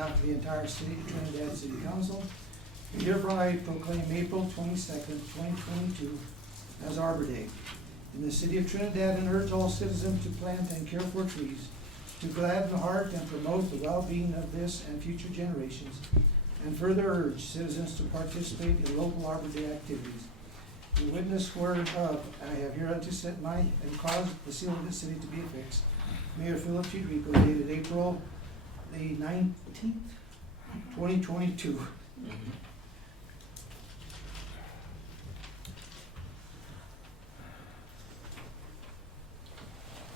behalf of the entire city of Trinidad City Council, we hereby proclaim April 22nd, 2022 as Arbor Day in the city of Trinidad and urge all citizens to plant and care for trees to gladden the heart and promote the well-being of this and future generations, and further urge citizens to participate in local Arbor Day activities. In witness whereof, I have hereunto set my and caused the seal of the city to be affixed. Mayor Philip G. Rico, dated April the 19th, 2022.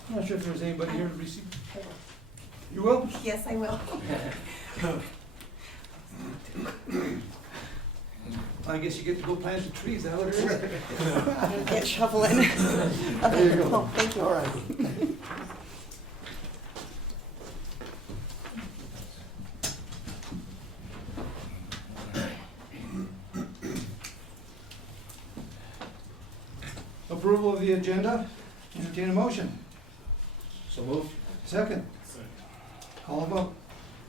I'm not sure if there's anybody here to receive. You will? Yes, I will. I guess you get to go plant the trees, is that what it is? Get shoveling. There you go. Oh, thank you. All right. Approval of the agenda. Entertain a motion. So moved. Second. Call a vote.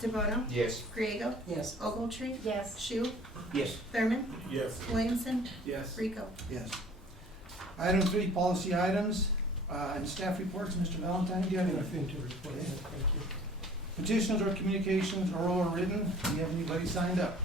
DeVoto, Yes. Griego, Yes. Ogletree, Yes. Shu, Yes. Thurman, Yes. Williamson, Yes. Rico. Yes. Item 3, policy items and staff reports. Mr. Valentine, do you have anything to report? Okay. Thank you. Petitions or communications, oral or written? Do you have anybody signed up?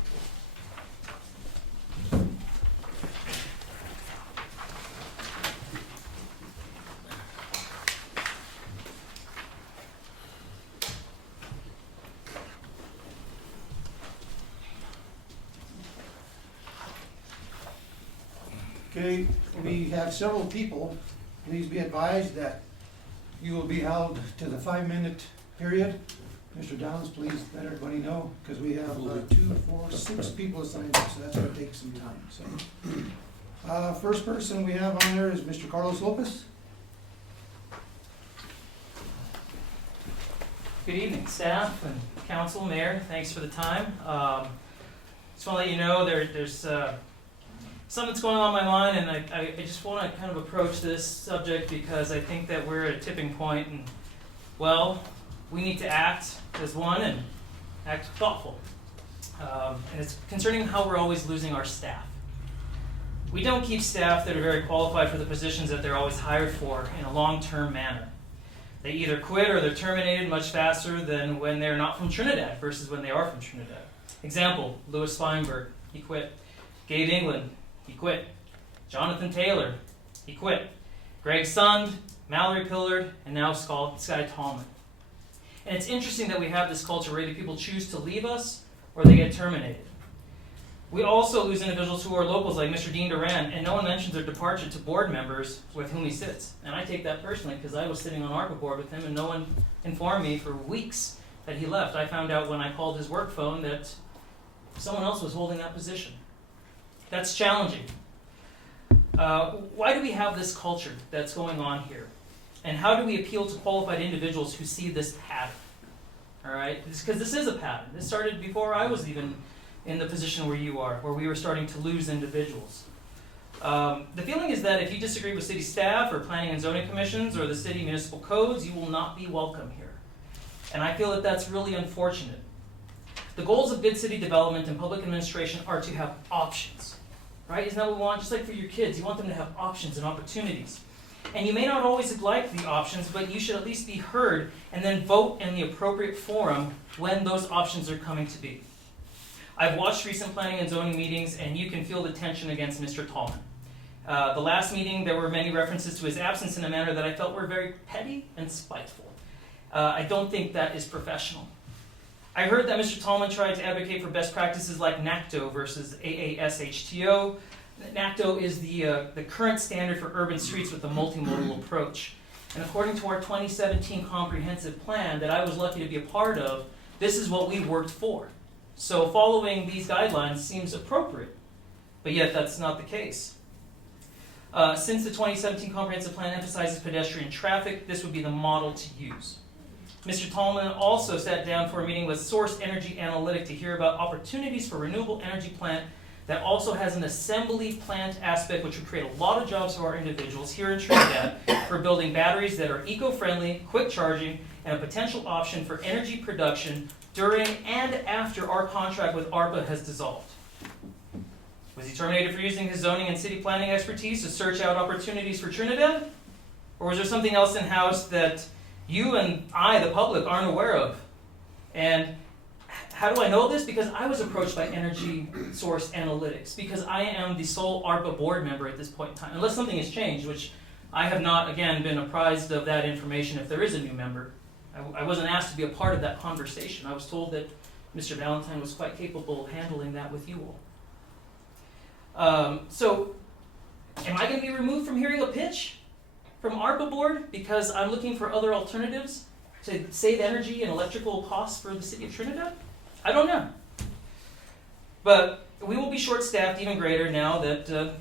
Okay, we have several people. Please be advised that you will be held to the 5-minute period. Mr. Downs, please let everybody know, because we have 2, 4, 6 people assigned up, so that's gonna take some time, so. First person we have on there is Mr. Carlos Lopez. Good evening, staff and council, mayor. Thanks for the time. Just want to let you know there's something that's going on in my mind, and I just want to kind of approach this subject because I think that we're at a tipping point, and well, we need to act as one and act thoughtful. And it's concerning how we're always losing our staff. We don't keep staff that are very qualified for the positions that they're always hired for in a long-term manner. They either quit or they're terminated much faster than when they're not from Trinidad versus when they are from Trinidad. Example, Louis Feinberg, he quit. Gabe England, he quit. Jonathan Taylor, he quit. Greg Sund, Mallory Pillard, and now Sky Tallman. And it's interesting that we have this culture where either people choose to leave us or they get terminated. We also lose individuals who are locals like Mr. Dean Duran, and no one mentions their departure to board members with whom he sits. And I take that personally because I was sitting on ARPA board with him and no one informed me for weeks that he left. I found out when I called his work phone that someone else was holding that position. That's challenging. Why do we have this culture that's going on here? And how do we appeal to qualified individuals who see this pattern? All right, because this is a pattern. This started before I was even in the position where you are, where we were starting to lose individuals. The feeling is that if you disagree with city staff or planning and zoning commissions or the city municipal codes, you will not be welcome here. And I feel that that's really unfortunate. The goals of good city development and public administration are to have options, right? Isn't that what we want? Just like for your kids, you want them to have options and opportunities. And you may not always like the options, but you should at least be heard and then vote in the appropriate forum when those options are coming to be. I've watched recent planning and zoning meetings, and you can feel the tension against Mr. Tallman. The last meeting, there were many references to his absence in a manner that I felt were very petty and spiteful. I don't think that is professional. I heard that Mr. Tallman tried to advocate for best practices like NACTO versus AASHTO. NACTO is the current standard for urban streets with a multimodal approach. And according to our 2017 comprehensive plan that I was lucky to be a part of, this is what we worked for. So following these guidelines seems appropriate, but yet that's not the case. Since the 2017 comprehensive plan emphasizes pedestrian traffic, this would be the model to use. Mr. Tallman also sat down for a meeting with Source Energy Analytic to hear about opportunities for renewable energy plant that also has an assembly plant aspect, which would create a lot of jobs for our individuals here in Trinidad for building batteries that are eco-friendly, quick charging, and a potential option for energy production during and after our contract with ARPA has dissolved? Was he terminated for using his zoning and city planning expertise to search out opportunities for Trinidad? Or was there something else in-house that you and I, the public, aren't aware of? And how do I know this? Because I was approached by Energy Source Analytics, because I am the sole ARPA board member at this point in time, unless something has changed, which I have not, again, been apprised of that information if there is a new member. I wasn't asked to be a part of that conversation. I was told that Mr. Valentine was quite capable of handling that with you all. So, am I going to be removed from hearing a pitch from ARPA board because I'm looking for other alternatives to save energy and electrical costs for the city of Trinidad? I don't know. But we will be short-staffed even greater now that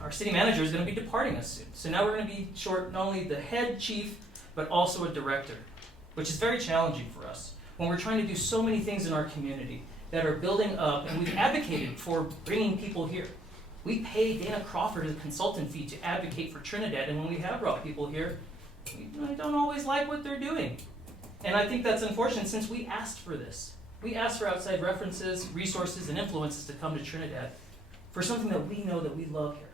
our city manager is going to be departing us soon. So now we're going to be short not only the head chief, but also a director, which is very challenging for us when we're trying to do so many things in our community that are building up, and we've advocated for bringing people here. We pay Dana Crawford a consultant fee to advocate for Trinidad, and when we have brought people here, I don't always like what they're doing. And I think that's unfortunate since we asked for this. We asked for outside references, resources, and influences to come to Trinidad for something that we know that we love here.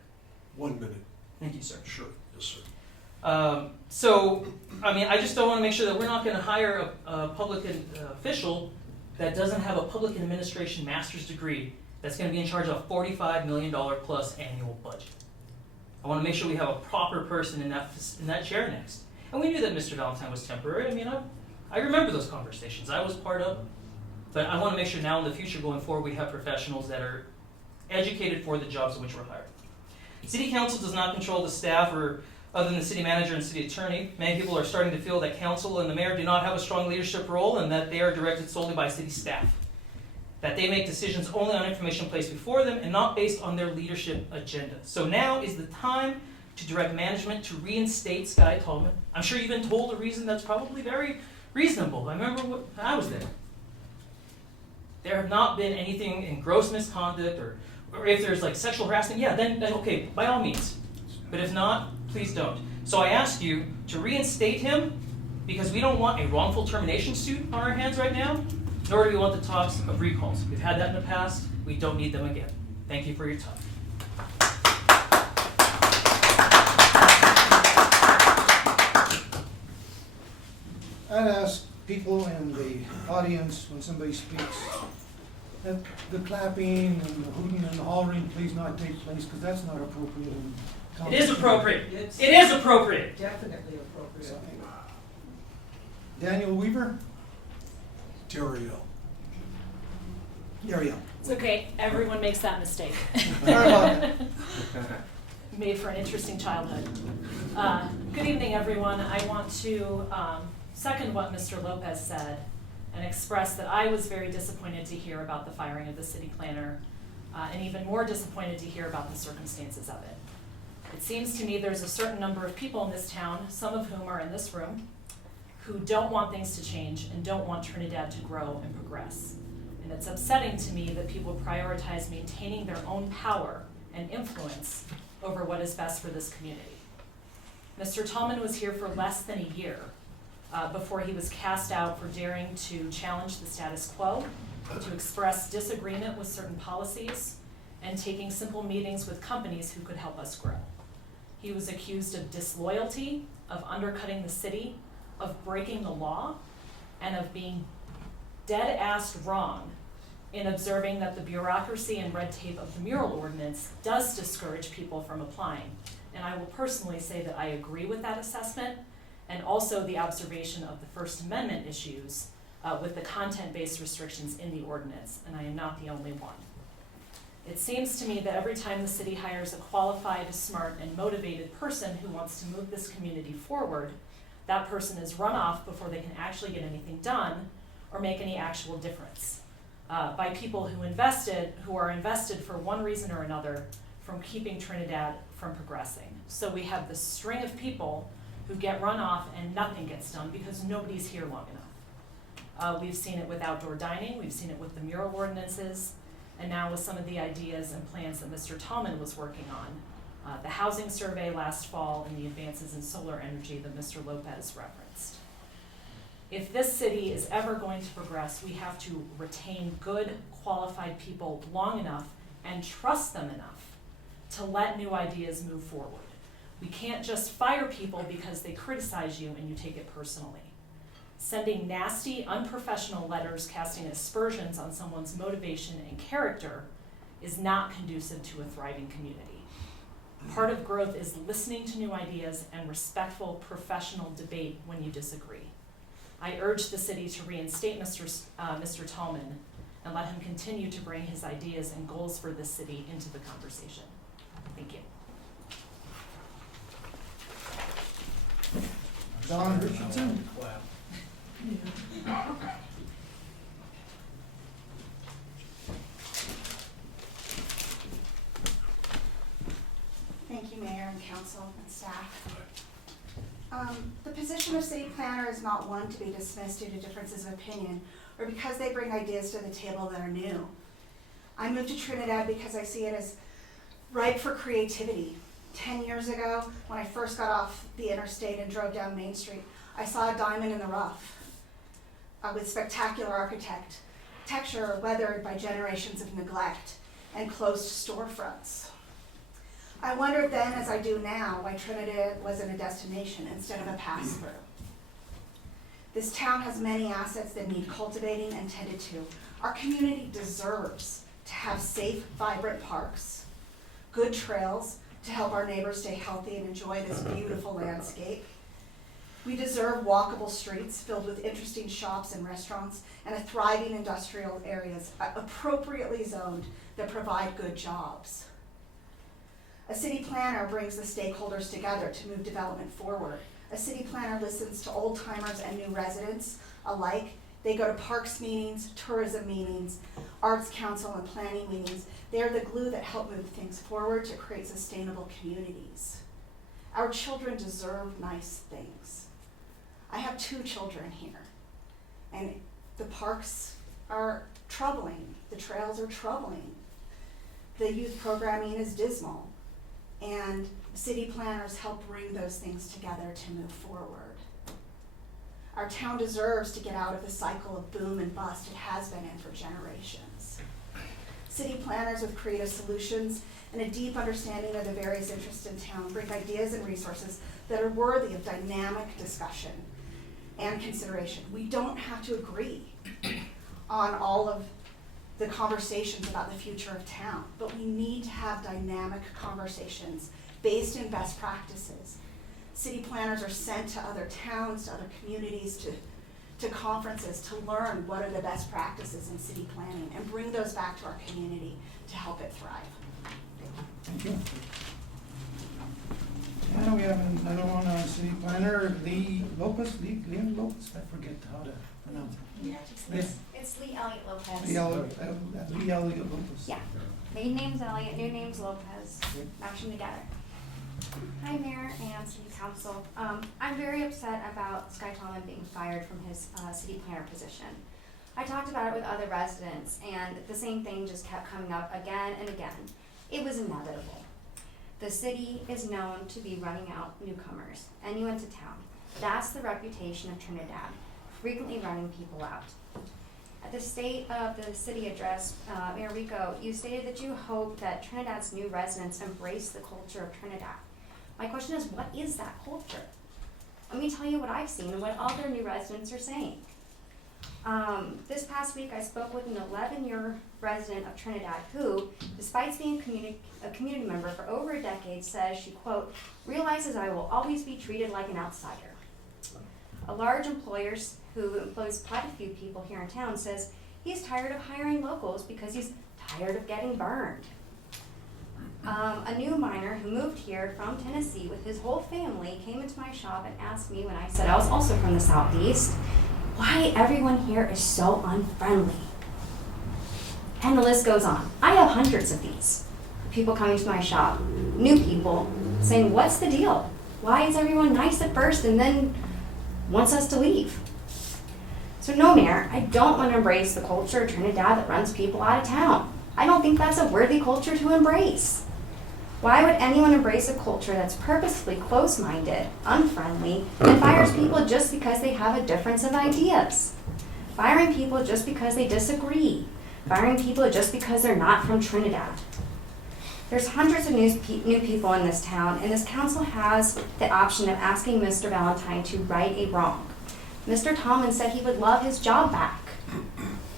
1 minute. Thank you, sir. Sure. Yes, sir. So, I mean, I just don't want to make sure that we're not going to hire a public official that doesn't have a public administration master's degree that's going to be in charge of a $45 million plus annual budget. I want to make sure we have a proper person in that chair next. And we knew that Mr. Valentine was temporary. I mean, I remember those conversations. I was part of them. But I want to make sure now in the future going forward we have professionals that are educated for the jobs in which we're hired. City Council does not control the staff or other than the city manager and city attorney. Many people are starting to feel that council and the mayor do not have a strong leadership role and that they are directed solely by city staff. That they make decisions only on information placed before them and not based on their leadership agenda. So now is the time to direct management to reinstate Sky Tallman. I'm sure you've been told a reason that's probably very reasonable. I remember when I was there. There have not been anything in gross misconduct or if there's like sexual harassment, yeah, then okay, by all means. But if not, please don't. So I ask you to reinstate him because we don't want a wrongful termination suit on our hands right now, nor do we want the talks of recalls. We've had that in the past. We don't need them again. Thank you for your time. I'd ask people in the audience when somebody speaks that the clapping and the hooting and the hollering please not take place because that's not appropriate. It is appropriate. It's It is appropriate. definitely appropriate. Daniel Weaver? Terrio. Ariel. It's okay, everyone makes that mistake. Sorry about that. Made for an interesting childhood. Good evening, everyone. I want to second what Mr. Lopez said and express that I was very disappointed to hear about the firing of the city planner and even more disappointed to hear about the circumstances of it. It seems to me there's a certain number of people in this town, some of whom are in this room, who don't want things to change and don't want Trinidad to grow and progress. And it's upsetting to me that people prioritize maintaining their own power and influence over what is best for this community. Mr. Tallman was here for less than a year before he was cast out for daring to challenge the status quo, to express disagreement with certain policies, and taking simple meetings with companies who could help us grow. He was accused of disloyalty, of undercutting the city, of breaking the law, and of being dead-ass wrong in observing that the bureaucracy and red tape of the mural ordinance does discourage people from applying. And I will personally say that I agree with that assessment, and also the observation of the First Amendment issues with the content-based restrictions in the ordinance, and I am not the only one. It seems to me that every time the city hires a qualified, smart, and motivated person who wants to move this community forward, that person is run off before they can actually get anything done or make any actual difference by people who are invested for one reason or another from keeping Trinidad from progressing. So we have this string of people who get run off and nothing gets done because nobody's here long enough. We've seen it with outdoor dining, we've seen it with the mural ordinances, and now with some of the ideas and plans that Mr. Tallman was working on. The housing survey last fall and the advances in solar energy that Mr. Lopez referenced. If this city is ever going to progress, we have to retain good, qualified people long enough and trust them enough to let new ideas move forward. We can't just fire people because they criticize you and you take it personally. Sending nasty, unprofessional letters casting aspersions on someone's motivation and character is not conducive to a thriving community. Part of growth is listening to new ideas and respectful professional debate when you disagree. I urge the city to reinstate Mr. Tallman and let him continue to bring his ideas and goals for this city into the conversation. Thank you. Don Richardson. Thank you, Mayor and Council and staff. The position of city planner is not one to be dismissed due to differences of opinion or because they bring ideas to the table that are new. I moved to Trinidad because I see it as ripe for creativity. 10 years ago, when I first got off the interstate and drove down Main Street, I saw a diamond in the rough with spectacular architecture weathered by generations of neglect and closed storefronts. I wondered then, as I do now, why Trinidad wasn't a destination instead of a pass-through. This town has many assets that need cultivating and tended to. Our community deserves to have safe, vibrant parks, good trails to help our neighbors stay healthy and enjoy this beautiful landscape. We deserve walkable streets filled with interesting shops and restaurants and a thriving industrial areas appropriately zoned that provide good jobs. A city planner brings the stakeholders together to move development forward. A city planner listens to old timers and new residents alike. They go to parks meetings, tourism meetings, arts council and planning meetings. They are the glue that help move things forward to create sustainable communities. Our children deserve nice things. I have 2 children here, and the parks are troubling. The trails are troubling. The youth programming is dismal. And city planners help bring those things together to move forward. Our town deserves to get out of the cycle of boom and bust it has been in for generations. City planners with creative solutions and a deep understanding of the various interests in town bring ideas and resources that are worthy of dynamic discussion and consideration. We don't have to agree on all of the conversations about the future of town, but we need to have dynamic conversations based in best practices. City planners are sent to other towns, to other communities, to conferences to learn what are the best practices in city planning and bring those back to our community to help it thrive. Thank you. And we have another one on city planner, Liam Lopez, I forget how to pronounce it. It's Lee Elliott Lopez. Lee Elliott Lopez. Yeah. Maiden name's Elliott, new name's Lopez. Matching together. Hi, Mayor and City Council. I'm very upset about Sky Tallman being fired from his city planner position. I talked about it with other residents, and the same thing just kept coming up again and again. It was inevitable. The city is known to be running out newcomers, anyone to town. That's the reputation of Trinidad, frequently running people out. At the State of the City address, Mayor Rico, you stated that you hope that Trinidad's new residents embrace the culture of Trinidad. My question is, what is that culture? Let me tell you what I've seen and what other new residents are saying. This past week, I spoke with an 11-year resident of Trinidad who, despite being a community member for over a decade, says she, quote, realizes I will always be treated like an outsider. A large employer who employs quite a few people here in town says he's tired of hiring locals because he's tired of getting burned. A new miner who moved here from Tennessee with his whole family came into my shop and asked me when I said I was also from the Southeast, why everyone here is so unfriendly. And the list goes on. I have hundreds of these. People coming to my shop, new people, saying, what's the deal? Why is everyone nice at first and then wants us to leave? So no, Mayor, I don't want to embrace the culture of Trinidad that runs people out of town. I don't think that's a worthy culture to embrace. Why would anyone embrace a culture that's purposefully close-minded, unfriendly, and fires people just because they have a difference of ideas? Firing people just because they disagree. Firing people just because they're not from Trinidad. There's hundreds of new people in this town, and this council has the option of asking Mr. Valentine to right a wrong. Mr. Tallman said he would love his job back.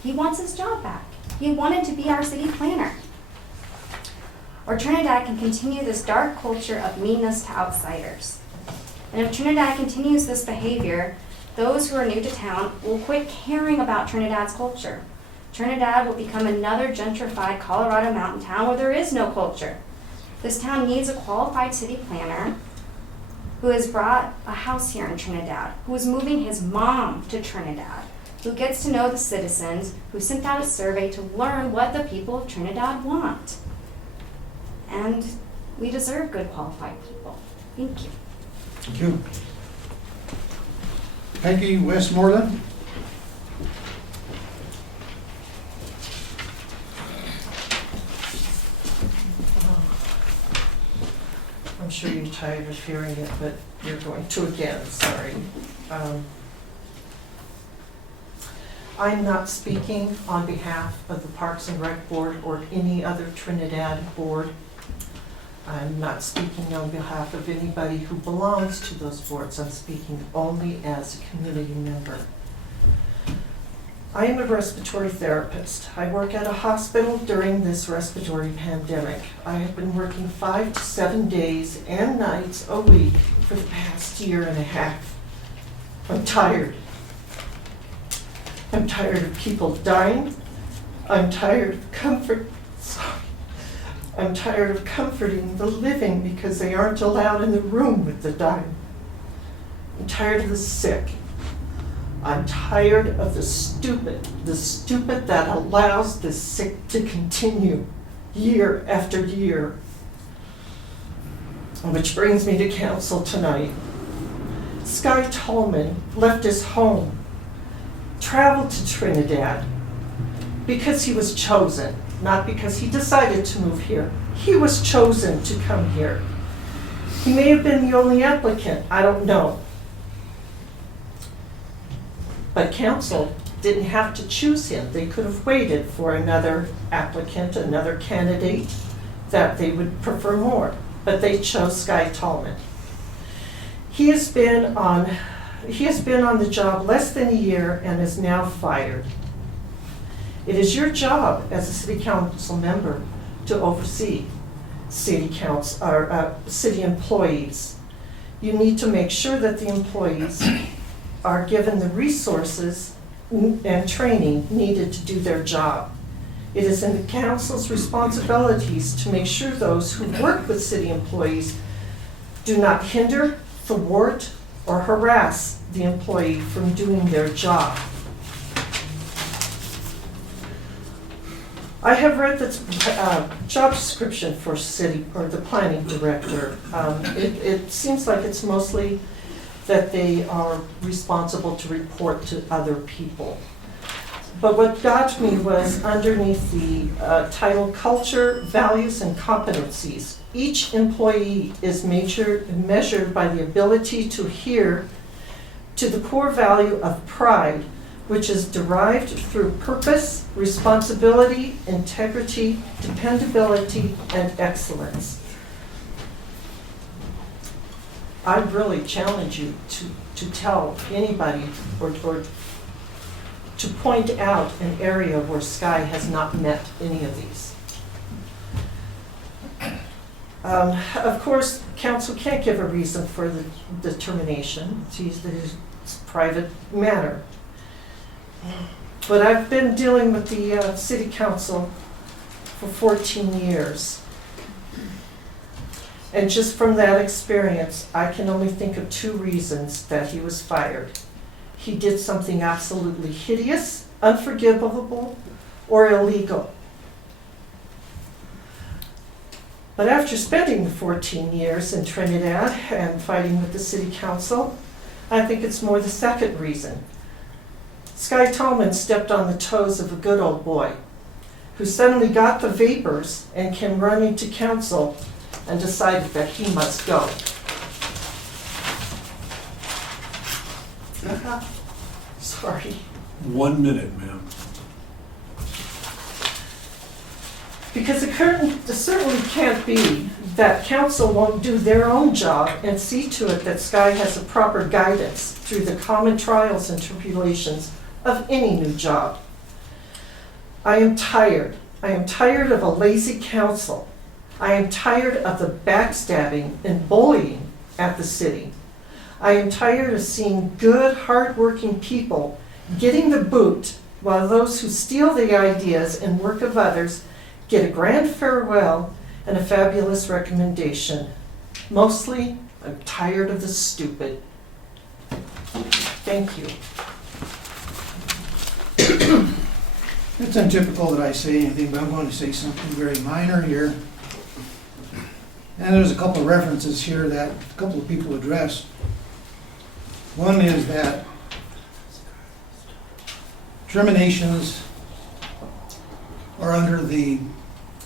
He wants his job back. He wanted to be our city planner. Or Trinidad can continue this dark culture of meanness to outsiders. And if Trinidad continues this behavior, those who are new to town will quit caring about Trinidad's culture. Trinidad will become another gentrified Colorado mountain town where there is no culture. This town needs a qualified city planner who has brought a house here in Trinidad, who is moving his mom to Trinidad, who gets to know the citizens, who sent out a survey to learn what the people of Trinidad want. And we deserve good qualified people. Thank you. Thank you. Peggy Westmoreland. I'm sure you're tired of hearing it, but you're going to again, sorry. I'm not speaking on behalf of the Parks and Rec Board or any other Trinidad board. I'm not speaking on behalf of anybody who belongs to those boards. I'm speaking only as a community member. I am a respiratory therapist. I work at a hospital during this respiratory pandemic. I have been working 5 to 7 days and nights a week for the past year and a half. I'm tired. I'm tired of people dying. I'm tired of I'm tired of comforting the living because they aren't allowed in the room with the dying. I'm tired of the sick. I'm tired of the stupid that allows the sick to continue year after year. Which brings me to council tonight. Sky Tallman left his home, traveled to Trinidad because he was chosen, not because he decided to move here. He was chosen to come here. He may have been the only applicant, I don't know. But council didn't have to choose him. They could have waited for another applicant, another candidate that they would prefer more. But they chose Sky Tallman. He has been on the job less than a year and is now fired. It is your job as a city council member to oversee city employees. You need to make sure that the employees are given the resources and training needed to do their job. It is in the council's responsibilities to make sure those who work with city employees do not hinder, thwart, or harass the employee from doing their job. I have read the job description for city or the planning director. It seems like it's mostly that they are responsible to report to other people. But what got me was underneath the title Culture, Values, and Competencies. Each employee is measured by the ability to adhere to the core value of pride, which is derived through purpose, responsibility, integrity, dependability, and excellence. I really challenge you to tell anybody or to point out an area where Sky has not met any of these. Of course, council can't give a reason for the termination. It's a private matter. But I've been dealing with the city council for 14 years. And just from that experience, I can only think of 2 reasons that he was fired. He did something absolutely hideous, unforgivable, or illegal. But after spending the 14 years in Trinidad and fighting with the city council, I think it's more the second reason. Sky Tallman stepped on the toes of a good old boy who suddenly got the vapors and came running to council and decided that he must go. Sorry. 1 minute, ma'am. Because it certainly can't be that council won't do their own job and see to it that Sky has a proper guidance through the common trials and tribulations of any new job. I am tired. I am tired of a lazy council. I am tired of the backstabbing and bullying at the city. I am tired of seeing good, hard-working people getting the boot while those who steal the ideas and work of others get a grand farewell and a fabulous recommendation. Mostly, I'm tired of the stupid. Thank you. It's untypical that I say anything, but I'm going to say something very minor here. And there's a couple of references here that a couple of people addressed. One is that terminations are under the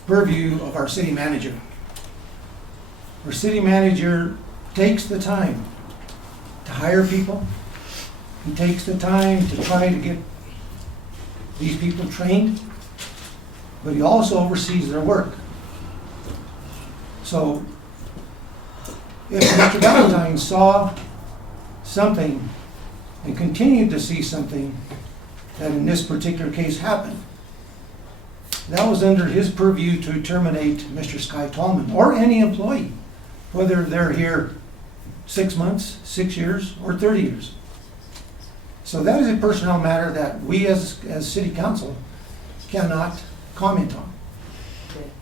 purview of our city manager. Our city manager takes the time to hire people. He takes the time to try to get these people trained, but he also oversees their work. So if Mr. Valentine saw something and continued to see something that in this particular case happened, that was under his purview to terminate Mr. Sky Tallman or any employee, whether they're here 6 months, 6 years, or 30 years. So that is a personnel matter that we as city council cannot comment on.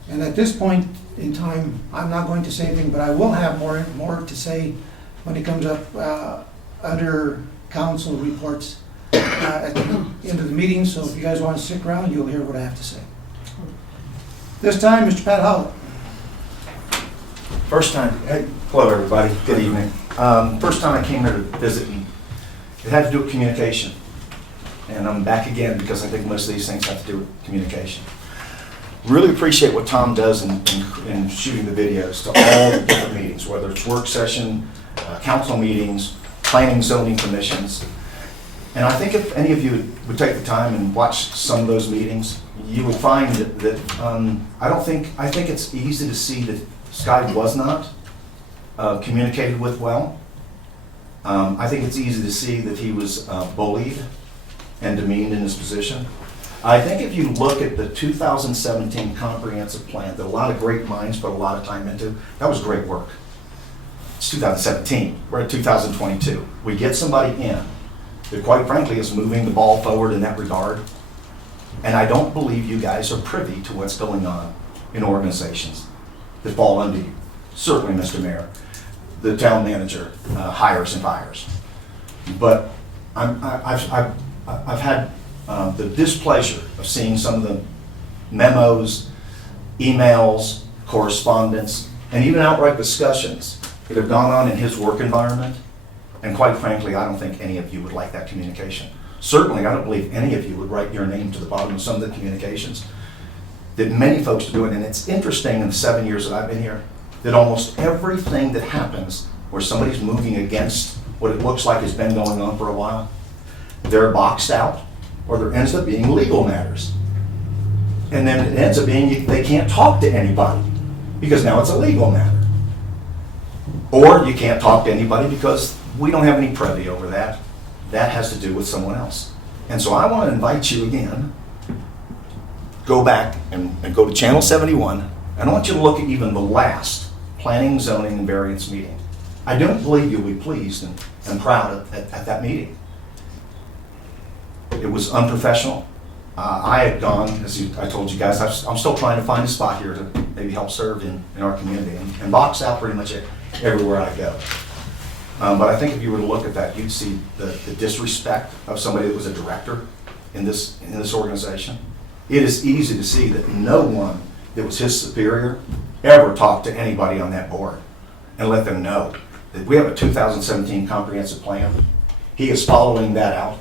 And at this point in time, I'm not going to say anything, but I will have more to say when it comes up under council reports at the end of the meeting. So if you guys want to stick around, you'll hear what I have to say. This time, Mr. Pat Howell. First time, hello everybody, good evening. First time I came here to visit, and it had to do with communication. And I'm back again because I think most of these things have to do with communication. Really appreciate what Tom does in shooting the videos to all the different meetings, whether it's work session, council meetings, planning, zoning commissions. And I think if any of you would take the time and watch some of those meetings, you would find that I think it's easy to see that Sky was not communicated with well. I think it's easy to see that he was bullied and demeaned in his position. I think if you look at the 2017 comprehensive plan that a lot of great minds put a lot of time into, that was great work. It's 2017, we're at 2022. We get somebody in that quite frankly is moving the ball forward in that regard. And I don't believe you guys are privy to what's going on in organizations that fall under you. Certainly, Mr. Mayor, the town manager hires and fires. But I've had the displeasure of seeing some of the memos, emails, correspondence, and even outright discussions that have gone on in his work environment. And quite frankly, I don't think any of you would like that communication. Certainly, I don't believe any of you would write your name to the bottom of some of the communications that many folks are doing. And it's interesting in the 7 years that I've been here that almost everything that happens where somebody's moving against what it looks like has been going on for a while, they're boxed out, or there ends up being legal matters. And then it ends up being they can't talk to anybody because now it's a legal matter. Or you can't talk to anybody because we don't have any privy over that. That has to do with someone else. And so I want to invite you again, go back and go to Channel 71, and I want you to look at even the last Planning, Zoning, and Variance meeting. I don't believe you'll be pleased and proud at that meeting. It was unprofessional. I had gone, I told you guys, I'm still trying to find a spot here to maybe help serve in our community and box out pretty much everywhere I go. But I think if you were to look at that, you'd see the disrespect of somebody that was a director in this organization. It is easy to see that no one that was his superior ever talked to anybody on that board and let them know that we have a 2017 comprehensive plan. He is following that out.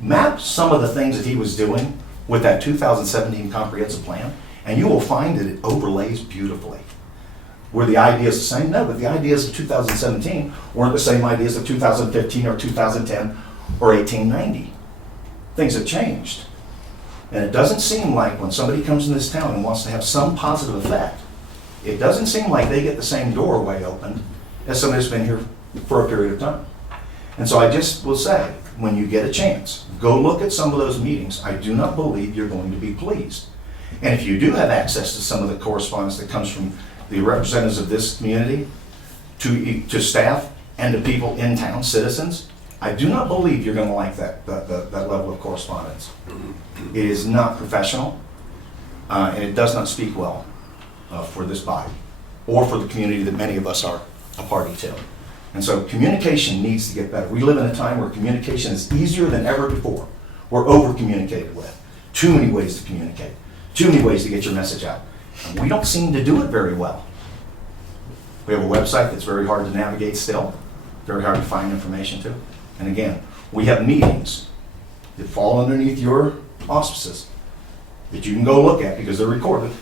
Map some of the things that he was doing with that 2017 comprehensive plan, and you will find that it overlays beautifully Were the ideas the same? No, but the ideas of 2017 weren't the same ideas of 2015 or 2010 or 1890. Things have changed. And it doesn't seem like when somebody comes in this town and wants to have some positive effect, it doesn't seem like they get the same doorway opened as somebody that's been here for a period of time. And so I just will say, when you get a chance, go look at some of those meetings. I do not believe you're going to be pleased. And if you do have access to some of the correspondence that comes from the representatives of this community to staff and to people in town, citizens, I do not believe you're going to like that level of correspondence. It is not professional, and it does not speak well for this body or for the community that many of us are a party to. And so communication needs to get better. We live in a time where communication is easier than ever before. We're over-communicated with. Too many ways to communicate. Too many ways to get your message out. And we don't seem to do it very well. We have a website that's very hard to navigate still, very hard to find information to. And again, we have meetings that fall underneath your auspices that you can go look at because they're recorded.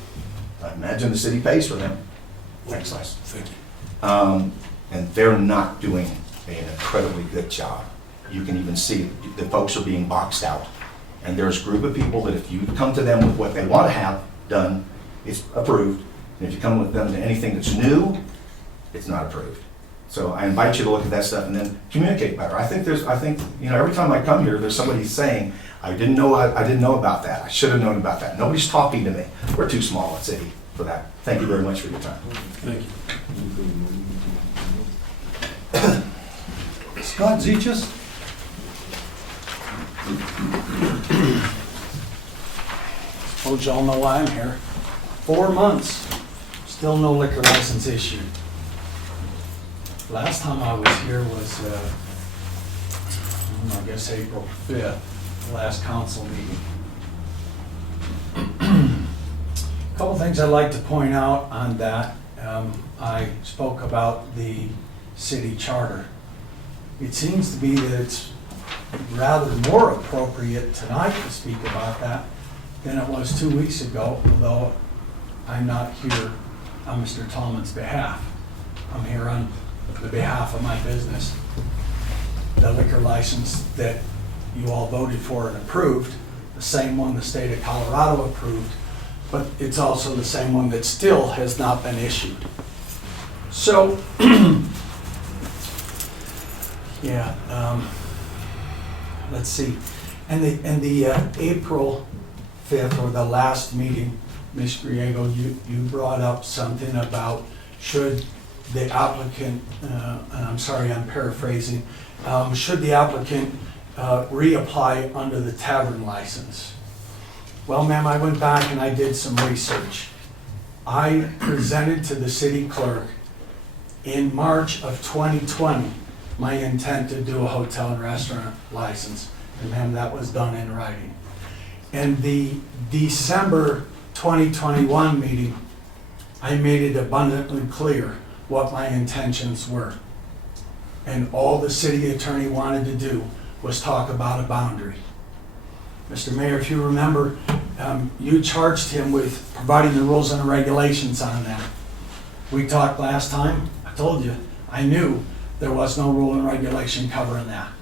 I imagine the city pays for them. Thanks, Les. Thank you. And they're not doing an incredibly good job. You can even see the folks are being boxed out. And there's a group of people that if you come to them with what they want to have done, it's approved. And if you come with them to anything that's new, it's not approved. So I invite you to look at that stuff and then communicate better. I think every time I come here, there's somebody saying, I didn't know about that. I should have known about that. Nobody's talking to me. We're too small a city for that. Thank you very much for your time. Thank you. Scott Zeachus? Suppose y'all know why I'm here. 4 months, still no liquor license issued. Last time I was here was, I guess April 5th, last council meeting. Couple things I'd like to point out on that. I spoke about the city charter. It seems to be that it's rather more appropriate tonight to speak about that than it was 2 weeks ago, although I'm not here on Mr. Tallman's behalf. I'm here on the behalf of my business. The liquor license that you all voted for and approved, the same one the state of Colorado approved, but it's also the same one that still has not been issued. So, yeah, let's see. And the April 5th, or the last meeting, Ms. Griego, you brought up something about should the applicant, I'm sorry, I'm paraphrasing, should the applicant reapply under the tavern license? Well, ma'am, I went back and I did some research. I presented to the city clerk in March of 2020 my intent to do a hotel and restaurant license. And ma'am, that was done in writing. In the December 2021 meeting, I made it abundantly clear what my intentions were. And all the city attorney wanted to do was talk about a boundary. Mr. Mayor, if you remember, you charged him with providing the rules and the regulations on that. We talked last time, I told you, I knew there was no rule and regulation covering that.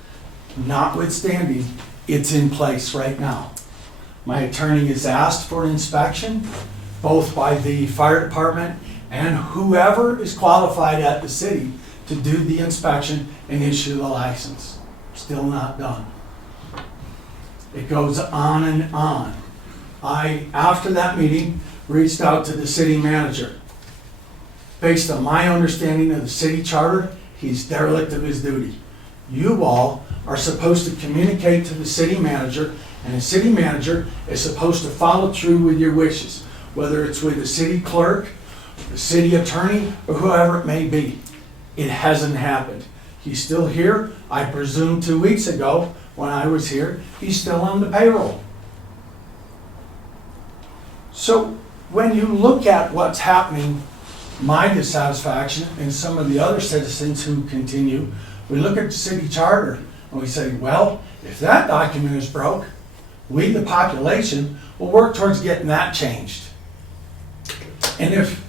Notwithstanding, it's in place right now. My attorney has asked for an inspection, both by the fire department and whoever is qualified at the city to do the inspection and issue the license. Still not done. It goes on and on. I, after that meeting, reached out to the city manager. Based on my understanding of the city charter, he's derelict of his duty. You all are supposed to communicate to the city manager, and the city manager is supposed to follow through with your wishes, whether it's with the city clerk, the city attorney, or whoever it may be. It hasn't happened. He's still here. I presume 2 weeks ago, when I was here, he's still on the payroll. So when you look at what's happening, my dissatisfaction and some of the other citizens who continue, we look at the city charter and we say, well, if that document is broke, we, the population, will work towards getting that changed. And if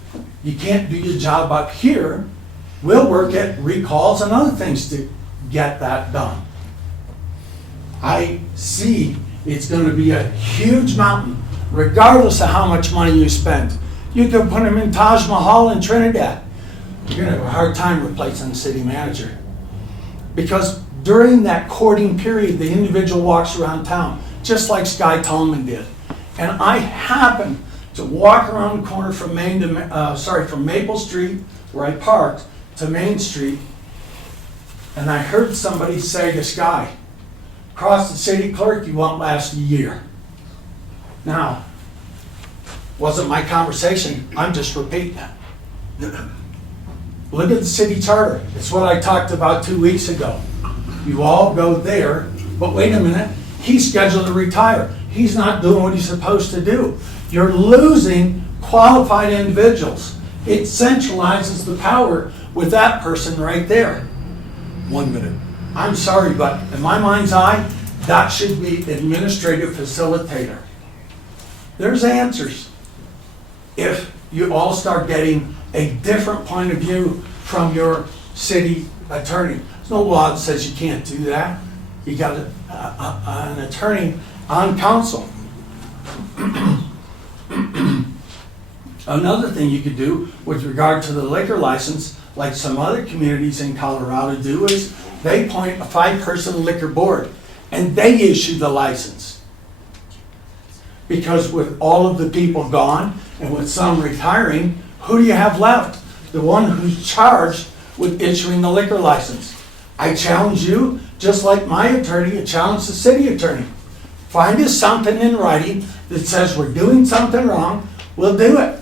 you can't do your job up here, we'll work at recalls and other things to get that done. I see it's gonna be a huge mountain, regardless of how much money you spend. You could put them in Taj Mahal in Trinidad. You're gonna have a hard time replacing the city manager. Because during that courting period, the individual walks around town, just like Sky Tallman did. And I happened to walk around the corner from from Maple Street, where I parked, to Main Street, and I heard somebody say to Sky, "Cross the city clerk, you won't last a year." Now, wasn't my conversation, I'm just repeating it. Look at the city charter. It's what I talked about 2 weeks ago. You all go there, but wait a minute, he's scheduled to retire. He's not doing what he's supposed to do. You're losing qualified individuals. It centralizes the power with that person right there. 1 minute. I'm sorry, but in my mind's eye, that should be administrative facilitator. There's answers. If you all start getting a different point of view from your city attorney. There's no law that says you can't do that. You got an attorney on council. Another thing you could do with regard to the liquor license, like some other communities in Colorado do, is they appoint a 5-person liquor board and they issue the license. Because with all of the people gone and with some retiring, who do you have left? The one who's charged with issuing the liquor license. I challenge you, just like my attorney challenged the city attorney. Find us something in writing that says we're doing something wrong, we'll do it.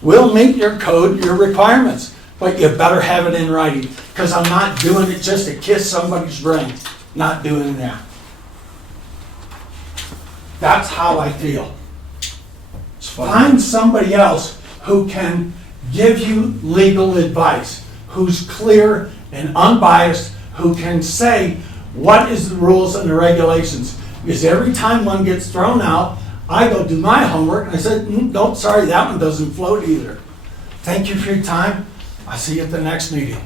We'll meet your code, your requirements, but you better have it in writing, because I'm not doing it just to kiss somebody's brain. Not doing that. That's how I feel. Find somebody else who can give you legal advice, who's clear and unbiased, who can say what is the rules and the regulations. Because every time one gets thrown out, I go do my homework and I said, nope, sorry, that one doesn't float either. Thank you for your time. I'll see you at the next meeting.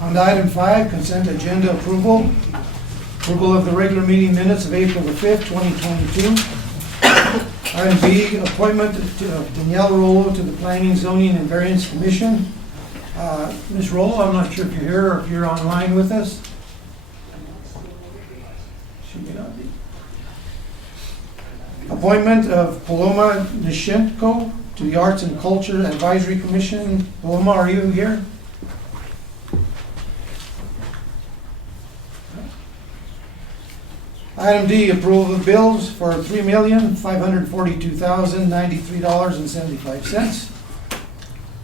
On to item 5, consent agenda approval. Approval of the regular meeting minutes of April the 5th, 2022. Item B, appointment of Danielle Rollo to the Planning, Zoning, and Variance Commission. Ms. Rollo, I'm not sure if you're here or if you're online with us. She may not be. Appointment of Paloma Nishenko to the Arts and Culture Advisory Commission. Paloma, are you here? Item D, approval of bills for $3,542,093.75.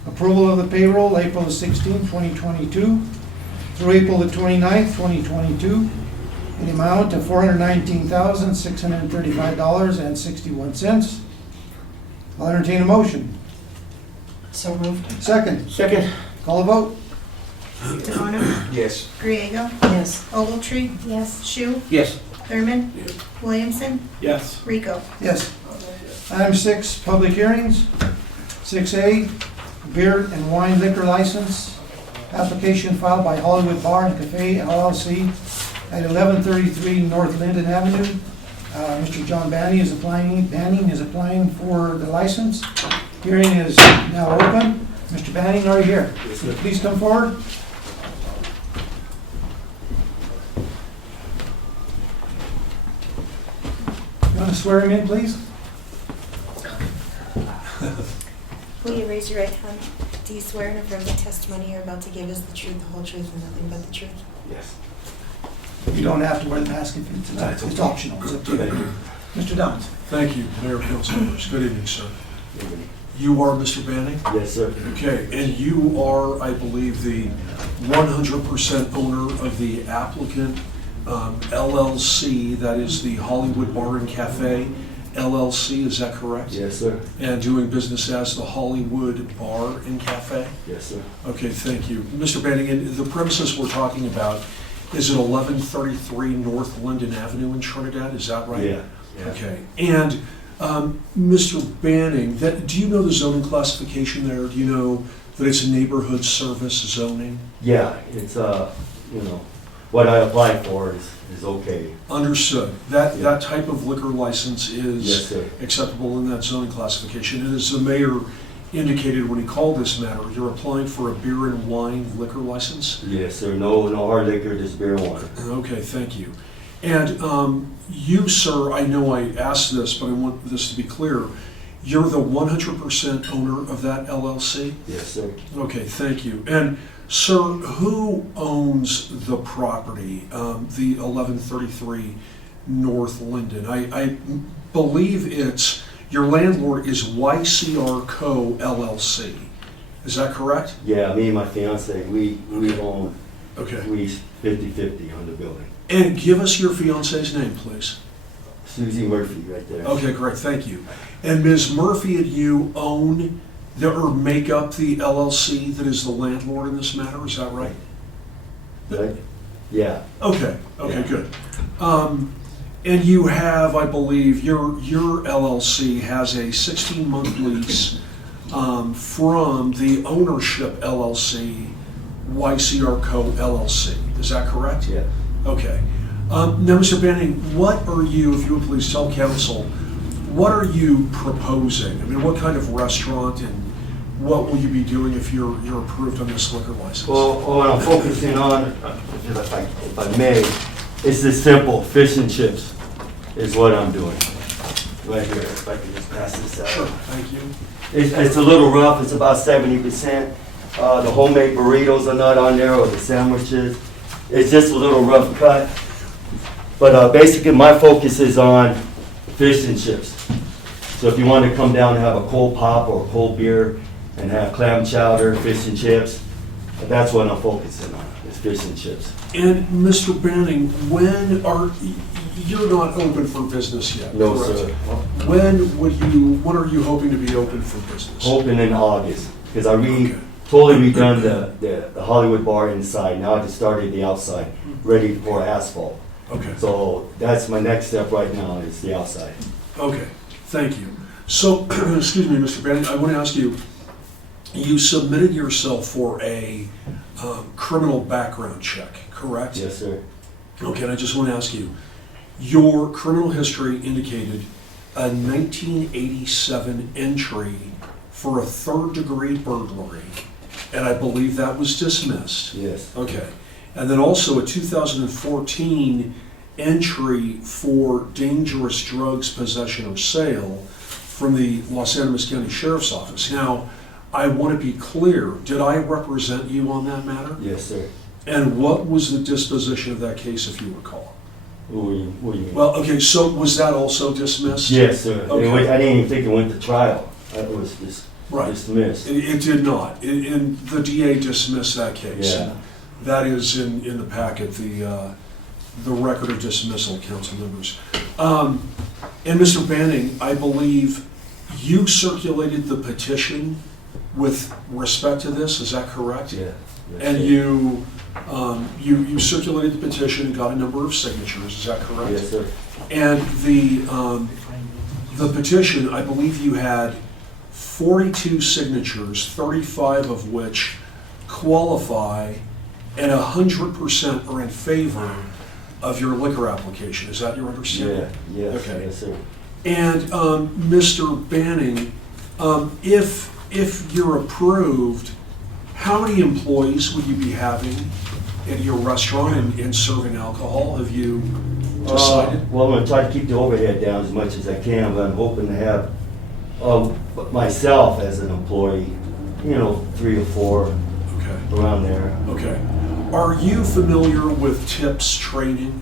Approval of the payroll, April the 16th, 2022 through April the 29th, 2022, in the amount of $419,635.61. I'll entertain a motion. So moved. Second. Second. Call a vote. Demono, Yes. Griego, Yes. Ogletree, Yes. Shu, Yes. Thurman, Williamson, Yes. Rico. Yes. Item 6, public hearings. 6A, beer and wine liquor license. Application filed by Hollywood Bar and Cafe LLC at 1133 North Linden Avenue. Mr. John Banning is applying for the license. Hearing is now open. Mr. Banning, are you here? Please come forward. You want to swear him in, please? Will you raise your right hand? Do you swear and affirm the testimony you're about to give is the truth, the whole truth, and nothing but the truth? Yes. You don't have to wear the mask if it's optional. It's up to you. Mr. Downs. Thank you, Mayor, council members. Good evening, sir. You are Mr. Banning? Yes, sir. Okay, and you are, I believe, the 100% owner of the Applicant LLC, that is the Hollywood Bar and Cafe LLC, is that correct? Yes, sir. And doing business as the Hollywood Bar and Cafe? Yes, sir. Okay, thank you. Mr. Banning, and the premises we're talking about is at 1133 North Linden Avenue in Trinidad, is that right? Yeah. Yeah. Okay, and Mr. Banning, do you know the zoning classification there? Do you know that it's a neighborhood service zoning? Yeah, it's, what I applied for is okay. Understood. Yeah. That type of liquor license Yes, is sir. acceptable in that zoning classification. And as the mayor indicated when he called this matter, you're applying for a beer and wine liquor license? Yes, sir. No hard liquor, just beer and water. Okay, thank you. And you, sir, I know I asked this, but I want this to be clear. You're the 100% owner of that LLC? Yes, sir. Okay, thank you. And sir, who owns the property, the 1133 North Linden? I believe your landlord is YCR Co. LLC. Is that correct? Yeah, me and my fiance, we own, Okay. we 50/50 on the building. And give us your fiance's name, please. Susie Murphy right there. Okay, great, thank you. And Ms. Murphy and you own or make up the LLC that is the landlord in this matter, is that right? Right? Yeah. Okay, Yeah. good. And you have, I believe, your LLC has a 16-month lease from the ownership LLC, YCR Co. LLC. Is that correct? Yeah. Okay. Now, Mr. Banning, what are you, if you would please tell council, what are you proposing? I mean, what kind of restaurant and what will you be doing if you're approved on this liquor license? Well, what I'm focusing on, if I may, it's this simple, fish and chips is what I'm doing. Right here, if I can just pass this out. Sure, thank you. It's a little rough, it's about 70%. The homemade burritos are not on there, or the sandwiches. It's just a little rough cut. But basically, my focus is on fish and chips. So if you want to come down and have a cold pop or a cold beer and have clam chowder, fish and chips, that's what I'm focusing on, is fish and chips. And Mr. Banning, you're not open for business yet, No, correct? sir. When are you hoping to be open for business? Hoping in August, because I Okay. totally redone the Hollywood bar inside. Now I just started the outside, ready for asphalt. Okay, So that's my next step right now, is the outside. okay, thank you. So, excuse me, Mr. Banning, I want to ask you, you submitted yourself for a criminal background check, correct? Yes, sir. Okay, and I just want to ask you, your criminal history indicated a 1987 entry for a third-degree burglary, and I believe that was dismissed. Yes. Okay, and then also a 2014 entry for dangerous drugs possession or sale from the Los Animas County Sheriff's Office. Now, I want to be clear, did I represent you on that matter? Yes, sir. And what was the disposition of that case, if you recall? What do you mean? Well, okay, so was that also dismissed? Yes, sir. Okay. I didn't even think it went to trial. That was just Right. dismissed. It did not. And the DA dismissed that case. Yeah. That is in the packet, the record of dismissal, council members. And Mr. Banning, I believe you circulated the petition with respect to this, is that correct? Yeah. Yes, And sir. you circulated the petition and got a number of signatures, is that correct? Yes, sir. And the petition, I believe you had 42 signatures, 35 of which qualify, and 100% are in favor of your liquor application. Is that your understanding? Yeah, yes, Okay. yes, sir. And Mr. Banning, if you're approved, how many employees would you be having at your restaurant and serving alcohol? Have you decided? Well, I'm gonna try to keep the overhead down as much as I can, but I'm hoping to have myself as an employee, 3 or 4 Okay. around there. Okay. Are you familiar with TIPS training?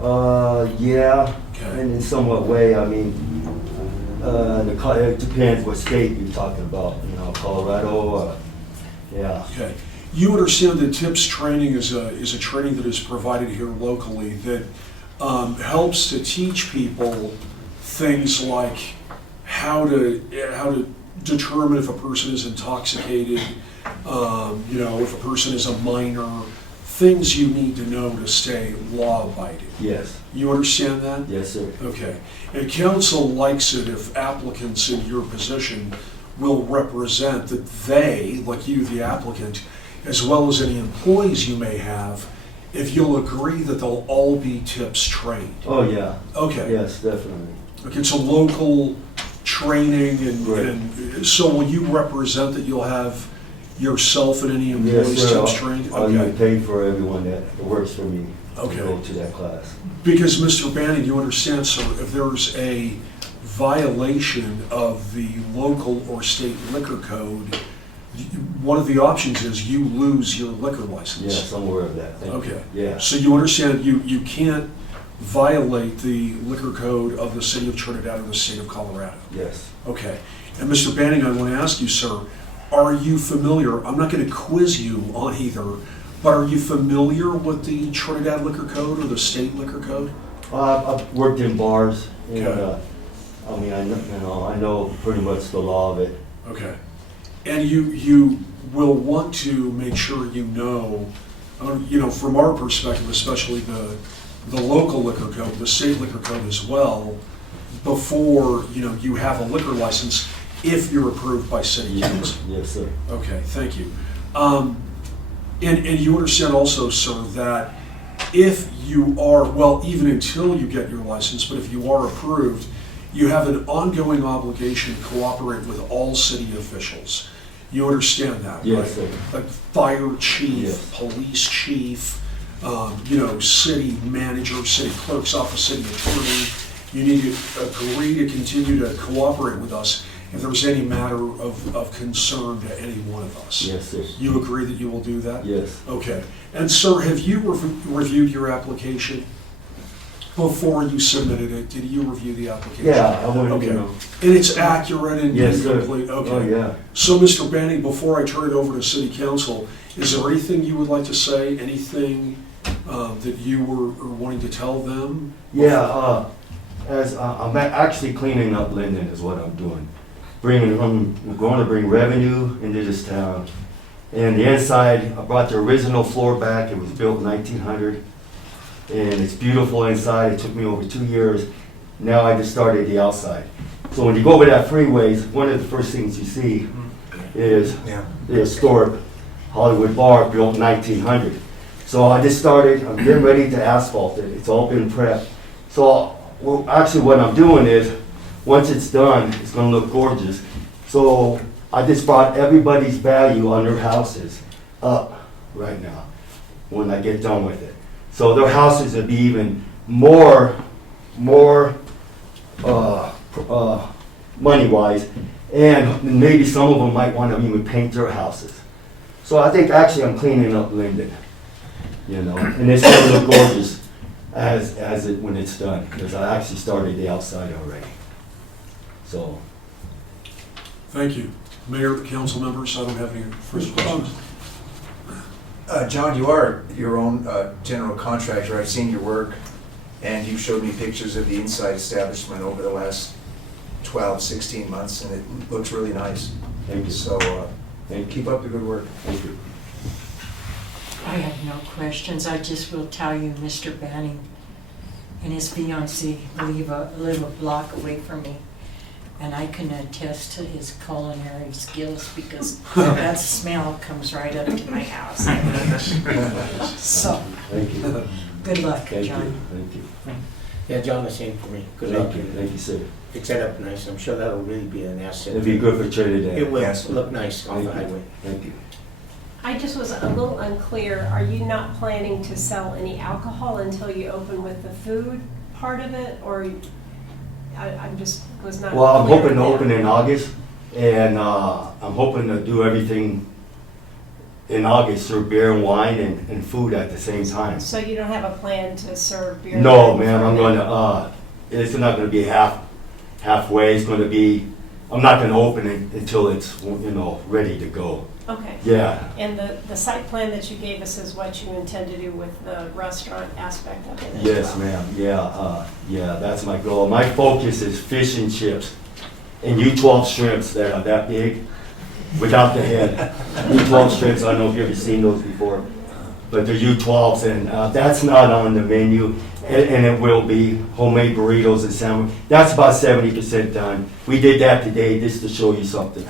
Yeah, Okay. and in somewhat way, I mean, it depends what state you're talking about, Colorado, yeah. Okay. You understand that TIPS training is a training that is provided here locally that helps to teach people things like how to determine if a person is intoxicated, if a person is a minor, things you need to know to stay law-abiding. Yes, You understand that? yes, sir. Okay. And council likes it if applicants in your position will represent that they, like you, the applicant, as well as any employees you may have, if you'll agree that they'll all be TIPS trained. Oh, yeah, Okay. yes, definitely. Okay, so local training Right. and so will you represent that you'll have yourself and any Yes, employees sir. TIPS trained? I'll Okay. get paid for everyone that works for me to Okay. go to that class. Because, Mr. Banning, you understand, sir, if there's a violation of the local or state liquor code, one of the options is you lose your liquor license. Yes, I'm aware of that. Thank you. Okay. Yeah, So you understand, you can't violate the liquor code of the city of Trinidad or the state of Colorado. yes. Okay. And Mr. Banning, I want to ask you, sir, are you familiar, I'm not going to quiz you on either, but are you familiar with the Trinidad liquor code or the state liquor code? I've worked in bars, and, Okay. I mean, I know pretty much the law of it. Okay. And you will want to make sure you know, from our perspective, especially the local liquor code, the state liquor code as well, before, you have a liquor license, if you're approved by city council. Yes, sir. Okay, thank you. And you understand also, sir, that if you are, well, even until you get your license, but if you are approved, you have an ongoing obligation to cooperate with all city officials. You understand that, right? Yes, sir. Like fire chief, Yes. police chief, city manager, city clerk's office, city attorney. You need to agree to continue to cooperate with us if there's any matter of concern to any one of us. Yes, sir. You agree that you will do that? Yes. Okay. And sir, have you reviewed your application before you submitted it? Did you review the application? Yeah, I want Okay. to know. And it's accurate and Yes, sir. complete? Okay. Oh, yeah. So, Mr. Banning, before I turn it over to City Council, is there anything you would like to say? Anything that you were wanting to tell them? Yeah, I'm actually cleaning up Linden is what I'm doing. I'm going to bring revenue into this town. And the inside, I brought the original floor back. It was built in 1900. And it's beautiful inside. It took me over 2 years. Now I just started the outside. So when you go over that freeways, one of the first things you see is the historic Hollywood bar built in 1900. So I just started, I'm getting ready to asphalt it. It's all been prepped. So actually what I'm doing is, once it's done, it's gonna look gorgeous. So I just brought everybody's value on their houses up right now when I get done with it. So their houses will be even more money-wise, and maybe some of them might want to even paint their houses. So I think actually I'm cleaning up Linden, and it's gonna look gorgeous when it's done, because I actually started the outside already. So. Thank you. Mayor, council members, I don't have any further questions. John, you are your own general contractor. I've seen your work, and you showed me pictures of the inside establishment over the last 12, 16 months, and it looks really nice. Thank you. So Thank you. keep up the good work. Thank you. I have no questions. I just will tell you, Mr. Banning and his fiancée live a block away from me. And I can attest to his culinary skills because that smell comes right up to my house. So, Thank you. good luck, Thank John. you. Thank you. Yeah, John, the same for me. Good luck. Thank you. Thank you, sir. It's set up nice. I'm sure that'll really be an asset. It'd be good for Trinidad. It will Yes. look nice on Thank the you. highway. Thank you. I just was a little unclear. Are you not planning to sell any alcohol until you open with the food part of it, or I just was not clear. Well, I'm hoping to on that. open in August, and I'm hoping to do everything in August, serve beer and wine and food at the same time. So you don't have a plan to serve beer? and No, wine ma'am, for I'm a going minute? to, it's not going to be halfway. It's going to be, I'm not going to open it until it's, ready to go. Okay. Yeah. And the site plan that you gave us is what you intend to do with the restaurant aspect of it as Yes, well? ma'am. Yeah, that's my goal. My focus is fish and chips and U12 shrimps that are that big without the head. U12 shrimps, I don't know if you've ever seen those before. but the U12s, and that's not on the menu, and it will be homemade burritos and sandwich. That's about 70% done. We did that today just to show you something.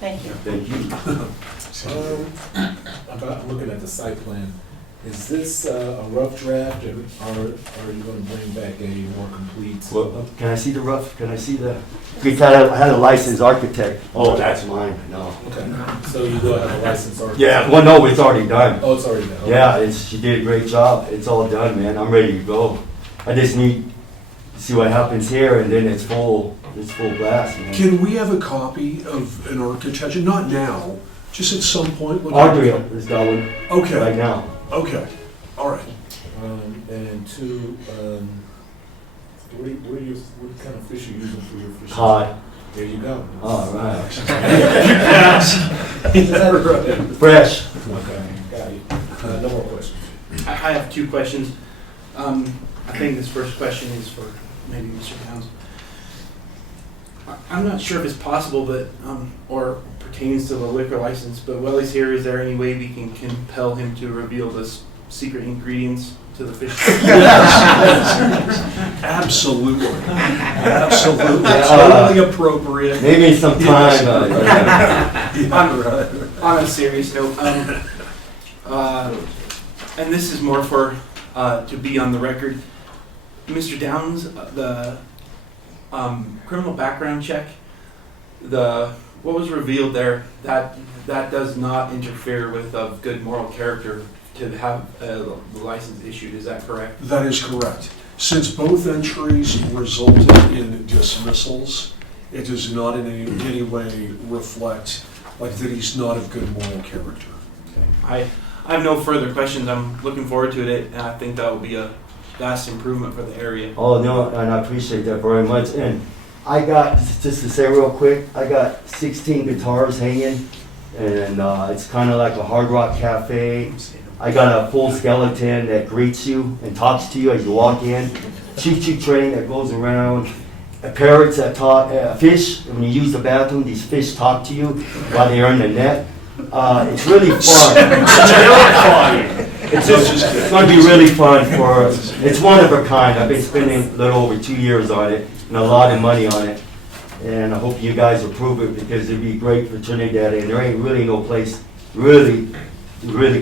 Thank you. Thank you. I'm looking at the site plan. Is this a rough draft, or are you gonna bring back a more complete? Well, can I see the rough? Can I see the? We had a licensed architect. Oh, that's mine. No. Okay, so you will have a licensed architect? Yeah. Well, no, it's already done. Oh, it's already done. Okay. Yeah, she did a great job. It's all done, man. I'm ready to go. I just need to see what happens here, and then it's full blast, man. Can we have a copy of an architecture? Not now, just at some point. Audrey has got one Okay. right now. Okay, all right. And two, what kind of fish are you using for your fish? Cod. There you go. All right. Fresh. Fresh. Okay, got it. No more questions. I have two questions. I think this first question is for maybe Mr. Towns. I'm not sure if it's possible, but or pertains to the liquor license, but while he's here, is there any way we can compel him to reveal the secret ingredients to the fish? Absolutely. Absolutely. Totally appropriate. Maybe sometime. On a serious note, and this is more for to be on the record, Mr. Downs, the criminal background check, what was revealed there, that does not interfere with of good moral character to have the license issued. Is that correct? That is correct. Since both entries resulted in dismissals, it does not in any way reflect like that he's not of good moral character. Okay. I have no further questions. I'm looking forward to it, and I think that will be a vast improvement for the area. Oh, no, and I appreciate that very much. And I got, just to say real quick, I got 16 guitars hanging, and it's kind of like a hard rock cafe. I got a full skeleton that greets you and talks to you as you walk in. Choo-choo train that goes around. Parrots that talk, fish, when you use the bathroom, these fish talk to you while they're in the net. It's really fun. It's going to be really fun for us. It's one of a kind. I've been spending a little over 2 years on it and a lot of money on it. And I hope you guys approve it because it'd be great for Trinidad. And there ain't really no place really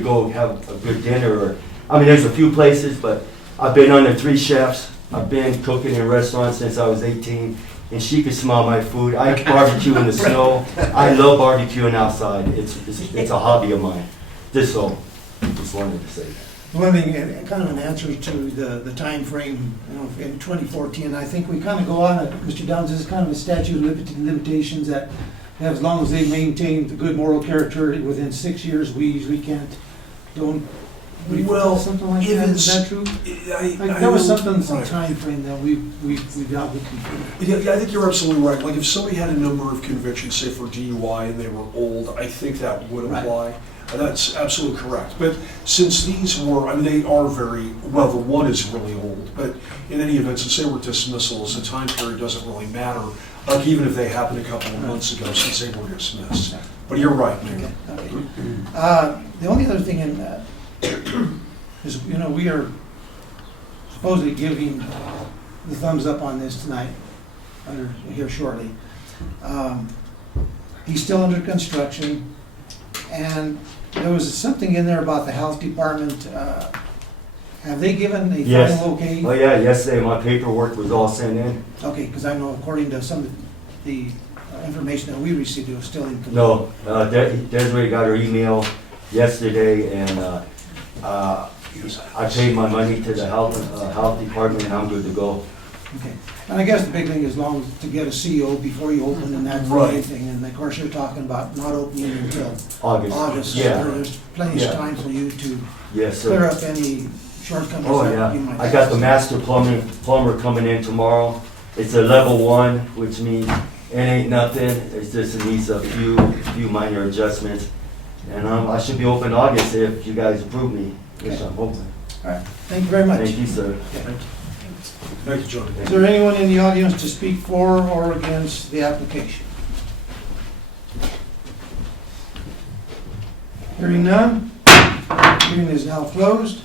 go have a good dinner. I mean, there's a few places, but I've been under 3 chefs. I've been cooking in restaurants since I was 18. And she could smell my food. I barbecue in the snow. I love barbecuing outside. It's a hobby of mine. Just wanted to say that. One thing, kind of an answer to the time frame, in 2014, I think we kind of go on, Mr. Downs, this is kind of a statute of limitations that as long as they maintain the good moral character within 6 years, we usually don't. Well, something like that, is that true? That was some time frame that we got with. Yeah, I think you're absolutely right. Like if somebody had a number of convictions, say for DUI, and they were old, I think that would apply. That's absolutely correct. But since these were, I mean, they are very, well, the one is really old, but in any event, since they were dismissals, the time period doesn't really matter, like even if they happened a couple of months ago since they were dismissed. But you're right, Nick. Okay. The only other thing in that is, we are supposedly giving the thumbs up on this tonight, here shortly. He's still under construction, and there was something in there about the health department. Have they given a final okay? Oh yeah, yesterday my paperwork was all sent in. Okay, because I know according to some of the information that we received, it was still incomplete. No, Desiree got her email yesterday, and I paid my money to the health department, and I'm good to go. Okay, and I guess the big thing is long to get a CO before you open, and that's the main thing. And of course, you're talking about not opening until August. Yeah. So there's plenty of time for you to Yes, clear up any shortcomings Oh that you yeah, might I have. got the master plumber coming in tomorrow. It's a level 1, which means it ain't nothing. It just needs a few minor adjustments. And I should be open August if you guys approve me, which I'm hoping. All right, thank you very much. Thank you, sir. Thank you, John. Is there anyone in the audience to speak for or against the application? Hearing none, Hearing is now closed.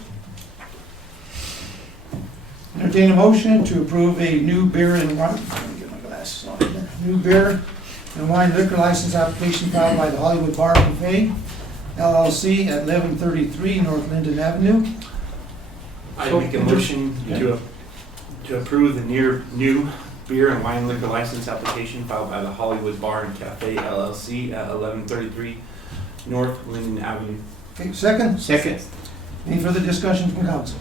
Entertain a motion to approve a new beer and wine, let me get my glasses on here. New beer and wine liquor license application filed by the Hollywood Bar Cafe LLC at 1133 North Linden Avenue. I make a motion to approve the new beer and wine liquor license application filed by the Hollywood Bar and Cafe LLC at 1133 North Linden Avenue. Okay, second? Second. Any further discussion from council?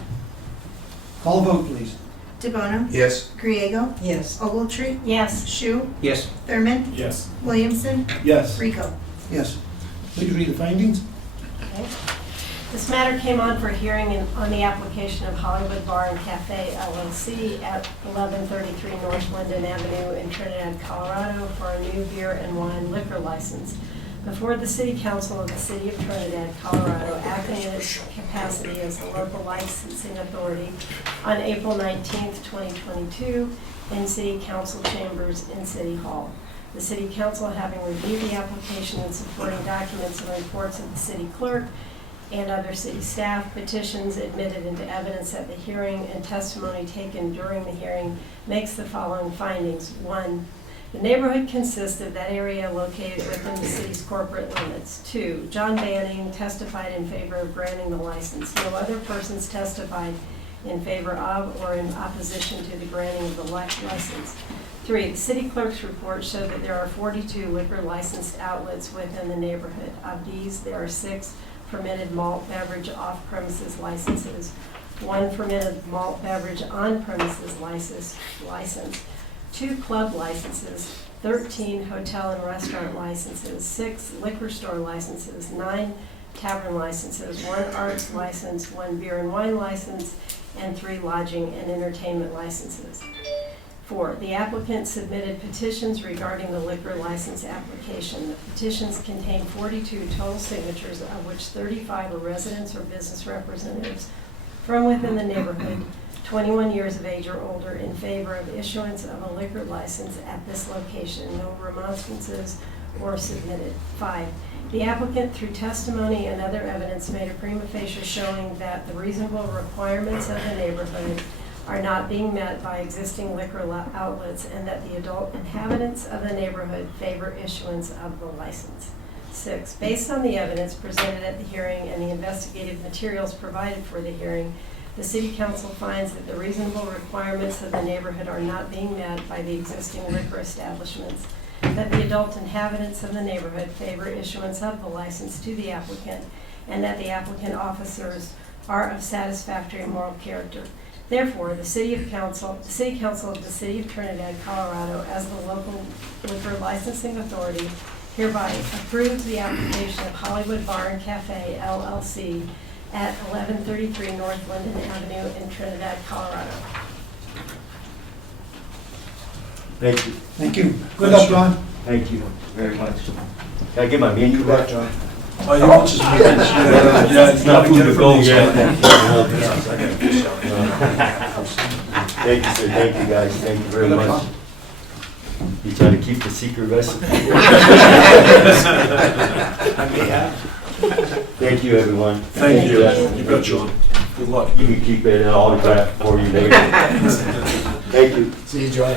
Call a vote, please. DeBono? Yes. Griego? Yes. Ogletree? Yes. Shu? Yes. Thurman? Yes. Williamson? Yes. Rico? Yes. Please read the findings. Okay. This matter came on for hearing on the application of Hollywood Bar and Cafe LLC at 1133 North Linden Avenue in Trinidad, Colorado for a new beer and wine liquor license before the City Council of the City of Trinidad, Colorado, acting in its capacity as the local licensing authority on April 19th, 2022 in City Council chambers in City Hall. The City Council, having reviewed the application and supporting documents and reports of the City Clerk and other city staff, petitions admitted into evidence at the hearing, and testimony taken during the hearing, makes the following findings. 1, the neighborhood consists of that area located within the city's corporate limits. 2, John Banning testified in favor of granting the license. No other persons testified in favor of or in opposition to the granting of the license. 3, the city clerk's report showed that there are 42 liquor licensed outlets within the neighborhood. Of these, there are 6 fermented malt beverage off-premises licenses, 1 fermented malt beverage on-premises license, 2 club licenses, 13 hotel and restaurant licenses, 6 liquor store licenses, 9 tavern licenses, 1 arts license, 1 beer and wine license, and 3 lodging and entertainment licenses. 4, the applicant submitted petitions regarding the liquor license application. The petitions contain 42 total signatures, of which 35 are residents or business representatives from within the neighborhood, 21 years of age or older, in favor of issuance of a liquor license at this location. No remonstrances were submitted. 5, the applicant, through testimony and other evidence, made a prima facie showing that the reasonable requirements of the neighborhood are not being met by existing liquor outlets, and that the adult inhabitants of the neighborhood favor issuance of the license. 6, based on the evidence presented at the hearing and the investigative materials provided for the hearing, the City Council finds that the reasonable requirements of the neighborhood are not being met by the existing liquor establishments, that the adult inhabitants of the neighborhood favor issuance of the license to the applicant, and that the applicant officers are of satisfactory moral character. Therefore, the City Council of the City of Trinidad, Colorado, as the local liquor licensing authority, hereby approves the application of Hollywood Bar and Cafe LLC at 1133 North Linden Avenue in Trinidad, Colorado. Thank you. Thank you. Good luck, John. Thank you very much. Can I get my menu back, John? Oh, he wants his minutes. Yeah, It's not food to go yet. Thank you, sir. Thank you, guys. Thank you very much. You trying to keep the secret recipe? Thank you, everyone. Thank you. You bet, John. Good luck. You can keep it and autograph for you later. Thank you. See you, John.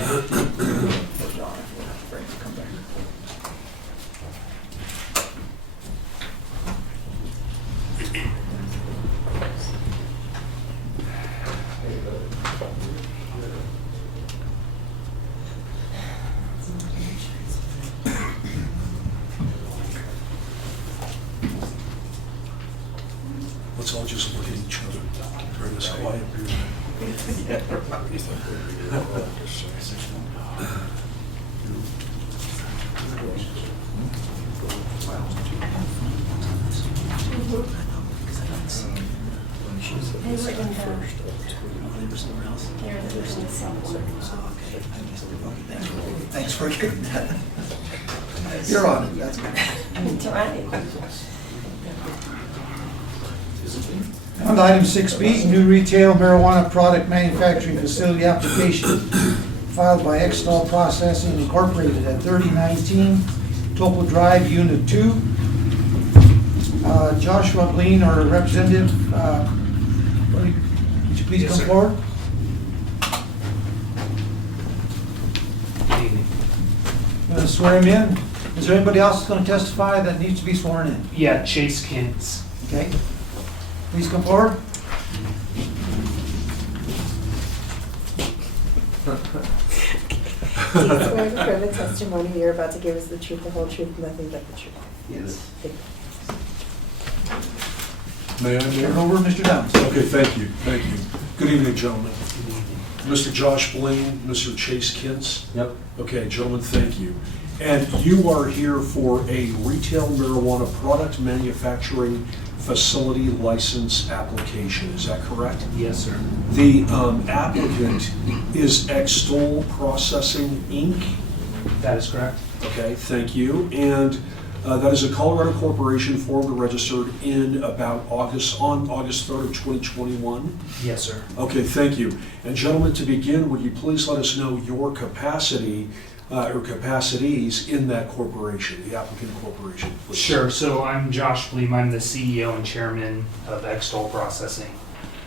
Let's all just look at each other during this quiet period. They were in the, they're in the supplement. Thanks for getting that. You're on it, that's good. That's right. On to item 6B, new retail marijuana product manufacturing facility application filed by Extol Processing Incorporated at 3019 Topo Drive, Unit 2. Joshua Bleen, our representative, would you please Yes, come sir. forward? Good evening. I'm going to swear him in. Is there anybody else that's going to testify that needs to be sworn in? Yeah, Chase Kintz. Okay. Please come forward. Do you swear to affirm the testimony you're about to give us the truth, the whole truth, and nothing but the truth? Yes. Thank you. May I, Turn Mayor? it over to Mr. Downs. Okay, thank you, thank you. Good evening, gentlemen. Good evening. Mr. Josh Blaine, Mr. Chase Kintz. Yep. Okay, gentlemen, thank you. And you are here for a retail marijuana product manufacturing facility license application, is that correct? Yes, sir. The applicant is Extol Processing, Inc.? That is correct. Okay, thank you. And that is a Colorado corporation formed and registered in about August 3rd of 2021? Yes, sir. Okay, thank you. And gentlemen, to begin, would you please let us know your capacity or capacities in that corporation, the applicant corporation, please? Sure. So I'm Josh Bleem. I'm the CEO and chairman of Extol Processing.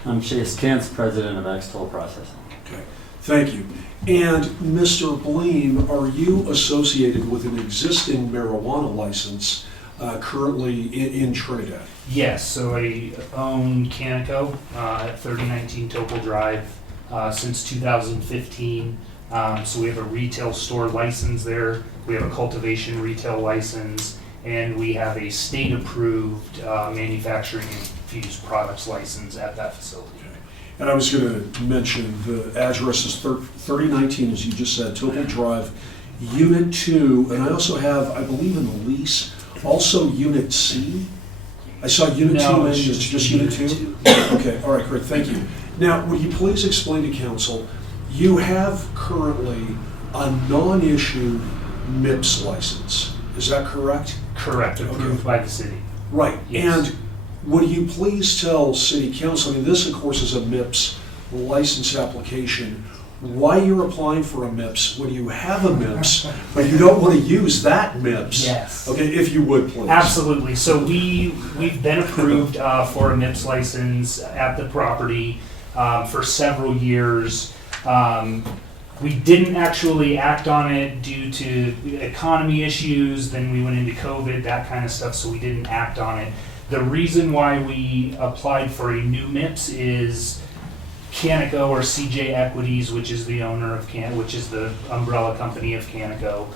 I'm Chase Kintz, president of Extol Processing. Okay, thank you. And Mr. Bleem, are you associated with an existing marijuana license currently in Trinidad? Yes. So I own Canico at 3019 Topol Drive since 2015. So we have a retail store license there. We have a cultivation retail license, and we have a state-approved manufacturing infused products license at that facility. And I was going to mention the address is 3019, as you just said, Topol Drive, Unit 2, and I also have, I believe in the lease, also Unit C. I saw Unit 2, and it's just Unit 2? Okay, all right, great, thank you. Now, would you please explain to council, you have currently a non-issued Mips license, is that correct? Correct, approved by the city. Right, Yes. and would you please tell City Council, I mean, this of course is a Mips license application, why you're applying for a Mips when you have a Mips, but you don't want to use that Mips? Yes. Okay, if you would, please. Absolutely. So we've been approved for a Mips license at the property for several years. We didn't actually act on it due to economy issues, then we went into COVID, that kind of stuff, so we didn't act on it. The reason why we applied for a new Mips is Canico, or CJ Equities, which is the owner of which is the umbrella company of Canico,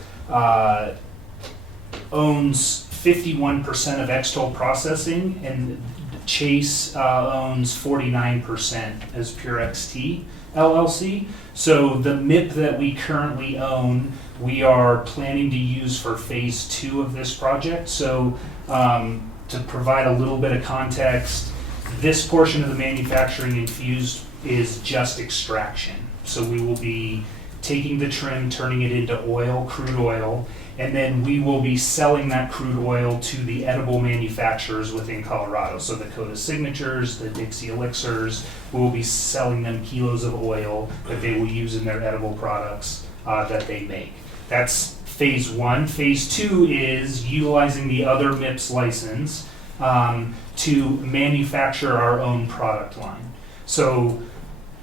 owns 51% of Extol Processing, and Chase owns 49% as Pure XT LLC. So the MIP that we currently own, we are planning to use for phase 2 of this project. So to provide a little bit of context, this portion of the manufacturing infused is just extraction. So we will be taking the trim, turning it into oil, crude oil, and then we will be selling that crude oil to the edible manufacturers within Colorado. So the Coda Signatures, the Dixie Elixirs, we will be selling them kilos of oil that they will use in their edible products that they make. That's phase 1. Phase 2 is utilizing the other MIPS license to manufacture our own product line. So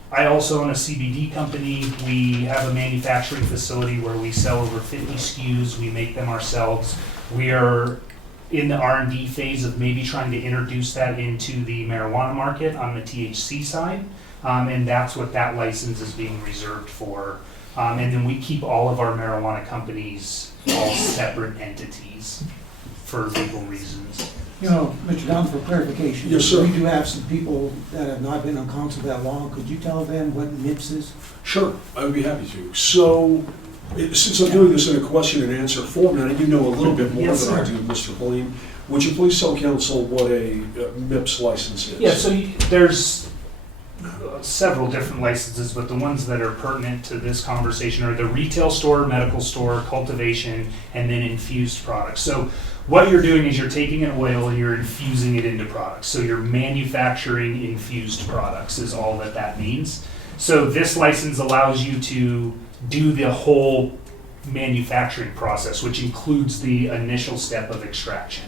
I also own a CBD company. We have a manufacturing facility where we sell over 50 SKUs. We make them ourselves. We are in the R&D phase of maybe trying to introduce that into the marijuana market on the THC side, and that's what that license is being reserved for. And then we keep all of our marijuana companies all separate entities for legal reasons. You know, Mr. Downs, for clarification. Yes, sir. We do have some people that have not been on council that long. Could you tell them what MIPS is? Sure, I would be happy to. So, since I'm doing this in a question and answer format, and you know a little bit more Yes, than I sir. do, Mr. Bleem, would you please tell council what a MIPS license is? Yeah, so there's several different licenses, but the ones that are pertinent to this conversation are the retail store, medical store, cultivation, and then infused products. So what you're doing is you're taking an oil and you're infusing it into products. So you're manufacturing infused products is all that that means. So this license allows you to do the whole manufacturing process, which includes the initial step of extraction.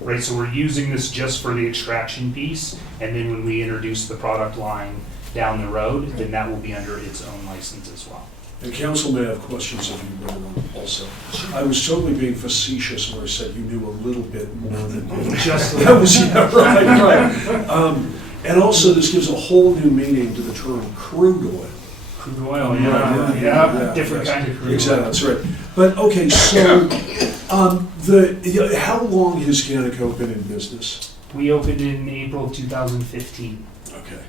right? So we're using this just for the extraction piece, and then when we introduce the product line down the road, then that will be under its own license as well. And council may have questions of you also. I was totally being facetious when I said you knew a little bit more than me. Just that was, yeah, right. And also, this gives a whole new meaning to the term crude oil. Crude oil, yeah, different kind of crude oil. Exactly, that's right. But, okay, so, how long has Canico been in business? We opened in April of 2015. Okay.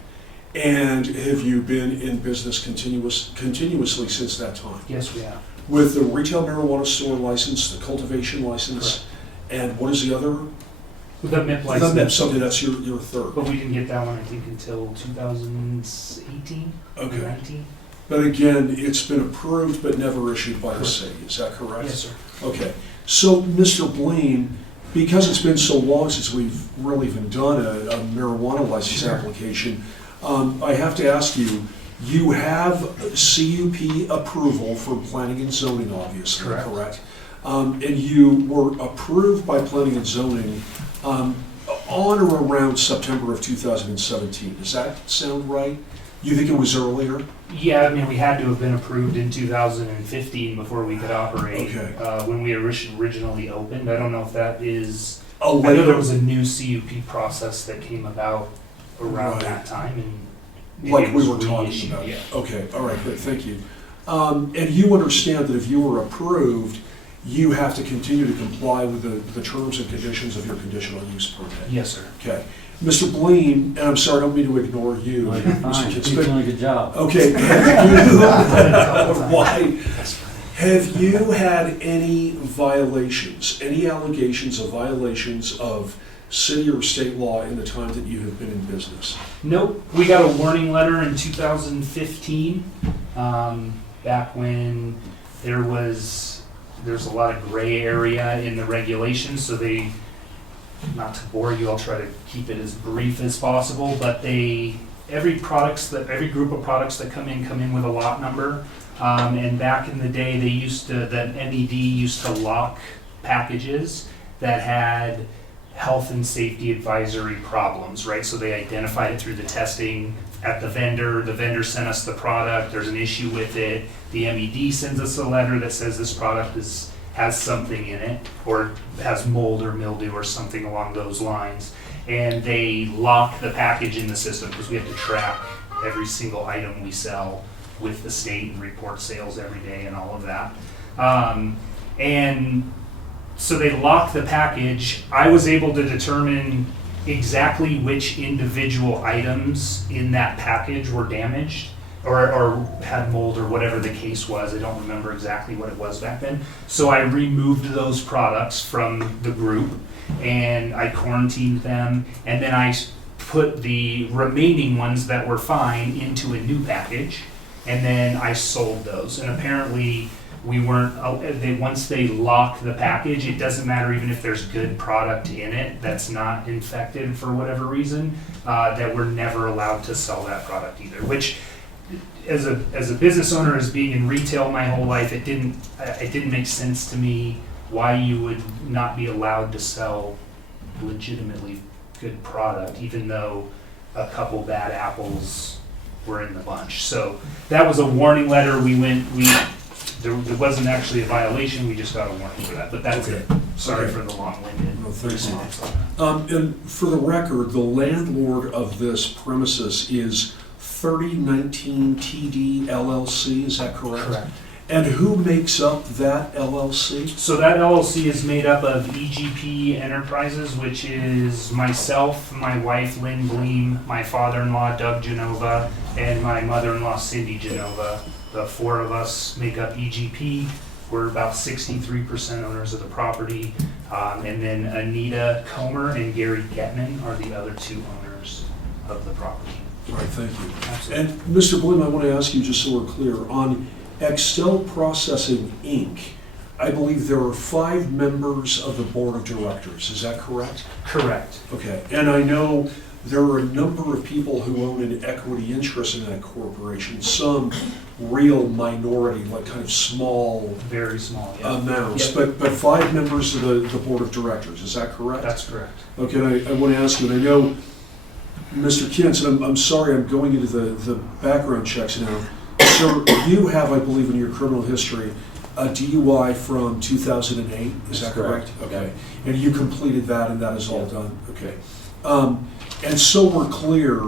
And have you been in business continuously since that time? Yes, we have. With the retail marijuana store license, the cultivation license, and what is the other? The MIP license. The MIP, something that's your third. But we didn't get that one, I think, until 2018, Okay. 19. But again, it's been approved but never issued by the city, is that correct? Yes, sir. Okay. So, Mr. Blaine, because it's been so long since we've really even done a marijuana license application, I have to ask you, you have CUP approval from planning and zoning, obviously, correct? And you were approved by planning and zoning on or around September of 2017. Does that sound right? You think it was earlier? Yeah, I mean, we had to have been approved in 2015 before we could operate. Okay. When we originally opened. I don't know if that is. I know there was a new CUP process that came about around that time, and like it we was were talking reissued, about. yeah. Okay, all right, great, thank you. And you understand that if you were approved, you have to continue to comply with the terms and conditions of your conditional use permit? Yes, sir. Okay. Mr. Blaine, and I'm sorry, I don't mean to ignore you. No, you're fine. You're doing a good job. Okay. Why? Have you had any violations, any allegations of violations of city or state law in the time that you have been in business? Nope. We got a warning letter in 2015, back when there's a lot of gray area in the regulations, so they, not to bore you, I'll try to keep it as brief as possible, but every group of products that come in with a lot number, and back in the day, the MED used to lock packages that had health and safety advisory problems, right? So they identified it through the testing at the vendor sent us the product, there's an issue with it, the MED sends us a letter that says this product has something in it, or has mold or mildew or something along those lines, and they lock the package in the system, because we have to track every single item we sell with the state and report sales every day and all of that. And so they locked the package. I was able to determine exactly which individual items in that package were damaged or had mold or whatever the case was. I don't remember exactly what it was back then. So I removed those products from the group and I quarantined them, and then I put the remaining ones that were fine into a new package, and then I sold those. And apparently we weren't, once they lock the package, it doesn't matter even if there's good product in it that's not infected for whatever reason, that we're never allowed to sell that product either, which as a business owner, as being in retail my whole life, it didn't make sense to me why you would not be allowed to sell legitimately good product, even though a couple bad apples were in the bunch. So that was a warning letter. There wasn't actually a violation, we just got a warning for that, but that's it. Sorry for the long-winded response on that. And for the record, the landlord of this premises is 3019 TD LLC, is that correct? Correct. And who makes up that LLC? So that LLC is made up of EGP Enterprises, which is myself, my wife Lynn Gleam, my father-in-law Doug Genova, and my mother-in-law Cindy Genova. The four of us make up EGP. We're about 63% owners of the property. And then Anita Comer and Gary Getman are the other two owners of the property. All right, thank you. Absolutely. And Mr. Bloom, I want to ask you, just so we're clear, on Excel Processing, Inc., I believe there are 5 members of the board of directors. Is that correct? Correct. Okay. And I know there are a number of people who own an equity interest in that corporation, some real minority, like kind of small Very small, yeah. amounts, Yeah. but 5 members of the board of directors, is that correct? That's correct. Okay, and I want to ask you, and I know, Mr. Kintz, and I'm sorry, I'm going into the background checks now. Sir, you have, I believe, in your criminal history, a DUI from 2008, is that That's correct? correct. Okay, and you completed that and that is all done, okay. And so we're clear,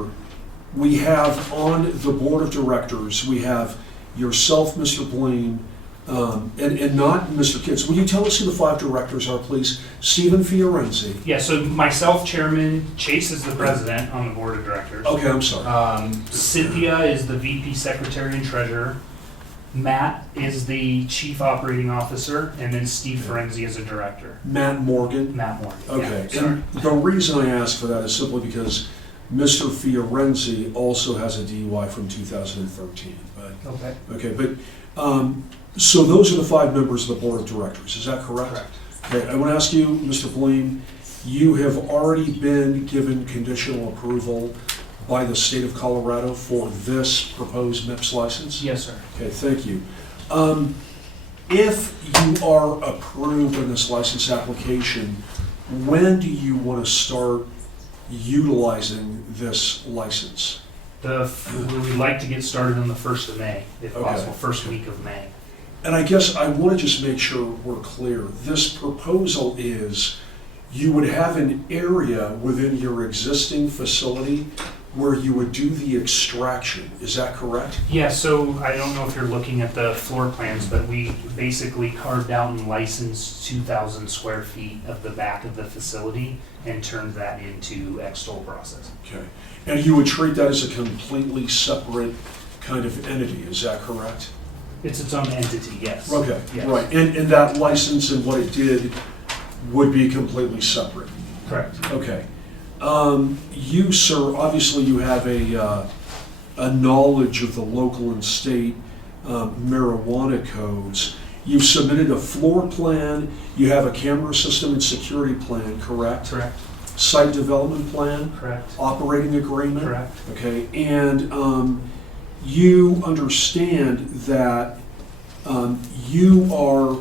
we have on the board of directors, we have yourself, Mr. Blaine, and not Mr. Kintz. Will you tell us who the 5 directors are, please? Stephen Fiorenzi. Yeah, so myself, chairman, Chase is the president on the board of directors. Okay, I'm sorry. Cynthia is the VP secretary and treasurer. Matt is the chief operating officer, and then Steve Fiorenzi is a director. Matt Morgan. Matt Morgan. Okay, Yeah, sorry. and the reason I ask for that is simply because Mr. Fiorenzi also has a DUI from 2013. But, Okay. but so those are the 5 members of the board of directors, is that correct? Correct. Okay, I want to ask you, Mr. Blaine, you have already been given conditional approval by the state of Colorado for this proposed Mips license? Yes, sir. Okay, thank you. If you are approved in this license application, when do you want to start utilizing this license? We'd like to get started on the 1st of May, if Okay. possible, first week of May. And I guess I want to just make sure we're clear. This proposal is you would have an area within your existing facility where you would do the extraction. Is that correct? Yeah, so I don't know if you're looking at the floor plans, but we basically carved out and licensed 2,000 square feet of the back of the facility and turned that into extol processing. Okay. And you would treat that as a completely separate kind of entity, is that correct? It's its own entity, yes. Okay, Yes. right. And that license and what it did would be completely separate? Correct. Okay. You, sir, obviously you have a knowledge of the local and state marijuana codes. You've submitted a floor plan, you have a camera system and security plan, correct? Correct. Site development plan? Correct. Operating agreement? Correct. Okay, and you understand that you are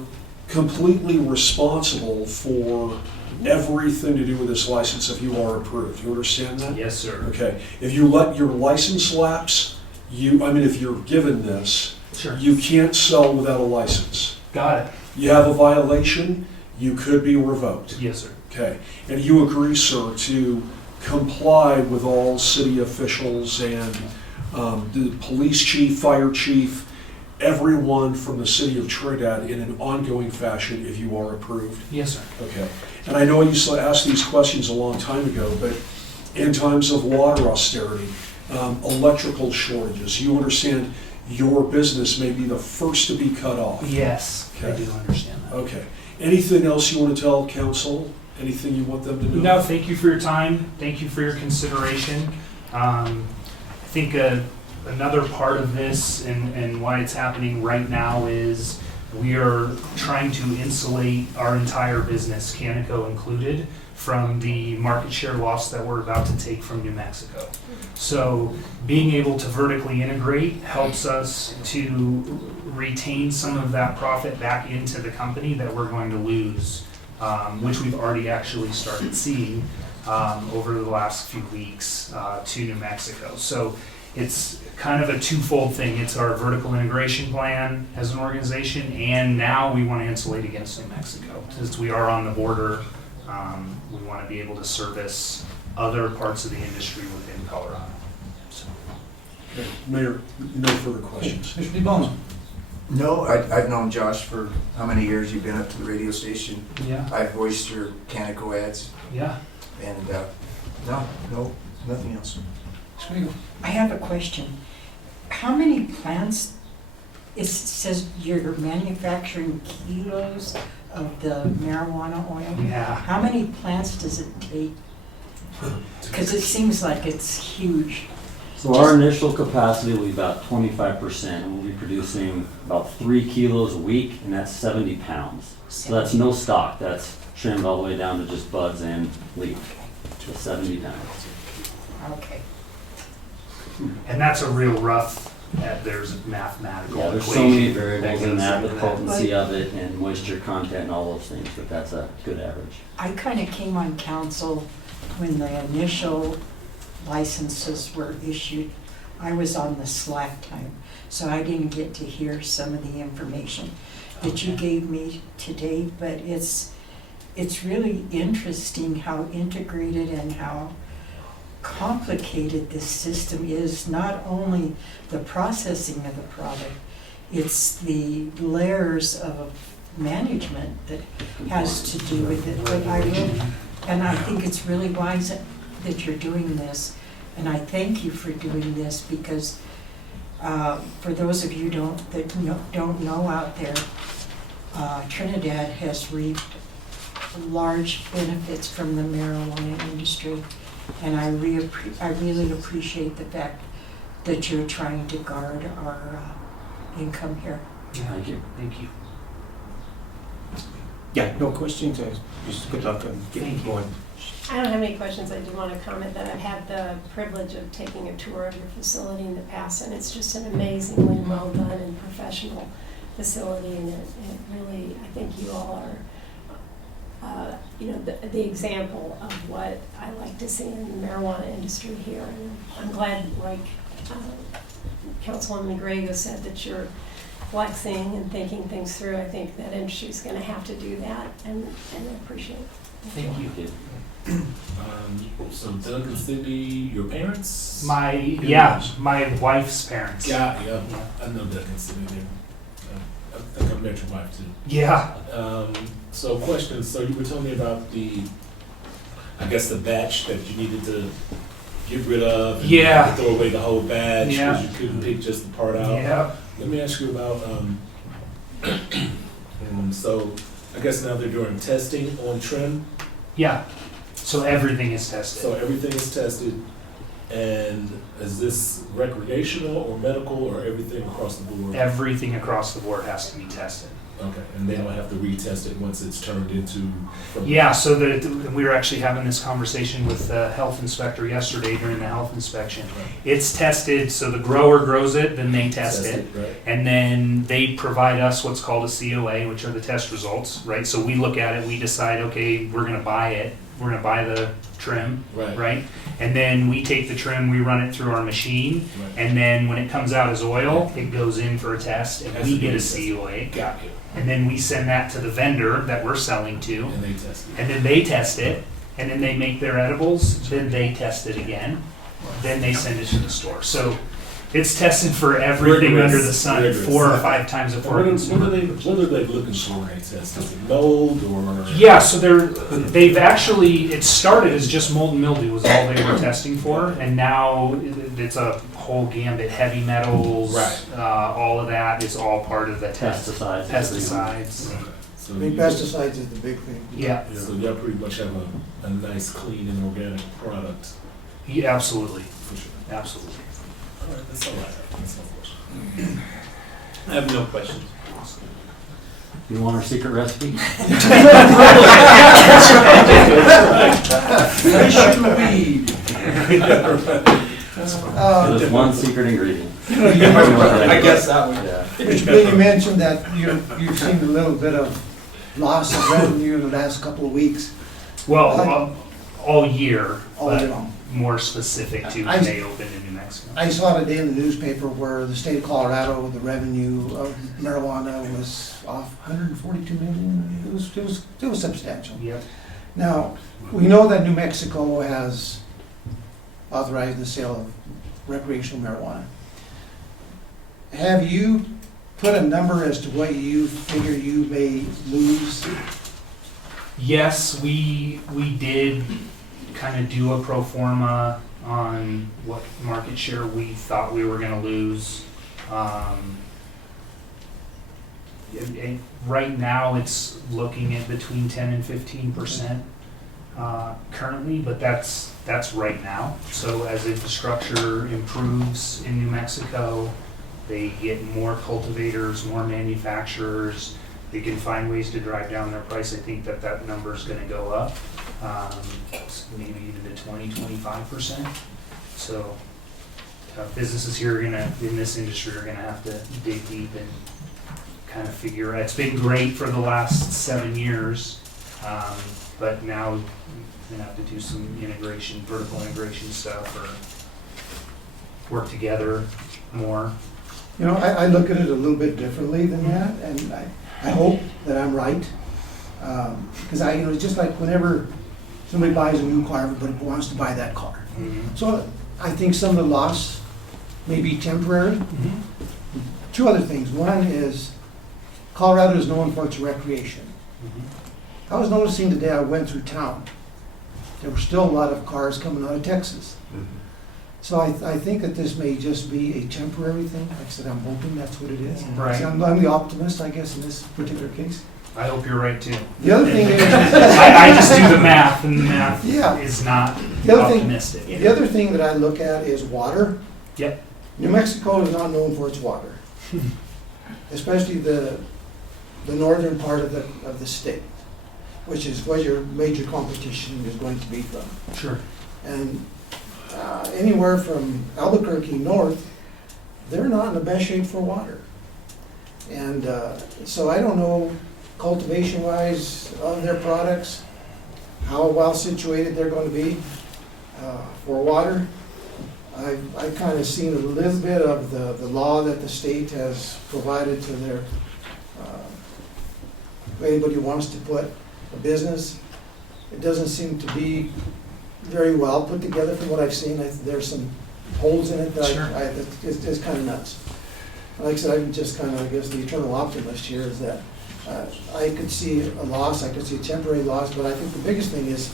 completely responsible for everything to do with this license if you are approved. You understand that? Yes, sir. Okay. If you let your license lapse, if you're given this, Sure. you can't sell without a license. Got it. You have a violation, you could be revoked. Yes, sir. Okay. And you agree, sir, to comply with all city officials and the police chief, fire chief, everyone from the city of Trinidad in an ongoing fashion if you are approved? Yes, sir. Okay. And I know I used to ask these questions a long time ago, but in times of water austerity, electrical shortages, you understand your business may be the first to be cut off. Yes, I Okay. do understand that. Okay. Anything else you want to tell council? Anything you want them to know? No, thank you for your time. Thank you for your consideration. I think another part of this and why it's happening right now is we are trying to insulate our entire business, Canico included, from the market share loss that we're about to take from New Mexico. So being able to vertically integrate helps us to retain some of that profit back into the company that we're going to lose, which we've already actually started seeing over the last few weeks to New Mexico. So it's kind of a twofold thing. It's our vertical integration plan as an organization, and now we want to insulate against New Mexico. Since we are on the border, we want to be able to service other parts of the industry within Colorado. So. Okay. Mayor, no further questions. Mr. DeBona? No, I've known Josh for how many years? You've been up to the radio station. Yeah. I've voiced your Canico ads. Yeah. And no, nothing else. I have a question. How many plants, it says you're manufacturing kilos of the marijuana oil? Yeah. How many plants does it take? Because it seems like it's huge. So our initial capacity will be about 25%, and we'll be producing about 3 kilos a week, and that's 70 pounds. So that's no stock, that's trimmed all the way down to just buds and leaf, so 70 pounds. Okay. And that's a real rough there's mathematical Yeah, there's so many equation variables in goes that, into the that. potency of it and moisture content and all those things, but that's a good average. I kind of came on council when the initial licenses were issued. I was on the slack time, so I didn't get to hear some of the information that you gave me today, but it's really interesting how integrated and how complicated this system is, not only the processing of the product, it's the layers of management that has to do with it. But I think it's really wise that you're doing this, and I thank you for doing this, because for those of you that don't know out there, Trinidad has reaped large benefits from the marijuana industry, and I really appreciate the fact that you're trying to guard our income here. Thank you. Thank you. Yeah, no questions, just good luck and get Thank you. going. I don't have any questions. I do want to comment that I've had the privilege of taking a tour of your facility in the past, and it's just an amazingly well done and professional facility, and it really, I think you all are the example of what I like to see in the marijuana industry here. And I'm glad, like Councilwoman Grego said, that you're flexing and thinking things through. I think that industry's going to have to do that, and I appreciate it. Thank you. So Doug and Cindy, your parents? My wife's parents. Yeah, I know Doug and Cindy. I think I've met your wife too. Yeah. So question, so you were telling me about the batch that you needed to get rid of. And Yeah. throw away the whole batch Yeah. because you couldn't pick just the part out. Yeah. Let me ask you about, so I guess now they're doing testing on trim. Yeah. So everything is tested. So everything is tested, and is this recreational or medical or everything across the board? Everything across the board has to be tested. Okay, and they don't have to retest it once it's turned into. Yeah, so we were actually having this conversation with the health inspector yesterday during the health inspection. It's tested, so the grower grows it, then they test it. Right. And then they provide us what's called a COA, which are the test results, right? So we look at it, we decide, okay, we're gonna buy it. We're gonna buy the trim, right? And then we take the trim, we run it through our machine, and then when it comes out as oil, it goes in for a test, and we get a COA. Got you. And then we send that to the vendor that we're selling to, And they test it. and then they test it, and then they make their edibles, then they test it again, then they send it to the store. So it's tested for everything Rigorous. under the sun, Rigorous. 4 or 5 times before What are consumer. they looking for when they test? Is it mold or? Yeah, so they've actually, it started as just mold and mildew was all they were testing for, and now it's a whole gambit, heavy metals, all of that is all part of the test. Pesticides. So I think pesticides is the big thing. Yeah. So y'all pretty much have a nice, clean, and organic product. Yeah, absolutely. For sure. Absolutely. All right, that's all I have. That's all question. I have no questions. You want our secret recipe? There's one secret ingredient. I guess that one. Yeah. Mr. Bill, you mentioned that you've seen a little bit of loss of revenue in the last couple of weeks. Well, all year, All but year long. more specific to when they opened in New Mexico. I saw today in the newspaper where the state of Colorado, the revenue of marijuana was off 142 million. It was substantial. Yep. Now, we know that New Mexico has authorized the sale of recreational marijuana. Have you put a number as to what you figure you may lose? Yes, we did kind of do a pro forma on what market share we thought we were going to lose. And right now, it's looking at between 10 and 15% currently, but that's right now. So as infrastructure improves in New Mexico, they get more cultivators, more manufacturers. They can find ways to drive down their price. I think that number is going to go up, maybe even to 20, 25%. So businesses here are gonna, in this industry, are gonna have to dig deep and kind of figure out. It's been great for the last 7 years, but now we're gonna have to do some integration, vertical integration stuff, or work together more. You know, I look at it a little bit differently than that, and I hope that I'm right. Because you know, it's just like whenever somebody buys a new car, everybody wants to buy that car. So I think some of the loss may be temporary. Two other things. One is Colorado is known for its recreation. I was noticing today, I went through town, there were still a lot of cars coming out of Texas. So I think that this may just be a temporary thing. Like I said, I'm hoping that's what it is. Right. So I'm the optimist, I guess, in this particular case. I hope you're right too. The other thing is, I just do the math, and the math Yeah. is not The other optimistic. thing, the other thing that I look at is water. Yep. New Mexico is not known for its water, especially the northern part of the state, which is where your major competition is going to be from. Sure. And anywhere from Albuquerque north, they're not in the best shape for water. And so I don't know, cultivation-wise, of their products, how well situated they're going to be for water. I've kind of seen a little bit of the law that the state has provided to their, anybody who wants to put a business. It doesn't seem to be very well put together from what I've seen. There's some holes in it that it's kind of nuts. Like I said, I'm just kind of, I guess, the eternal optimist here is that I could see a loss, I could see a temporary loss, but I think the biggest thing is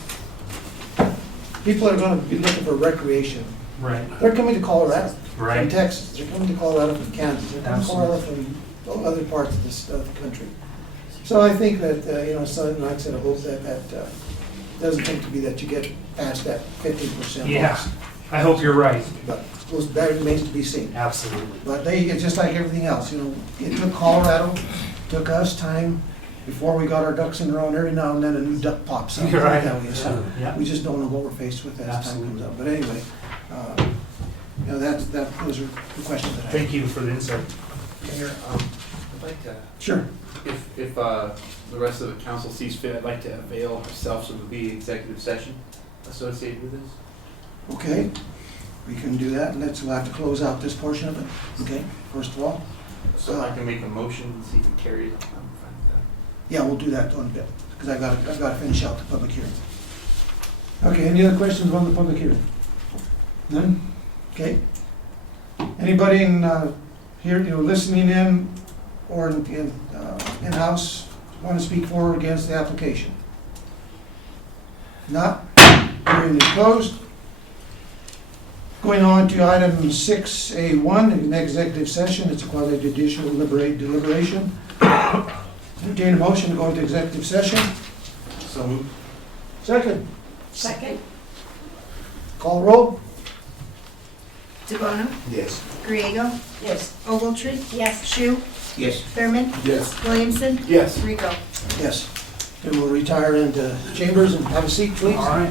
people are going to be looking for recreation. Right. They're coming to Colorado Right. from Texas. They're coming to Colorado from Kansas. They're coming to Colorado from other parts of the country. So I think that, you know, so like I said, I hope that doesn't think to be that you get past that 15% Yeah. loss. I hope you're right. But that remains to be seen. Absolutely. But it's just like everything else, you know, it took Colorado, took us time before we got our ducks in a row, and every now and then a new duck pops up. You're right. So Yeah. we just don't know what we're faced with as time comes up. But anyway, you know, those are the questions that I have. Thank you for the insight. Mayor, I'd like to, Sure. if the rest of the council sees fit, I'd like to avail ourselves of the executive session associated with this. Okay, we can do that, and we'll have to close out this portion of it, okay, first of all. So I can make a motion and see if it carries. I'm fine with that. Yeah, we'll do that on a bit, because I've got to finish out the public hearing. Okay, any other questions on the public hearing? None? Okay. Anybody here, you know, listening in or in-house want to speak for or against the application? Not? Hearing is closed. Going on to item 6A1, an executive session, it's a quasi-judicial deliberation. Entertain a motion to go into executive session. So moved. Second. Second. Call roll. DeBono, Yes. Griego, Yes. Ogletree, Yes. Shu, Yes. Thurman, Yes. Williamson, Yes. Rico. Yes. And we'll retire into chambers and have a seat, please. All right.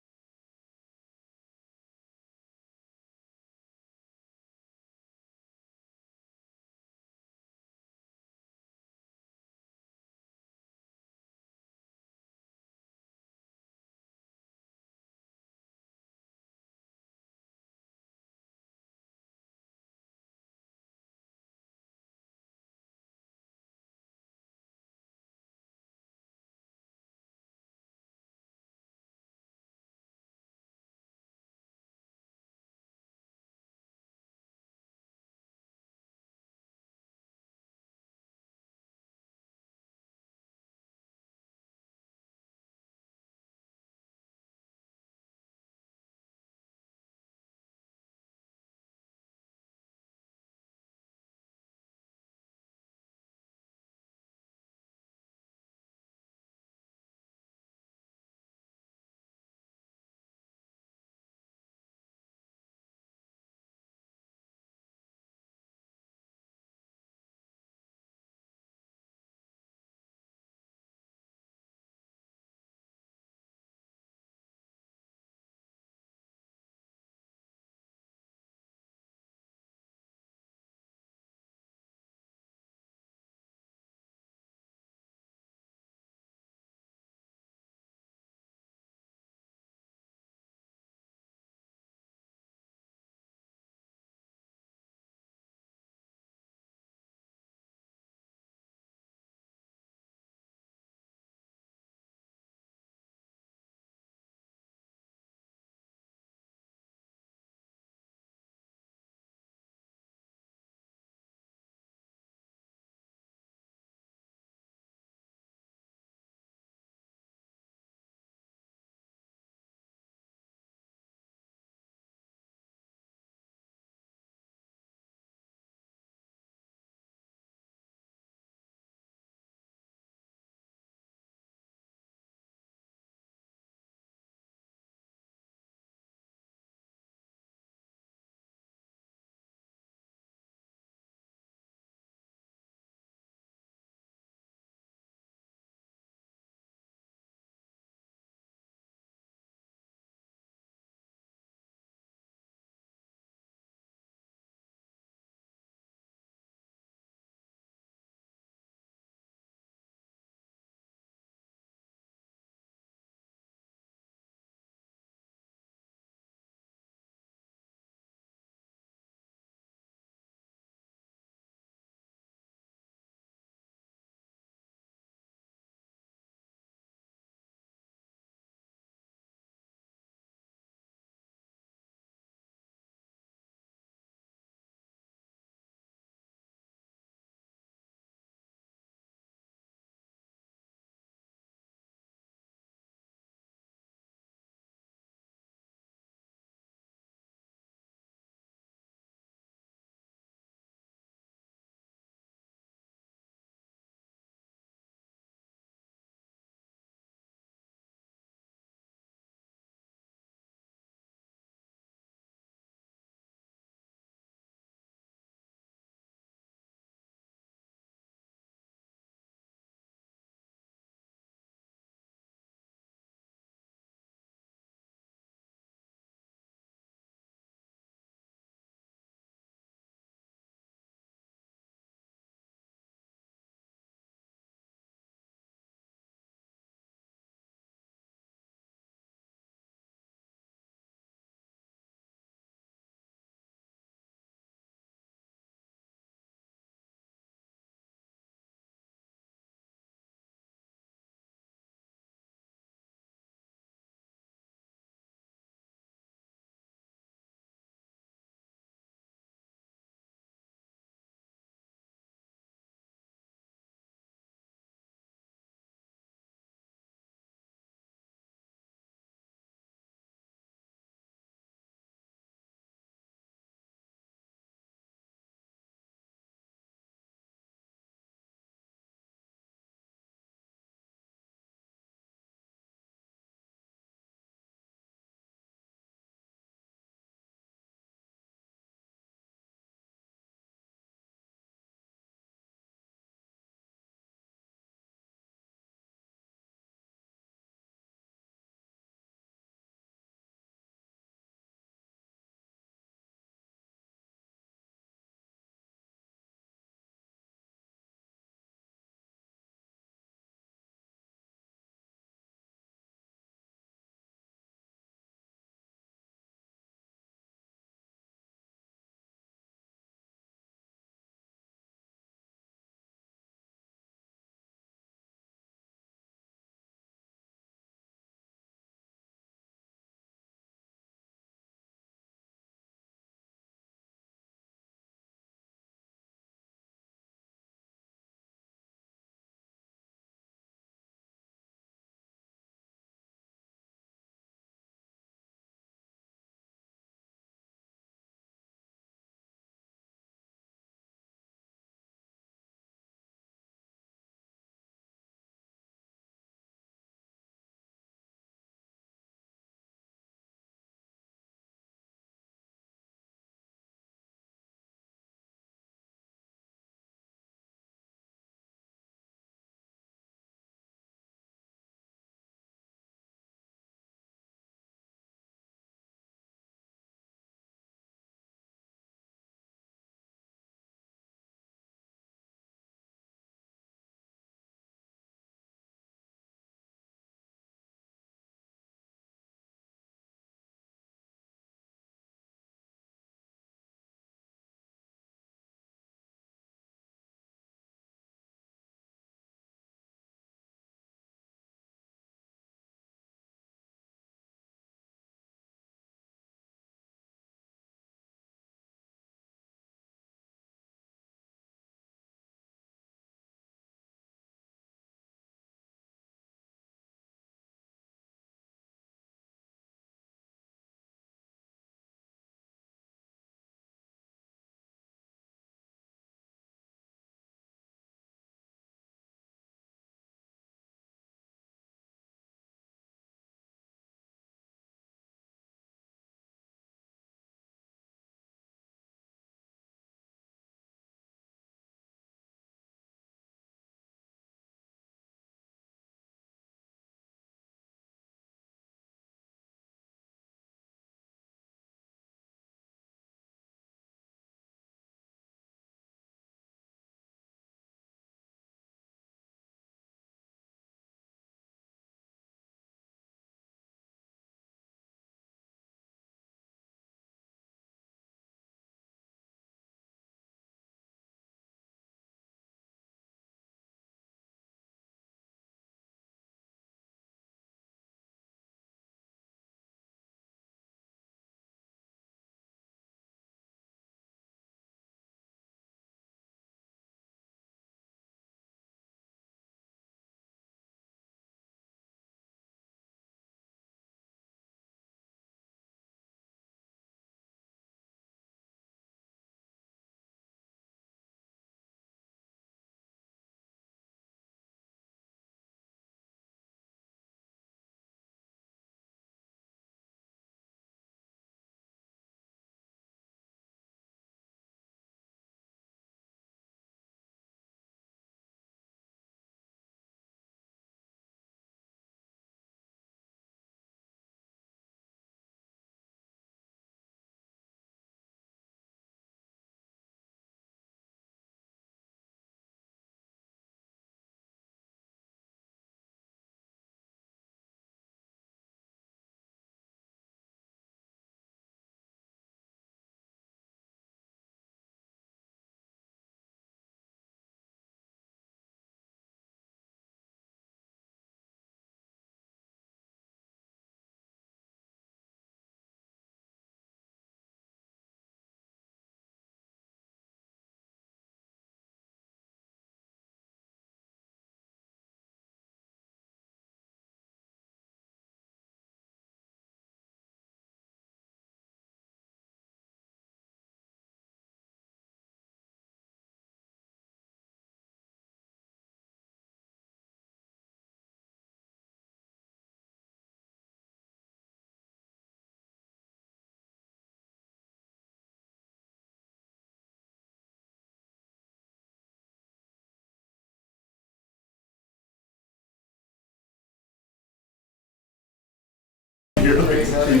Can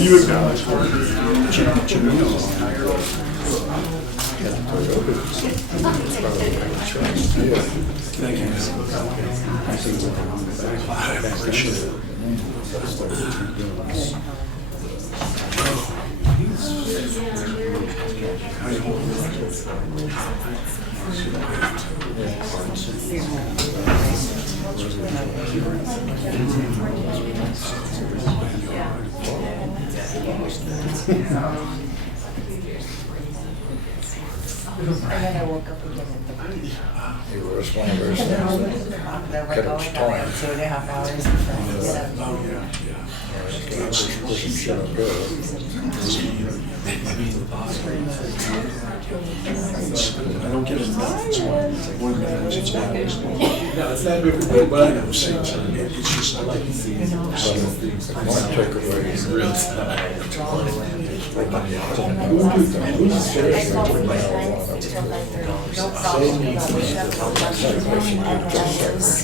you acknowledge Thank you. I appreciate it. And then I woke up again at the beach. It was one of those things that kept us torn. 2.5 hours before I could get up. Pushing shit up good. I don't get it. It's one of the things it's always. No, it's not good for me, but I know. It's just I like to see some things. I want to take away In real time. I called from my friends until 9:30. No problem. I was up till lunch.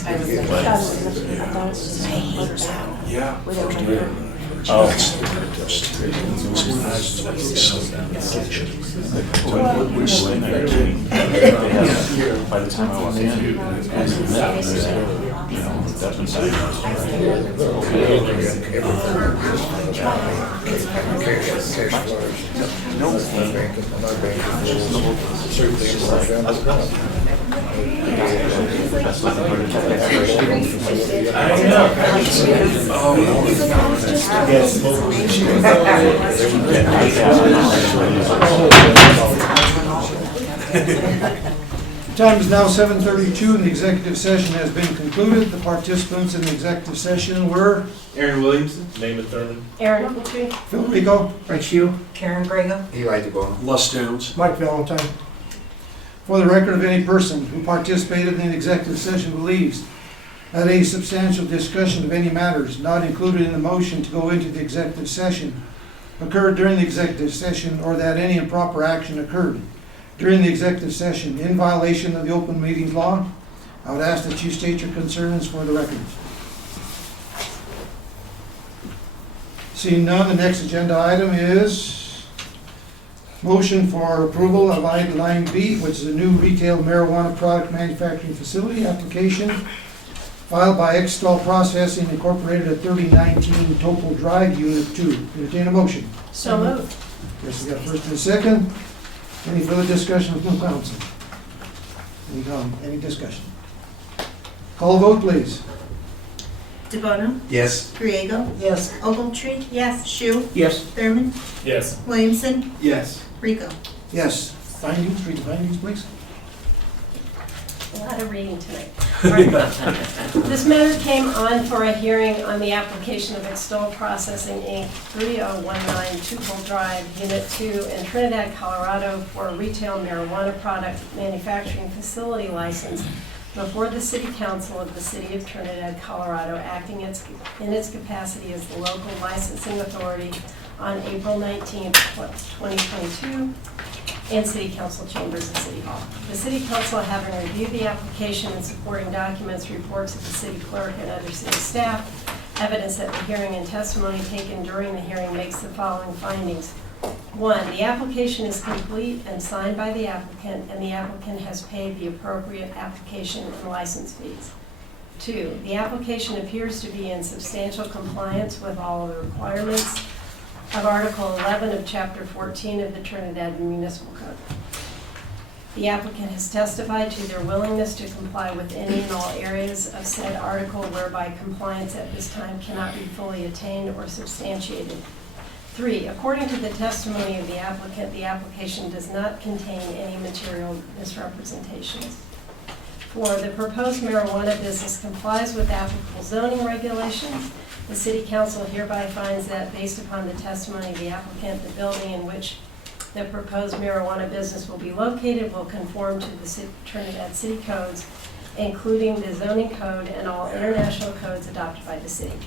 And then I was like, I hate that. Yeah. Without my group. Oh. By the time I was in, that's been said. Time is now 7:32 and the executive session has been concluded. The participants in the executive session were Aaron Williamson. Name it thoroughly. Aaron Ogletree. Phil Rico, Frank Hugh, Karen Grego. Eli DeBona. Les Downs. Mike Valentine. For the record of any person who participated in the executive session believes that a substantial discussion of any matters not included in the motion to go into the executive session occurred during the executive session, or that any improper action occurred during the executive session in violation of the open meetings law, I would ask that you state your concerns for the record. Seeing none, the next agenda item is motion for approval of item 9B, which is a new retail marijuana product manufacturing facility application filed by Extol Processing Incorporated at 3019 Topol Drive, Unit 2. Entertain a motion. So moved. Yes, we got first and a second. Any further discussion from council? Any discussion? Call vote, please. DeBona. Yes. Griego. Yes. Ogletree. Yes. Shu. Yes. Thurman. Yes. Williamson. Yes. Rico. Yes. Findings, read the findings, please. A lot of reading tonight. All right. This matter came on for a hearing on the application of Extol Processing, Inc., 3019 Tupelo Drive, Unit 2 in Trinidad, Colorado, for a retail marijuana product manufacturing facility license before the City Council of the City of Trinidad, Colorado, acting in its capacity as the local licensing authority on April 19, 2022, and City Council chambers in City Hall. The City Council, having reviewed the application and supporting documents, reports of the city clerk and other city staff, evidence at the hearing and testimony taken during the hearing, makes the following findings. 1, the application is complete and signed by the applicant, and the applicant has paid the appropriate application and license fees. 2, the application appears to be in substantial compliance with all of the requirements of Article 11 of Chapter 14 of the Trinidad Municipal Code. The applicant has testified to their willingness to comply with any and all areas of said article whereby compliance at this time cannot be fully attained or substantiated. 3, according to the testimony of the application does not contain any material misrepresentations. 4, the proposed marijuana business complies with applicable zoning regulations. The City Council hereby finds that, based upon the testimony of the applicant, the building in which the proposed marijuana business will be located will conform to the Trinidad City codes, including the zoning code and all international codes adopted by the city.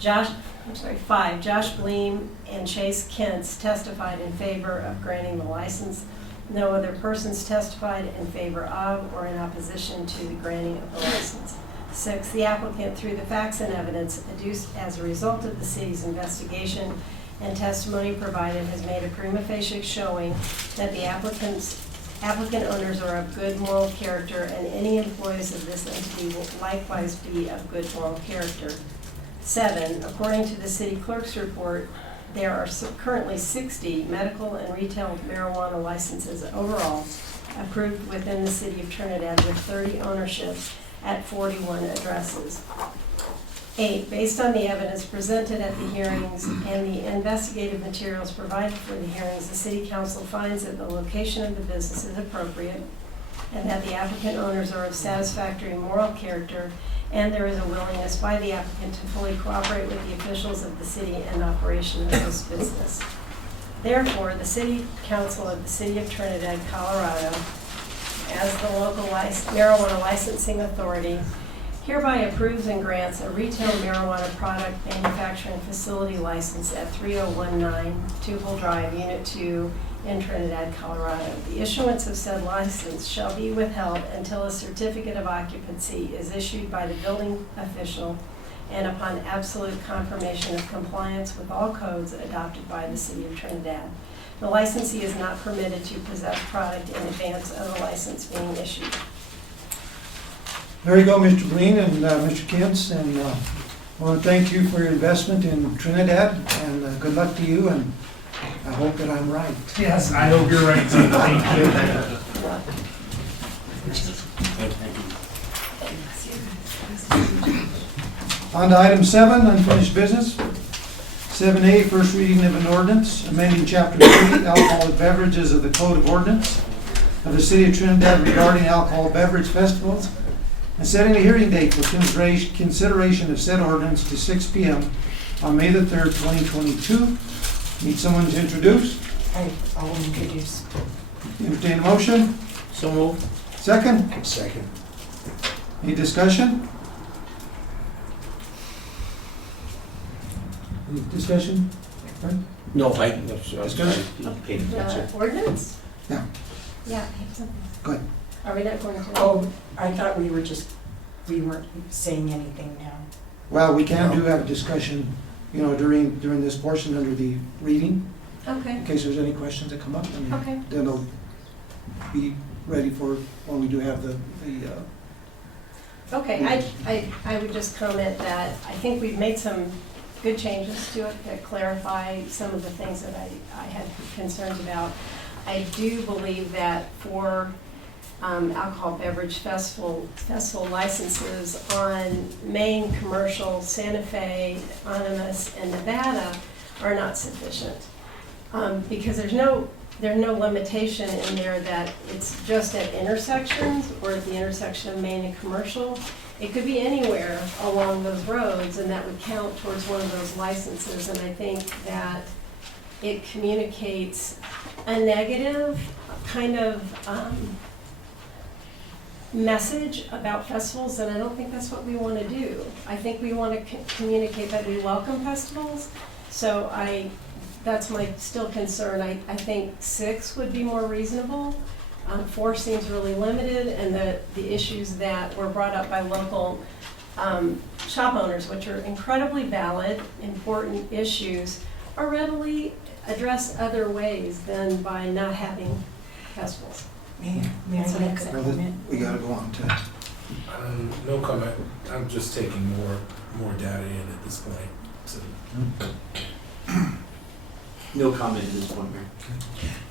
5, Josh Bleem and Chase Kentz testified in favor of granting the license. No other persons testified in favor of or in opposition to the granting of the license. 6, the applicant, through the facts and evidence adduced as a result of the city's investigation and testimony provided, has made a prima facie showing that the applicant owners are of good moral character, and any employees of this entity will likewise be of good moral character. 7, according to the city clerk's report, there are currently 60 medical and retail marijuana licenses overall approved within the city of Trinidad, with 30 ownerships at 41 addresses. 8, based on the evidence presented at the hearings and the investigative materials provided for the hearings, the city council finds that the location of the business is appropriate and that the applicant owners are of satisfactory moral character, and there is a willingness by the applicant to fully cooperate with the officials of the city and operation of this business. Therefore, the City Council of the City of Trinidad, Colorado, as the local marijuana licensing authority, hereby approves and grants a retail marijuana product manufacturing facility license at 3019 Tupelo Drive, Unit 2 in Trinidad, Colorado. The issuance of said license shall be withheld until a certificate of occupancy is issued by the building official and upon absolute confirmation of compliance with all codes adopted by the City of Trinidad. The licensee is not permitted to possess product in advance of the license being issued. There you go, Mr. Breen and Mr. Kintz, and I want to thank you for your investment in Trinidad, and good luck to you, and I hope that I'm right. Yes, I hope you're right too. Thank you. On to item 7, unfinished business. 7A, first reading of an ordinance, amending Chapter 3, alcoholic beverages of the Code of Ordinance of the City of Trinidad regarding alcohol beverage festivals, and setting a hearing date for consideration of said ordinance to 6 p.m. on May the 3rd, 2022. Need someone to introduce? I'll introduce. Entertain a motion? So moved. Second? Second. Any discussion? Any discussion? Right? No, I Discussion? paid attention. The ordinance? Yeah. Yeah, I have something. Go ahead. Are we not going to? Oh, I thought we weren't saying anything now. Well, we can do have a discussion, during this portion under the reading, Okay. in case there's any questions that come up. I mean, Okay. then they'll be ready for when we do have the Okay, I would just comment that I think we've made some good changes to it that clarify some of the things that I had concerns about. I do believe that for alcohol beverage festival licenses on Maine, Commercial, Santa Fe, Animas, and Nevada are not sufficient. Because there's no limitation in there that it's just at intersections or at the intersection of Maine and Commercial. It could be anywhere along those roads, and that would count towards one of those licenses. And I think that it communicates a negative kind of message about festivals, and I don't think that's what we want to do. I think we want to communicate that we welcome festivals. So that's my still concern. I think 6 would be more reasonable. 4 seems really limited, and the issues that were brought up by local shop owners, which are incredibly valid, important issues, are readily addressed other ways than by not having festivals. May I make a comment? We gotta go on to. No comment. I'm just taking more data in at this point. So. No comment at this point, Mayor.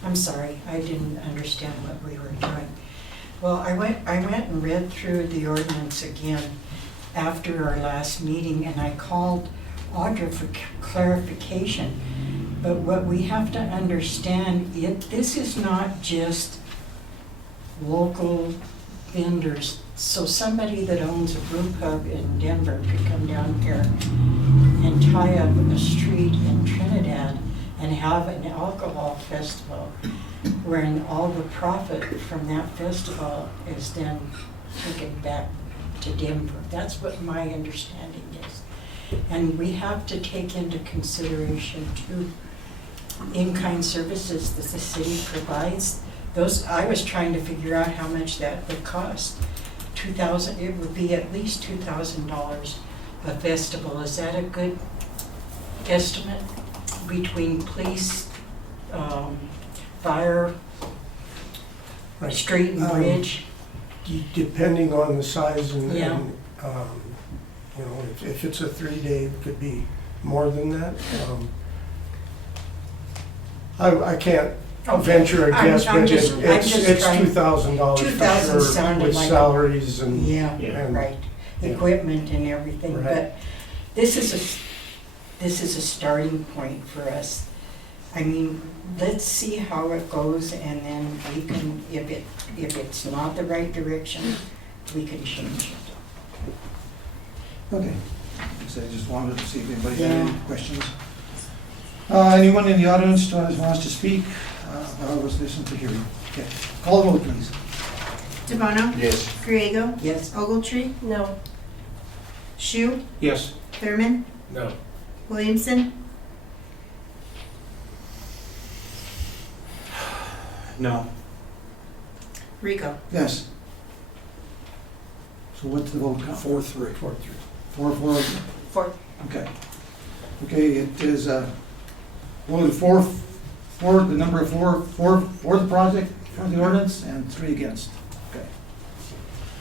I'm sorry, I didn't understand what we were doing. Well, I went and read through the ordinance again after our last meeting, and I called Audra for clarification. But what we have to understand, this is not just local vendors. So somebody that owns a brew pub in Denver could come down here and tie up a street in Trinidad and have an alcohol festival, wherein all the profit from that festival is then taken back to Denver. That's what my understanding is. And we have to take into consideration too in-kind services that the city provides. I was trying to figure out how much that would cost to $2,000, it would be at least $2,000 a festival. Is that a good estimate between police, fire, street and bridge? Depending on the size and, Yeah. you know, if it's a 3-day, it could be more than that. I can't venture a guess, but it's $2,000 for $2,000 sure, sounded with like salaries and. Yeah, and- right, equipment and everything, Right. but this is a starting point for us. I mean, let's see how it goes, and then we can, if it's not the right direction, we can change it. Okay. So I just wanted to see if anybody had Yeah. any questions. Anyone in the audience wants to speak? I was listening to hearing. Okay. Call the vote, please. DeBono? Yes. Griego? Yes. Ogletree? No. Shu? Yes. Thurman? No. Williamson? No. Rico? Yes. So what's the vote count? 4-3. 4-3. 4-4. 4. Okay. Okay, it is, the number of four for the project, for the ordinance, and 3 against. Okay.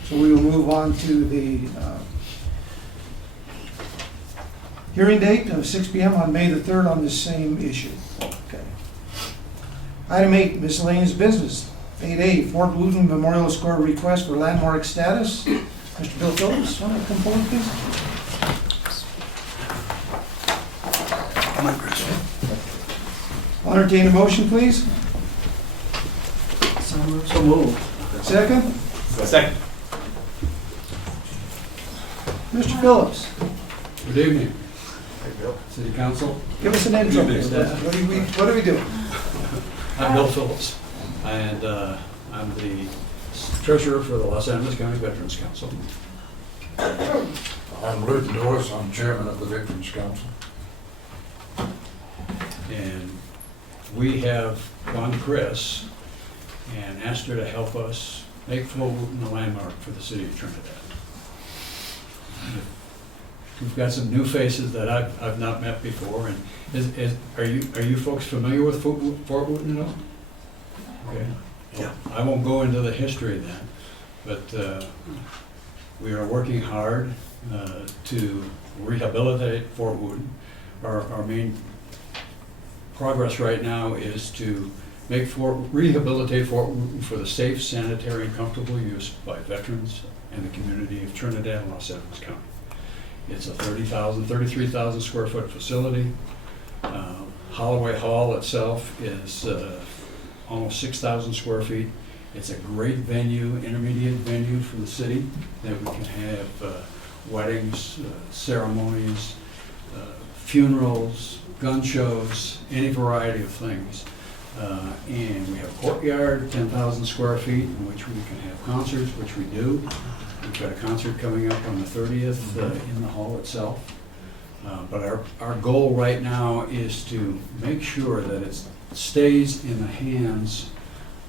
So we will move on to the hearing date of 6 p.m. on May the 3rd on this same issue. Okay. Item 8, miscellaneous business. 8A, Fort Blueton Memorial Square request for landmark status. Mr. Bill Phillips, want to come forward, please? Come on, Chris. I'll entertain a motion, please. So moved. So moved. Second? Second. Mr. Phillips, Good evening. City Council. give us an intro. Good evening, Stan. What are we doing? I'm Bill Phillips, and I'm the treasurer for the Los Angeles County Veterans Council. I'm Blueton, I'm chairman of the Veterans Council. And we have gone to Chris and asked her to help us make Fort Wooten a landmark for the city of Trinidad. We've got some new faces that I've not met before, and are you folks familiar with Fort Wooten at all? Okay. Yeah. I won't go into the history then, but we are working hard to rehabilitate Fort Wooten. Our main progress right now is to rehabilitate Fort Wooten for the safe, sanitary, and comfortable use by veterans and the community of Trinidad and Los Angeles County. It's a 33,000 square foot facility. Holloway Hall itself is almost 6,000 square feet. It's a great venue, intermediate venue for the city that we can have weddings, ceremonies, funerals, gun shows, any variety of things. And we have a courtyard, 10,000 square feet, in which we can have concerts, which we do. We've got a concert coming up on the 30th in the hall itself. But our goal right now is to make sure that it stays in the hands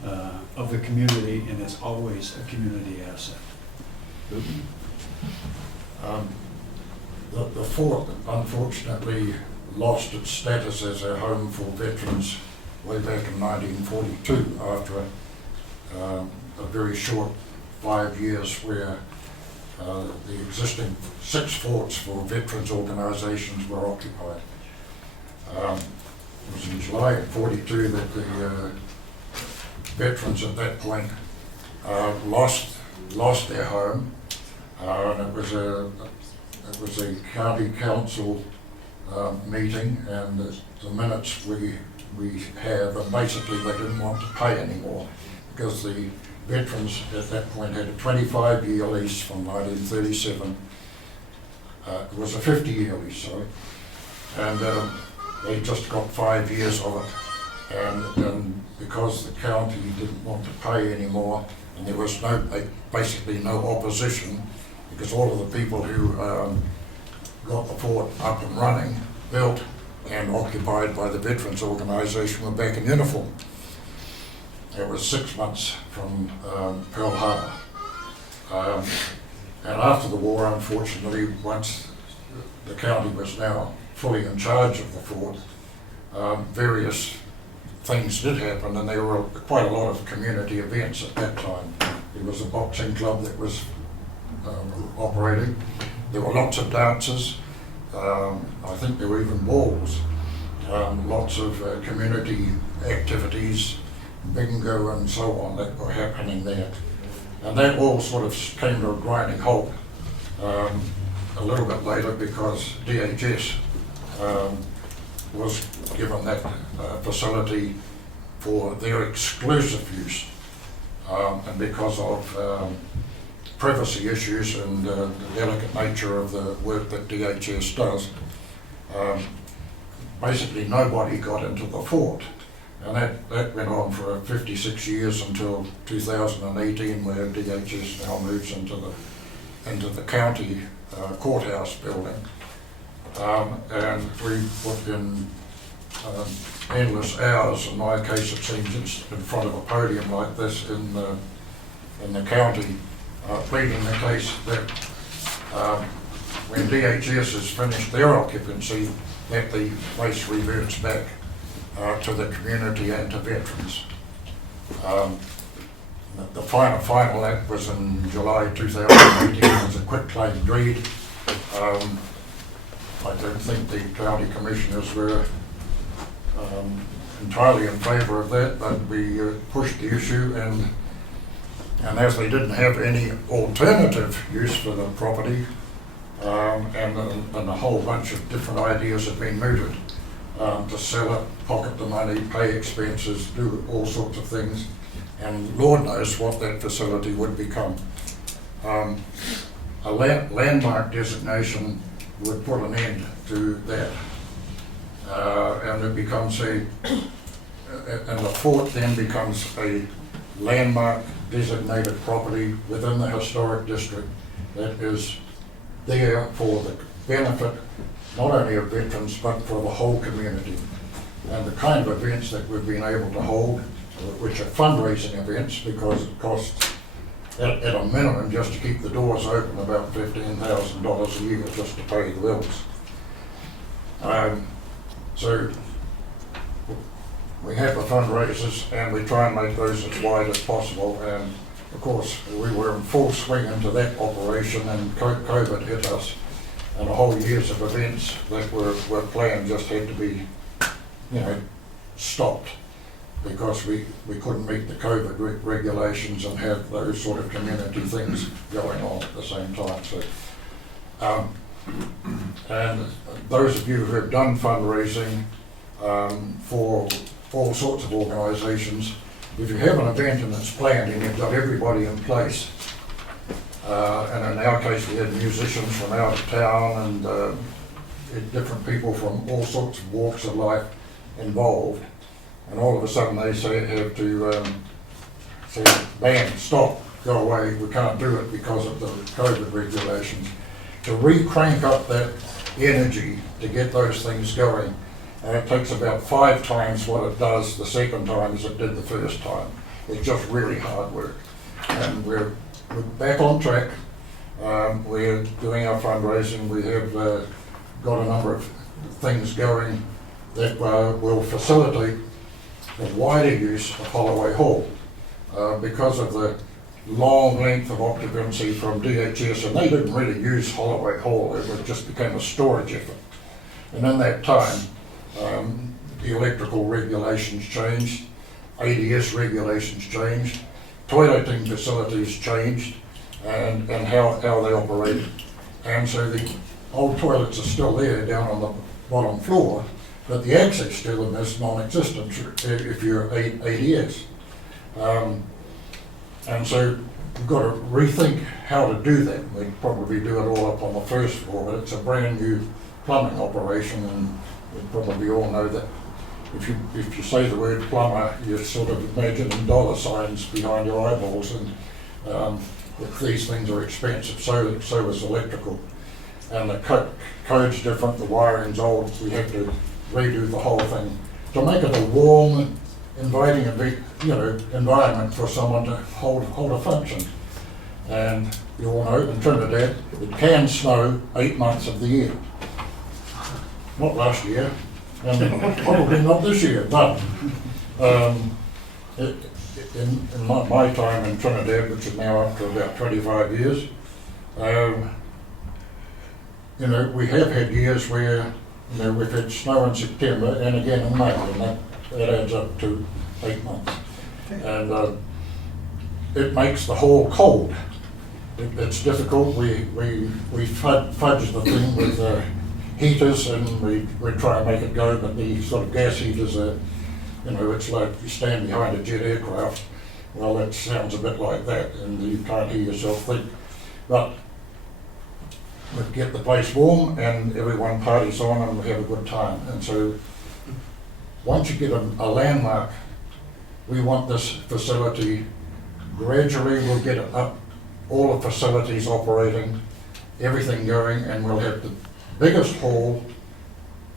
of the community, and it's always a community asset. The fort unfortunately lost its status as a home for veterans way back in 1942 after a very short 5 years where the existing 6 forts for veterans organizations were occupied. It was in July of 42 that the veterans at that point lost their home, and it was a county council meeting, and the minutes we have, and basically they didn't want to pay anymore because the veterans at that point had a 25-year lease from 1937. It was a 50-year lease, sorry, and they just got 5 years of it. And because the county didn't want to pay anymore, and there was basically no opposition, because all of the people who got the fort up and running, built and occupied by the veterans organization were back in uniform. It was 6 months from Pearl Harbor. And after the war, unfortunately, once the county was now fully in charge of the fort, various things did happen, and there were quite a lot of community events at that time. There was a boxing club that was operating. There were lots of dances. I think there were even balls. Lots of community activities, bingo and so on that were happening there. And that all sort of came to a grinding halt a little bit later because DHS was given that facility for their exclusive use. And because of privacy issues and the delicate nature of the work that DHS does, basically nobody got into the fort. And that went on for 56 years until 2018, where DHS now moves into the county courthouse building. And we put in endless hours, in my case it seems, in front of a podium like this in the county, pleading the case that when DHS has finished their occupancy, that the place reverts back to the community and to veterans. The final act was in July 2018. It was a quitclaim deed. I don't think the county commissioners were entirely in favour of that, but we pushed the issue, and as they didn't have any alternative use for the property, and a whole bunch of different ideas had been mooted to sell it, pocket the money, pay expenses, do all sorts of things, and Lord knows what that facility would become. A landmark designation would put an end to that, and it becomes and the fort then becomes a landmark designated property within the historic district that is there for the benefit not only of veterans but for the whole community. And the kind of events that we've been able to hold, which are fundraising events, because it costs at a minimum just to keep the doors open about $15,000 a year just to pay the bills. So we have the fundraisers and we try and make those as wide as possible, and of course we were in full swing into that operation and COVID hit us, and a whole years of events that were planned just had to be, stopped because we couldn't meet the COVID regulations and have those sort of community things going on at the same time. So, and those of you who have done fundraising for all sorts of organisations, if you have an event and it's planned and you've got everybody in place, and in our case we had musicians from out of town and different people from all sorts of walks of life involved, and all of a sudden they have to say, bam, stop, go away, we can't do it because of the COVID regulations. To re-crank up that energy to get those things going, and it takes about 5 times what it does the second time as it did the first time. It's just really hard work. And we're back on track. We're doing our fundraising. We have got a number of things going that will facilitate the wider use of Holloway Hall because of the long length of occupancy from DHS, and they didn't really use Holloway Hall. It just became a storage effort. And in that time, the electrical regulations changed, ADS regulations changed, toileting facilities changed, and how they operated. And so the old toilets are still there down on the bottom floor, but the access to them is non-existent if you're ADS. And so we've got to rethink how to do that. We'd probably do it all up on the first floor, but it's a brand new plumbing operation, and you probably all know that if you say the word plumber, you sort of imagine dollar signs behind your eyeballs, and these things are expensive, so is electrical. And the code's different, the wiring's old, we have to redo the whole thing to make it a warm, inviting environment for someone to hold a function. And you all know in Trinidad, it can snow 8 months of the year. Not last year, and probably not this year, but in my time in Trinidad, which is now up to about 25 years, you know, we have had years where, you know, we've had snow in September and again in May, and that adds up to 8 months. And it makes the hall cold. It's difficult. We fudge the thing with heaters, and we try and make it go, but the sort of gas heaters are, you know, it's like you stand behind a jet aircraft. Well, that sounds a bit like that, and you can't hear yourself think. But we get the place warm, and everyone parties on, and we have a good time. And so, once you get a landmark, we want this facility, gradually we'll get it up, all the facilities operating, everything going, and we'll have the biggest hall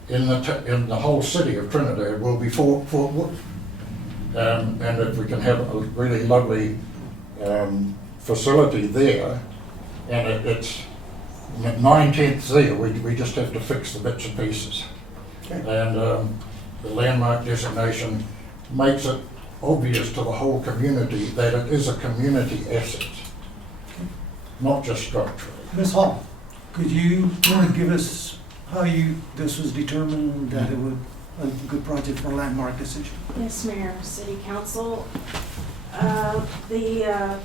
in the whole city of Trinidad will be Fort Wood. And if we can have a really lovely facility there, and it's 9/10 there, we just have to fix the bits and pieces. And the landmark designation makes it obvious to the whole community that it is a community asset, not just structurally. Ms. Hall, could you give us how this was determined that it would a good project for a landmark decision? Yes, Mayor, City Council. The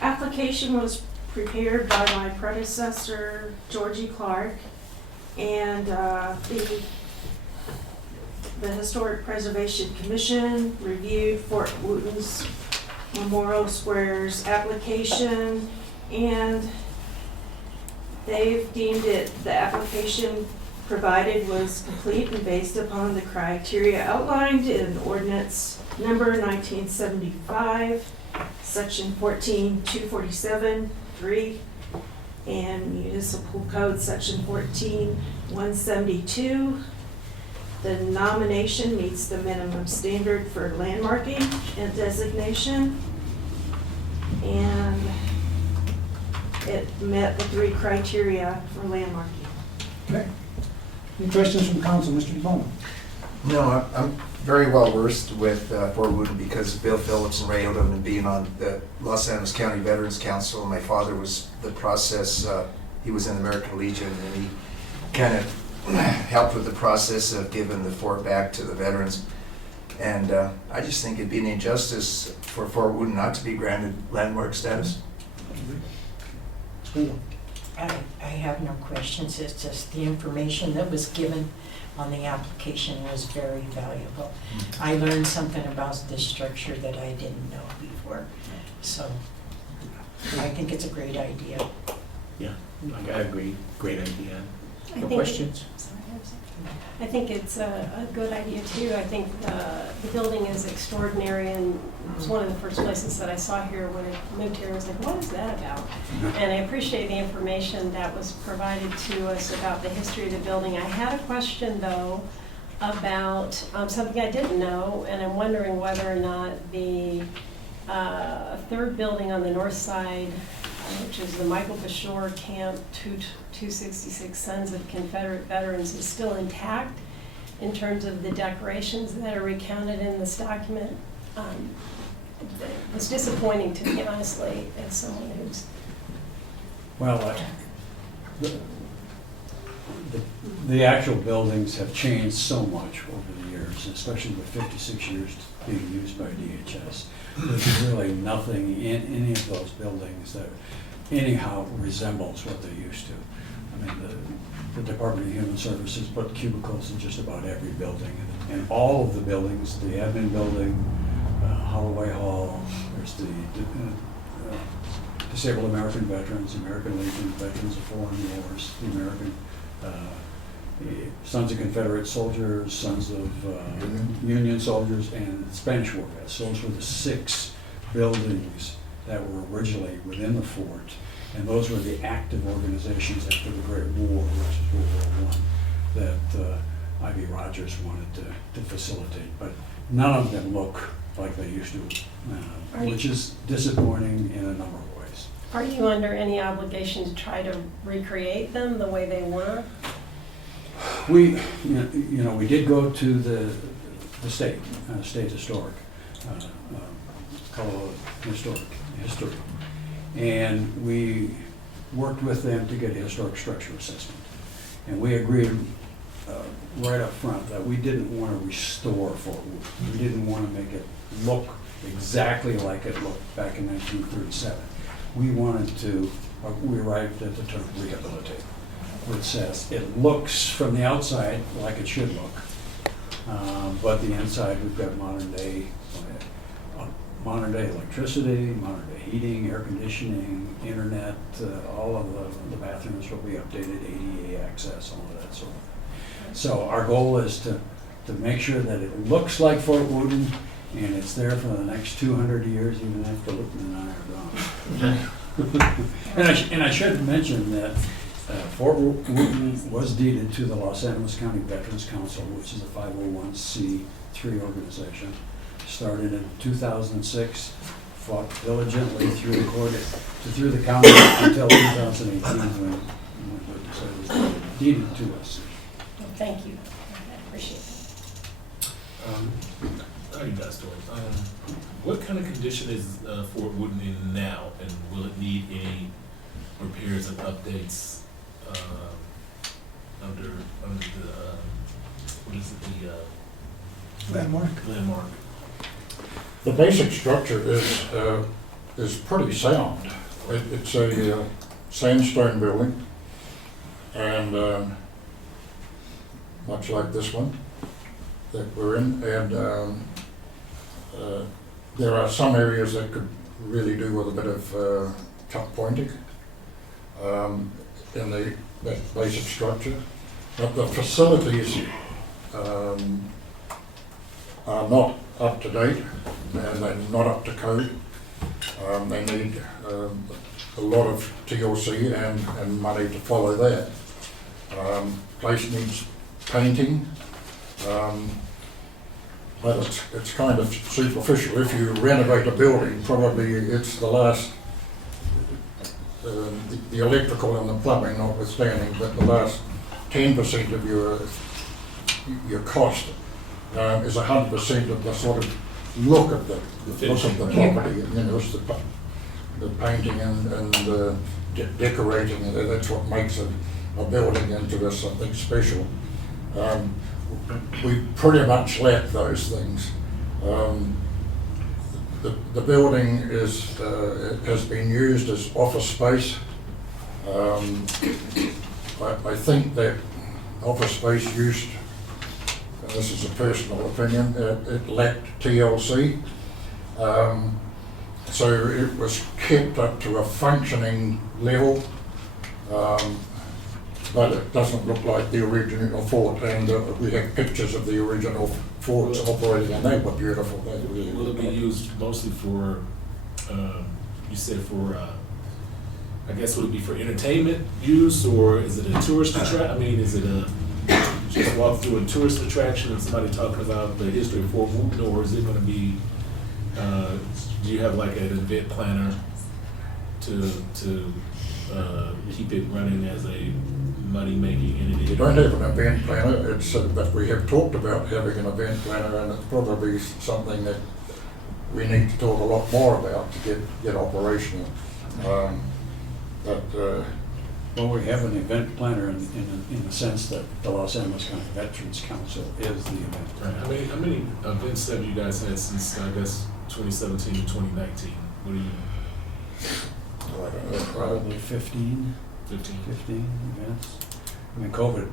application was prepared by my predecessor, Georgie Clark, and the Historic Preservation Commission reviewed Fort Wood's Memorial Square's application, and they've deemed the application provided was complete and based upon the criteria outlined in ordinance number 1975, section 14-247-3, and municipal code section 14-172. The nomination meets the minimum standard for landmarking and designation, and it met the 3 criteria for landmarking. Okay. Any questions from council, Mr. DeBona? No, I'm very well versed with Fort Wood because Bill Phillips and Ray Odom and being on the Los Angeles County Veterans Council. My father was the process, he was in the American Legion, and he kind of helped with the process of giving the fort back to the veterans. And I just think it'd be an injustice for Fort Wood not to be granted landmark status. I have no questions. It's just the information that was given on the application was very valuable. I learned something about this structure that I didn't know before. So I think it's a great idea. Yeah, I agree. Great idea. No think- questions? I think it's a good idea too. I think the building is extraordinary, and it was one of the first places that I saw here when I moved here. I was like, what is that about? And I appreciate the information that was provided to us about the history of the building. I had a question though about something I didn't know, and I'm wondering whether or not the third building on the north side, which is the Michael Bashore Camp 266 Sons of Confederate Veterans, is still intact in terms of the decorations that are recounted in this document. It's disappointing to me, honestly, as someone who's... Well, the actual buildings have changed so much over the years, especially with 56 years being used by DHS. There's really nothing in any of those buildings that anyhow resembles what they used to. I mean, the Department of Human Services put cubicles in just about every building. And all of the buildings, the admin building, Holloway Hall, there's the Disabled American Veterans, American Legion, Veterans of Foreign Wars, the American Sons of Confederate Soldiers, Sons of Union Soldiers, and Spanish War Vets. Those were the 6 buildings that were originally within the fort, and those were the active organizations after the Great War, which is World War I, that I.B. Rogers wanted to facilitate. But none of them look like they used to, which is disappointing in a number of ways. Are you under any obligation to try to recreate them the way they were? We, we did go to the state historic, Colorado history, and we worked with them to get a historic structure assessment. And we agreed right up front that we didn't want to restore Fort Wood. We didn't want to make it look exactly like it looked back in 1937. We wanted to, we arrived at the term rehabilitate, which says it looks from the outside like it should look, but the inside we've got modern day electricity, modern day heating, air conditioning, internet, all of the bathrooms will be updated, ADA access, all of that sort of thing. So our goal is to make sure that it looks like Fort Woodin, and it's there for the next 200 years, even after Blueton and I are gone. And I should mention that Fort Woodin was deeded to the Los Angeles County Veterans Council, which is a 501c3 organization. Started in 2006, fought diligently through the court, through the county until 2018 when it was deeded to us. Well, thank you. I appreciate it. How you guys doing? What kind of condition is Fort Woodin in now, and will it need any repairs and updates under the what is it, the Landmark. landmark? The basic structure is pretty sound. It's a sandstone building, and much like this one that we're in, and there are some areas that could really do with a bit of tuck pointing in that basic structure, but the facilities are not up to date, and they're not up to code. They need a lot of TLC and money to follow that. Place needs painting, but it's kind of superficial. If you renovate a building, probably it's the last, the electrical and the plumbing notwithstanding, but the last 10% of your cost is 100% of the sort of look of the property. It's the painting and decorating. That's what makes a building into something special. We pretty much lack those things. The building has been used as office space. I think that office space used, and this is a personal opinion, it lacked TLC. So it was kept up to a functioning level, but it doesn't look like the original fort, and we have pictures of the original forts operating, and they were beautiful. Will it be used mostly for, you said for, I guess would it be for entertainment use, or is it a tourist attraction? I mean, is it just walk through a tourist attraction and somebody talking about the history of Fort Woodin, or is it going to be, do you have like an event planner to keep it running as a money-making entity? We don't have an event planner, it's, but we have talked about having an event planner, and it's probably something that we need to talk a lot more about to get operational. Well, we have an event planner in the sense that the Los Angeles County Veterans Council is the event planner. Right. How many events have you guys had since, I guess, 2017 to 2019? What do you? I don't know, Probably 15 events. I mean, COVID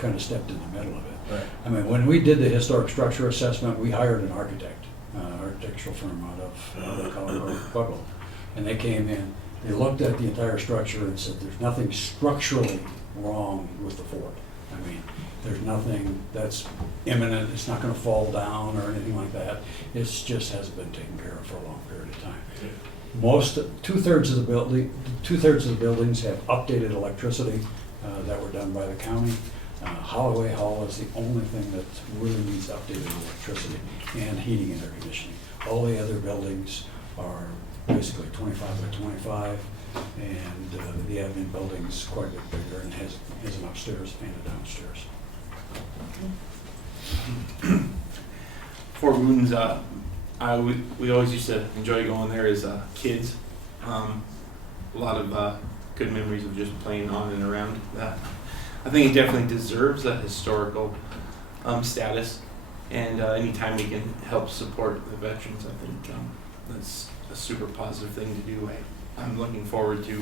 kind of stepped in the middle of it. Right. I mean, when we did the historic structure assessment, we hired an architect, architectural firm out of Colorado, Pueblo, and they came in. They looked at the entire structure and said, there's nothing structurally wrong with the fort. I mean, there's nothing that's imminent, it's not going to fall down or anything like that. It just hasn't been taken care of for a long period of time. Two-thirds of the buildings have updated electricity that were done by the county. Holloway Hall is the only thing that really needs updated electricity and heating and air conditioning. All the other buildings are basically 25 by 25, and the admin building is quite a bit bigger and has an upstairs and a downstairs. Fort Wooten's, we always used to enjoy going there as kids. A lot of good memories of just playing on and around that. I think it definitely deserves a historical status, and anytime we can help support the veterans, I think that's a super positive thing to do. I'm looking forward to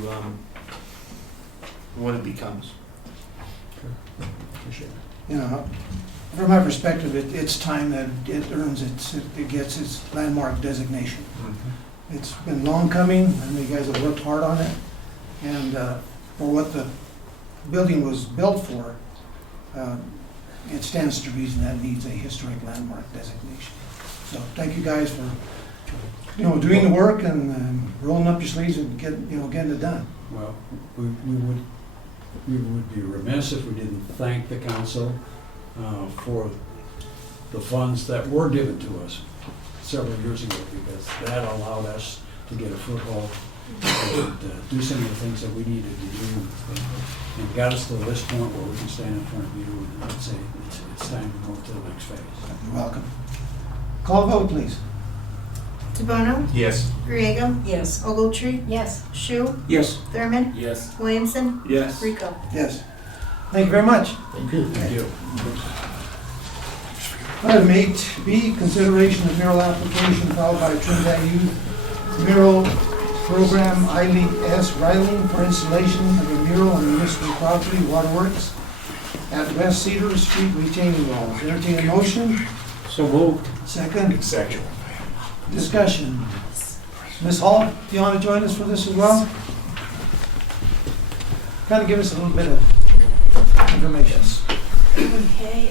what it becomes. Appreciate it. You know, from my perspective, it's time that it earns it gets its landmark designation. It's been long coming, and you guys have worked hard on it, and for what the building was built for, it stands to reason that it needs a historic landmark designation. So thank you guys for doing the work and rolling up your sleeves and getting it done. Well, we would be remiss if we didn't thank the council for the funds that were given to us several years ago, because that allowed us to get a foothold and do some of the things that we needed to do, and got us to this point where we can stand in front of you and say it's time to move to the next phase. You're welcome. Call a vote, please. DeBono? Yes. Griego? Yes. Ogletree? Yes. Shu? Yes. Thurman? Yes. Williamson? Yes. Rico? Yes. Thank you very much. Thank you. Thank you. Item 8B, consideration of mural application filed by Trinidad Youth Mural Program Eileen S. Riley for installation of a mural on municipal property, waterworks, at West Cedar Street retaining walls. Entertain a motion? So moved. Second. Second. Discussion. Ms. Hall, do you want to join us for this as well? Kind of give us a little bit of information. Okay,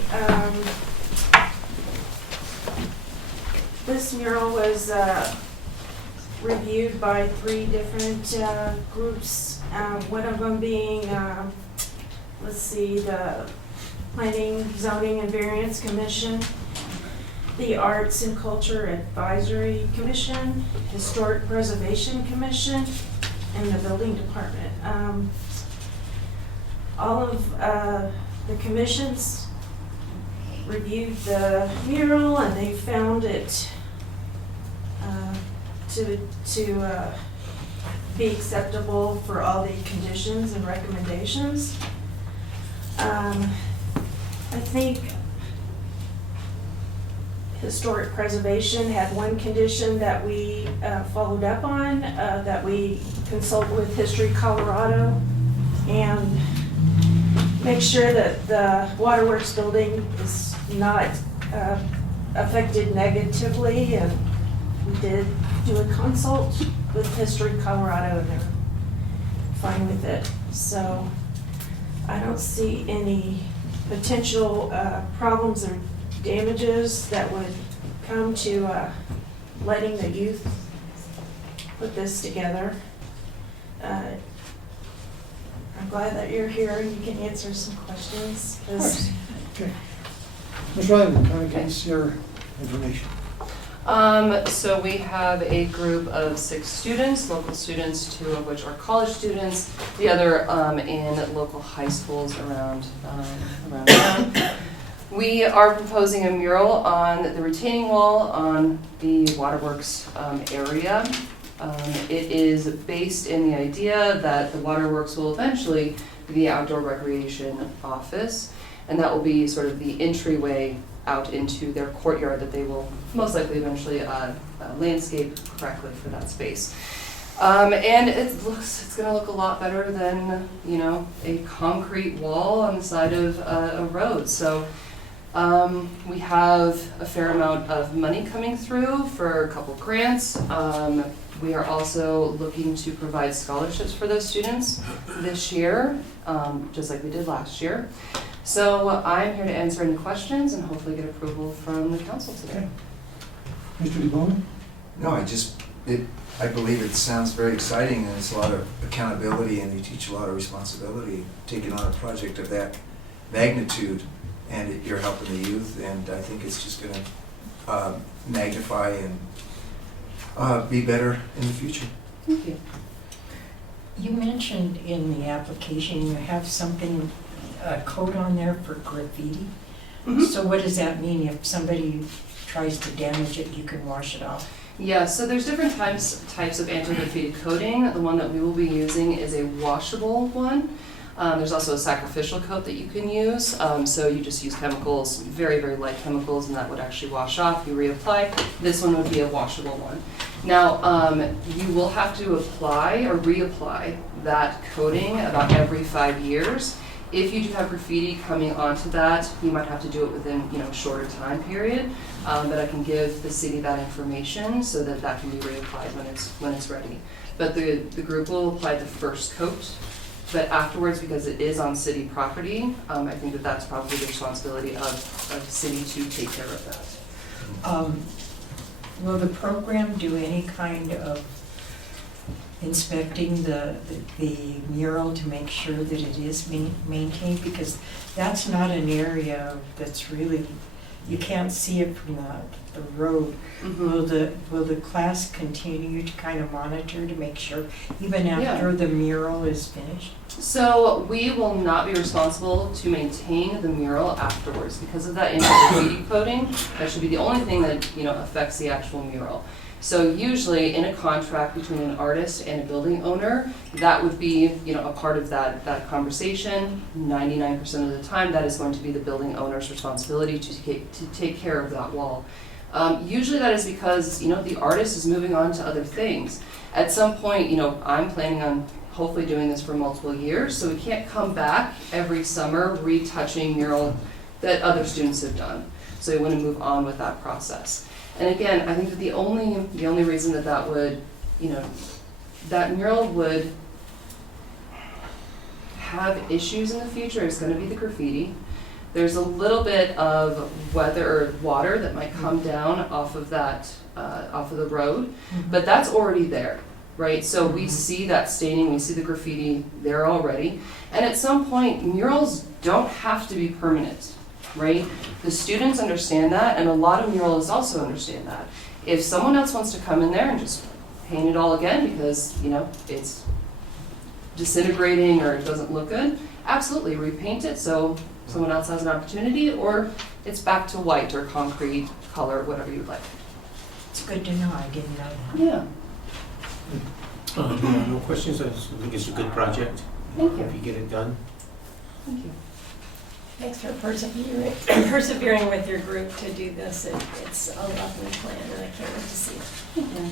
this mural was reviewed by 3 different groups, one of them being, the Planning, Zoning, and Variance Commission, the Arts and Culture Advisory Commission, Historic Preservation Commission, and the Building Department. All of the commissions reviewed the mural, and they found it to be acceptable for all the conditions and recommendations. I think Historic Preservation had one condition that we followed up on, that we consult with History Colorado and make sure that the waterworks building is not affected negatively, and we did do a consult with History Colorado and they're fine with it. So I don't see any potential problems or damages that would come to letting the youth put this together. I'm glad that you're here and you can answer some questions. Of course. Okay. Ms. Riley, kind of give us your information. So we have a group of 6 students, local students, 2 of which are college students, the other in local high schools around town. We are proposing a mural on the retaining wall on the waterworks area. It is based in the idea that the waterworks will eventually be the outdoor recreation office, and that will be sort of the entryway out into their courtyard that they will most likely eventually landscape correctly for that space. And it's going to look a lot better than, a concrete wall on the side of a road. So we have a fair amount of money coming through for a couple grants. We are also looking to provide scholarships for those students this year, just like we did last year. So I'm here to answer any questions and hopefully get approval from the council today. Okay. Mr. DeBona? No, I believe it sounds very exciting, and it's a lot of accountability, and you teach a lot of responsibility taking on a project of that magnitude, and you're helping the youth, and I think it's just going to magnify and be better in the future. Thank you. You mentioned in the application you have something, a code on there for graffiti. So what does that mean? If somebody tries to damage it, you can wash it off? Yeah, so there's different types of anti-graffiti coating. The one that we will be using is a washable one. There's also a sacrificial coat that you can use. So you just use chemicals, very, very light chemicals, and that would actually wash off. You reapply. This one would be a washable one. Now, you will have to apply or reapply that coating about every 5 years. If you do have graffiti coming onto that, you might have to do it within, a shorter time period. But I can give the city that information so that that can be reapplied when it's ready. But the group will apply the first coat. But afterwards, because it is on city property, I think that that's probably the responsibility of the city to take care of that. Will the program do any kind of inspecting the mural to make sure that it is maintained? Because that's not an area that's really, you can't see it from the road. Will the class continue to kind of monitor to make sure even after the mural is finished? So we will not be responsible to maintain the mural afterwards because of that anti-graffiti coating. That should be the only thing that affects the actual mural. So usually in a contract between an artist and a building owner, that would be a part of that conversation. 99% of the time, that is going to be the building owner's responsibility to take care of that wall. Usually that is because the artist is moving on to other things. At some point, I'm planning on hopefully doing this for multiple years, so we can't come back every summer retouching mural that other students have done. So we want to move on with that process. And again, I think that the only reason that would, that mural would have issues in the future is going to be the graffiti. There's a little bit of weather or water that might come down off of that, off of the road, but that's already there, right? So we see that staining, we see the graffiti there already. And at some point, murals don't have to be permanent, right? The students understand that, and a lot of muralists also understand that. If someone else wants to come in there and just paint it all again because, it's disintegrating or it doesn't look good, absolutely repaint it so someone else has an opportunity, or it's back to white or concrete color, whatever you'd like. It's good to know. I didn't know that. Yeah. No questions. I just think it's a good project. Thank you. If you get it done. Thank you. Thanks for persevering with your group to do this. It's a lovely plan, and I can't wait to see it. Thank you.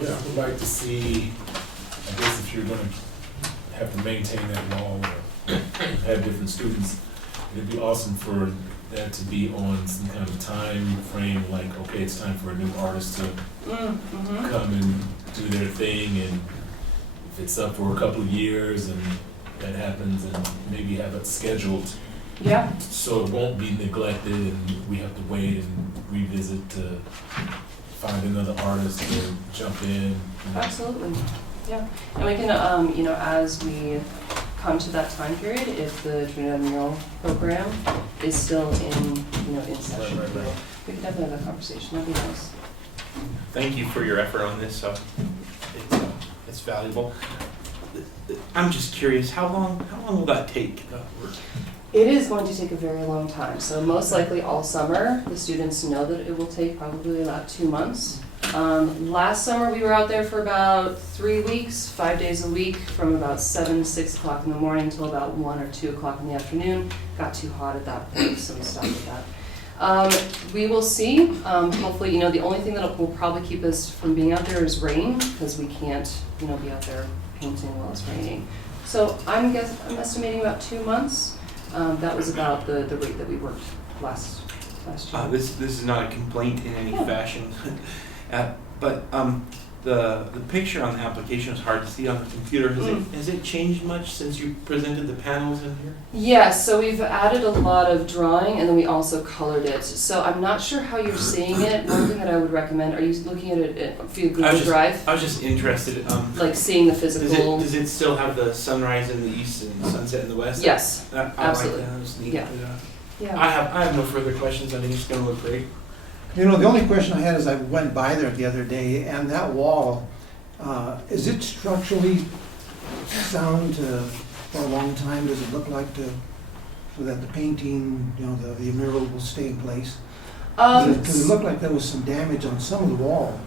Yeah, I would like to see, I guess if you're gonna have to maintain that wall or have different students, it'd be awesome for that to be on some kind of time frame, like, okay, it's time for a new artist to come and do their thing, and if it's up for a couple of years and that happens, and maybe have it scheduled. Yeah. So it won't be neglected and we have to wait and revisit to find another artist to jump in. Absolutely. Yeah. And we can, as we come to that time period, if the Trinidad mural program is still in session, Right. we can definitely have that conversation. That'd be nice. Thank you for your effort on this. It's valuable. I'm just curious, how long will that take? It is going to take a very long time. So most likely all summer, the students know that it will take probably about 2 months. Last summer we were out there for about 3 weeks, 5 days a week, from about 7 to 6 o'clock in the morning until about 1 or 2 o'clock in the afternoon. Got too hot at that point, so we stopped with that. We will see. Hopefully, the only thing that will probably keep us from being out there is rain, because we can't, be out there painting while it's raining. So I'm estimating about 2 months. That was about the rate that we worked last year. This is not a complaint in any fashion, but the picture on the application is hard to see on the computer. Has it changed much since you presented the panels in here? Yes, so we've added a lot of drawing, and then we also colored it. So I'm not sure how you're seeing it. One thing that I would recommend, are you looking at it via Google Drive? I was just interested. Like seeing the physical. Does it still have the sunrise in the east and sunset in the west? Yes, I absolutely. like that. That's neat. Yeah. Yeah. I have no further questions. I think it's going to look great. You know, the only question I had is I went by there the other day, and that wall, is it structurally sound for a long time? Does it look like so that the painting, you know, the mural will stay in place? Because it looked like there was some damage on some of the wall.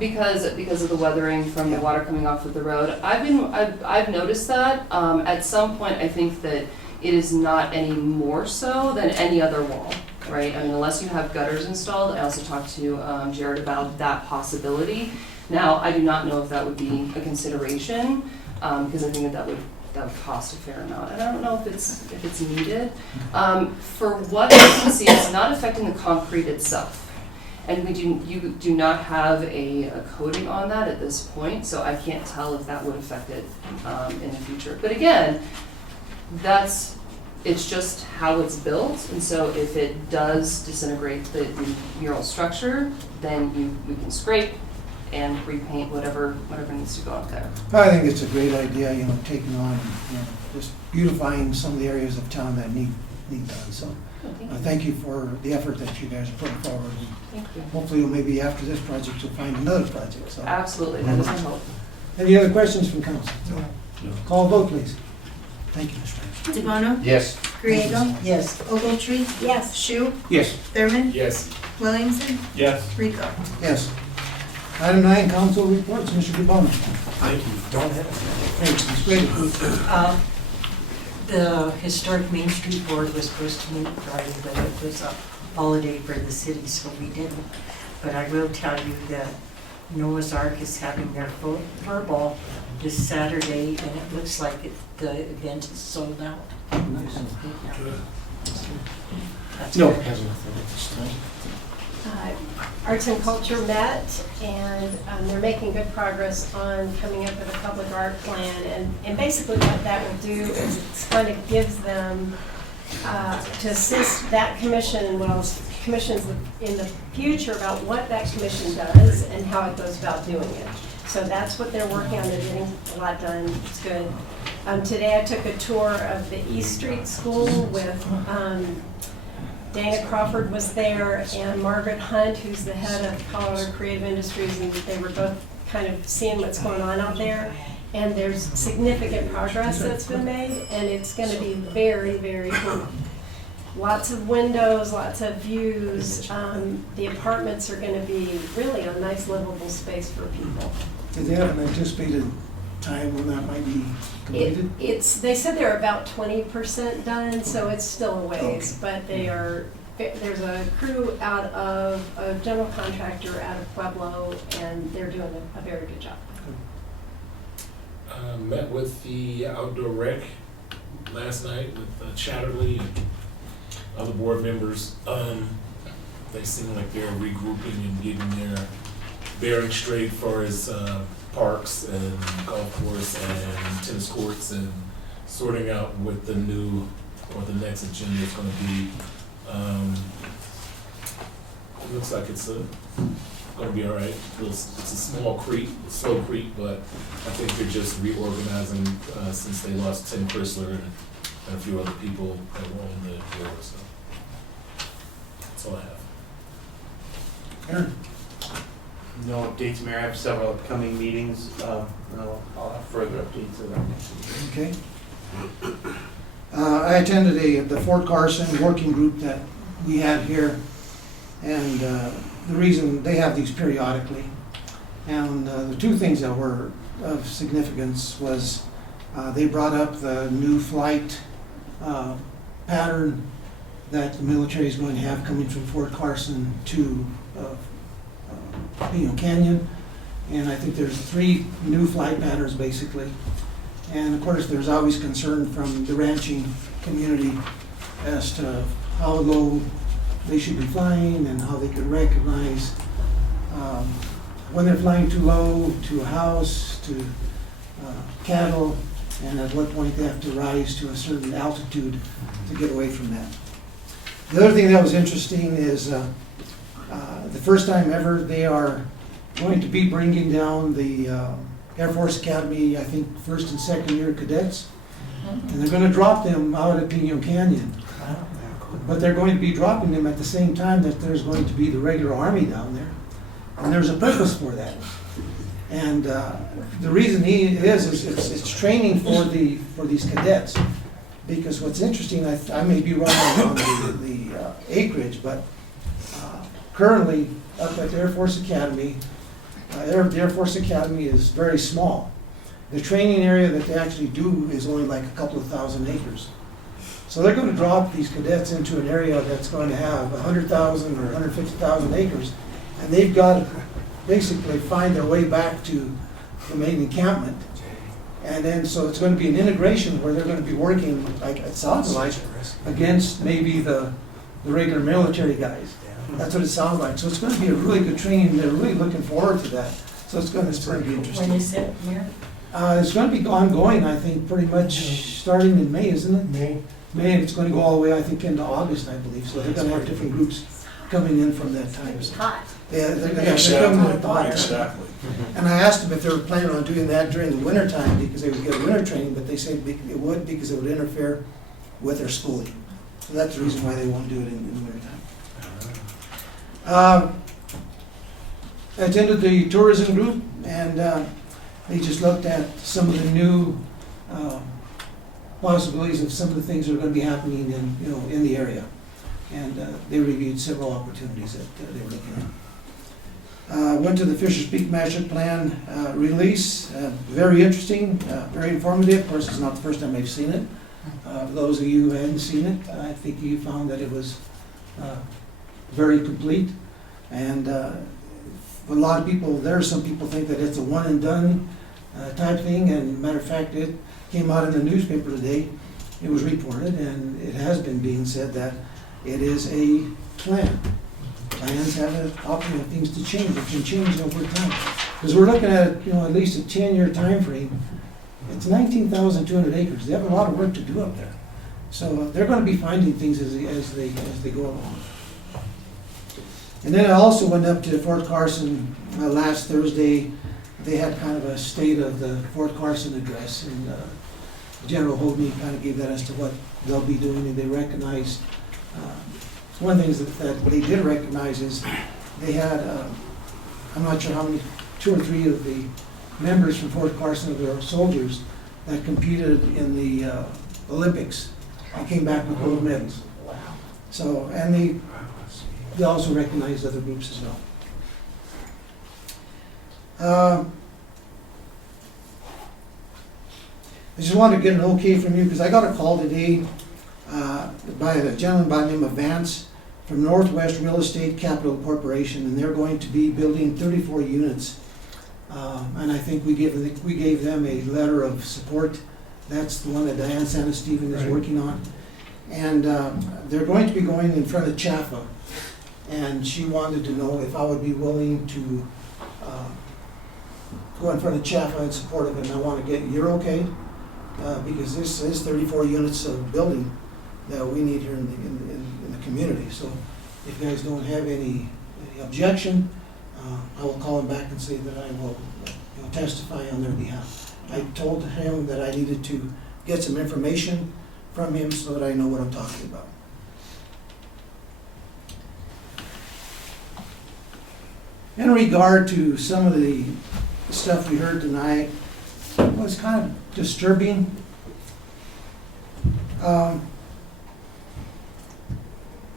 Because of the weathering from the water coming off of the road. I've noticed that. At some point, I think that it is not any more so than any other wall, right? I mean, unless you have gutters installed. I also talked to Jared about that possibility. Now, I do not know if that would be a consideration, because I think that would cost a fair amount. And I don't know if it's needed. For what you can see, it's not affecting the concrete itself. And you do not have a coating on that at this point, so I can't tell if that would affect it in the future. But again, it's just how it's built, and so if it does disintegrate the mural structure, then we can scrape and repaint whatever needs to go up there. I think it's a great idea, you know, taking on, you know, just beautifying some of the areas of town that need done. So thank you for the effort that you guys are putting forward. Thank you. Hopefully, maybe after this project, you'll find another project. So. Absolutely, that is my hope. Any other questions from council? No. Call a vote, please. Thank you, Mr. Mayor. DeBono? Yes. Griego? Yes. Ogletree? Yes. Shu? Yes. Thurman? Yes. Williamson? Yes. Rico? Yes. Item 9, council reports. Mr. DeBono. Thank you. Don't have it. Thanks, Ms. Grady. The Historic Main Street Board was supposed to meet Friday, but it was a holiday for the city, so we didn't. But I will tell you that Noah's Ark is having their furball this Saturday, and it looks like the event is sold out. Nice. That's No. good. Has nothing at this time. Arts and Culture met, and they're making good progress on coming up with a public art plan. And basically what that will do is it kind of gives them, to assist that commission and what else commissions in the future about what that commission does and how it goes about doing it. So that's what they're working on. They're getting a lot done. It's good. Today I took a tour of the East Street School with Dana Crawford was there, and Margaret Hunt, who's the head of Colorado Creative Industries, and they were both kind of seeing what's going on out there. And there's significant progress that's been made, and it's going to be very, very cool. Lots of windows, lots of views. The apartments are going to be really a nice livable space for people. Did they have an anticipated time when that might be completed? They said they're about 20% done, so it's still a ways, but there's a crew out of, a general contractor out of Pueblo, and they're doing a very good job. Met with the outdoor rec last night with Chatterley and other board members. They seem like they're regrouping and getting their bearings straight for his parks and golf course and tennis courts, and sorting out what the new or the next agenda is going to be. It looks like it's going to be all right. It's a small creep, slow creep, but I think they're just reorganizing since they lost Tim Chrysler and a few other people that were on the board. So that's all I have. Aaron? No updates, Mayor. I have several upcoming meetings. I'll have further updates of that next week. Okay. I attended the Fort Carson working group that we had here, and the reason they have these periodically, and the two things that were of significance was they brought up the new flight pattern that the military is going to have coming from Fort Carson to Canyon, and I think there's 3 new flight patterns basically. And of course, there's always concern from the ranching community as to how low they should be flying and how they can recognize when they're flying too low to a house, to cattle, and at what point they have to rise to a certain altitude to get away from that. The other thing that was interesting is the first time ever they are going to be bringing down the Air Force Academy, I think, first and second year cadets, and they're going to drop them out at Pino Canyon. but they're going to be dropping them at the same time that there's going to be the regular Army down there. And there's a purpose for that. And the reason it's training for these cadets. Because what's interesting, I may be wrong on the acreage, but currently up at the Air Force Academy, the Air Force Academy is very small. The training area that they actually do is only like a couple of thousand acres. So they're going to drop these cadets into an area that's going to have 100,000 or 150,000 acres, and they've got to basically find their way back to the main encampment. And then, so it's going to be an integration where they're going to be working, like it sounds like, against maybe the regular military guys. That's what it sounds like. So it's going to be a really good training. They're really looking forward to that. So it's going to be interesting. When is it, Mayor? It's going to be ongoing, I think, pretty much starting in May, isn't it? May, and it's going to go all the way, I think, into August, I believe. So they're going to have different groups coming in from that time. It's hot. Yeah, they're coming in hot. Exactly. And I asked them if they were planning on doing that during the winter time because they would get winter training, but they said it would because it would interfere with their schooling. So that's the reason why they won't do it in the winter time. I attended the tourism group, and they just looked at some of the new possibilities of some of the things that are going to be happening in the area, and they reviewed several opportunities that they were looking at. Went to the Fisher's Peak Master Plan release. Very interesting, very informative. Of course, it's not the first time I've seen it. For those of you who hadn't seen it, I think you found that it was very complete. And a lot of people, some people think that it's a one and done type thing. And matter of fact, it came out in the newspaper today. It was reported, and it has been being said that it is a plan. Plans have an option of things to change. It can change over time. Because we're looking at, at least a 10-year time frame. It's 19,200 acres. They have a lot of work to do up there. So they're going to be finding things as they go along. And then I also went up to Fort Carson last Thursday. They had kind of a state of the Fort Carson address, and General Holdney kind of gave that as to what they'll be doing, and they recognized one of the things that they did recognize is they had, I'm not sure how many, 2 or 3 of the members from Fort Carson, of their soldiers, that competed in the Olympics and came back with gold medals. So, and they also recognized other groups as well. I just wanted to get an okay from you because I got a call today by a gentleman by the name of Vance from Northwest Real Estate Capital Corporation, and they're going to be building 34 units. And I think we gave them a letter of support. That's the one that Diane Santa-Stephen is working on. And they're going to be going in front of CHAFA. And she wanted to know if I would be willing to go in front of CHAFA in support of it. And I want to get your okay, because this is 34 units of building that we need here in the community. So if you guys don't have any objection, I will call him back and say that I will testify on their behalf. I told him that I needed to get some information from him so that I know what I'm talking about. In regard to some of the stuff we heard tonight, it was kind of disturbing.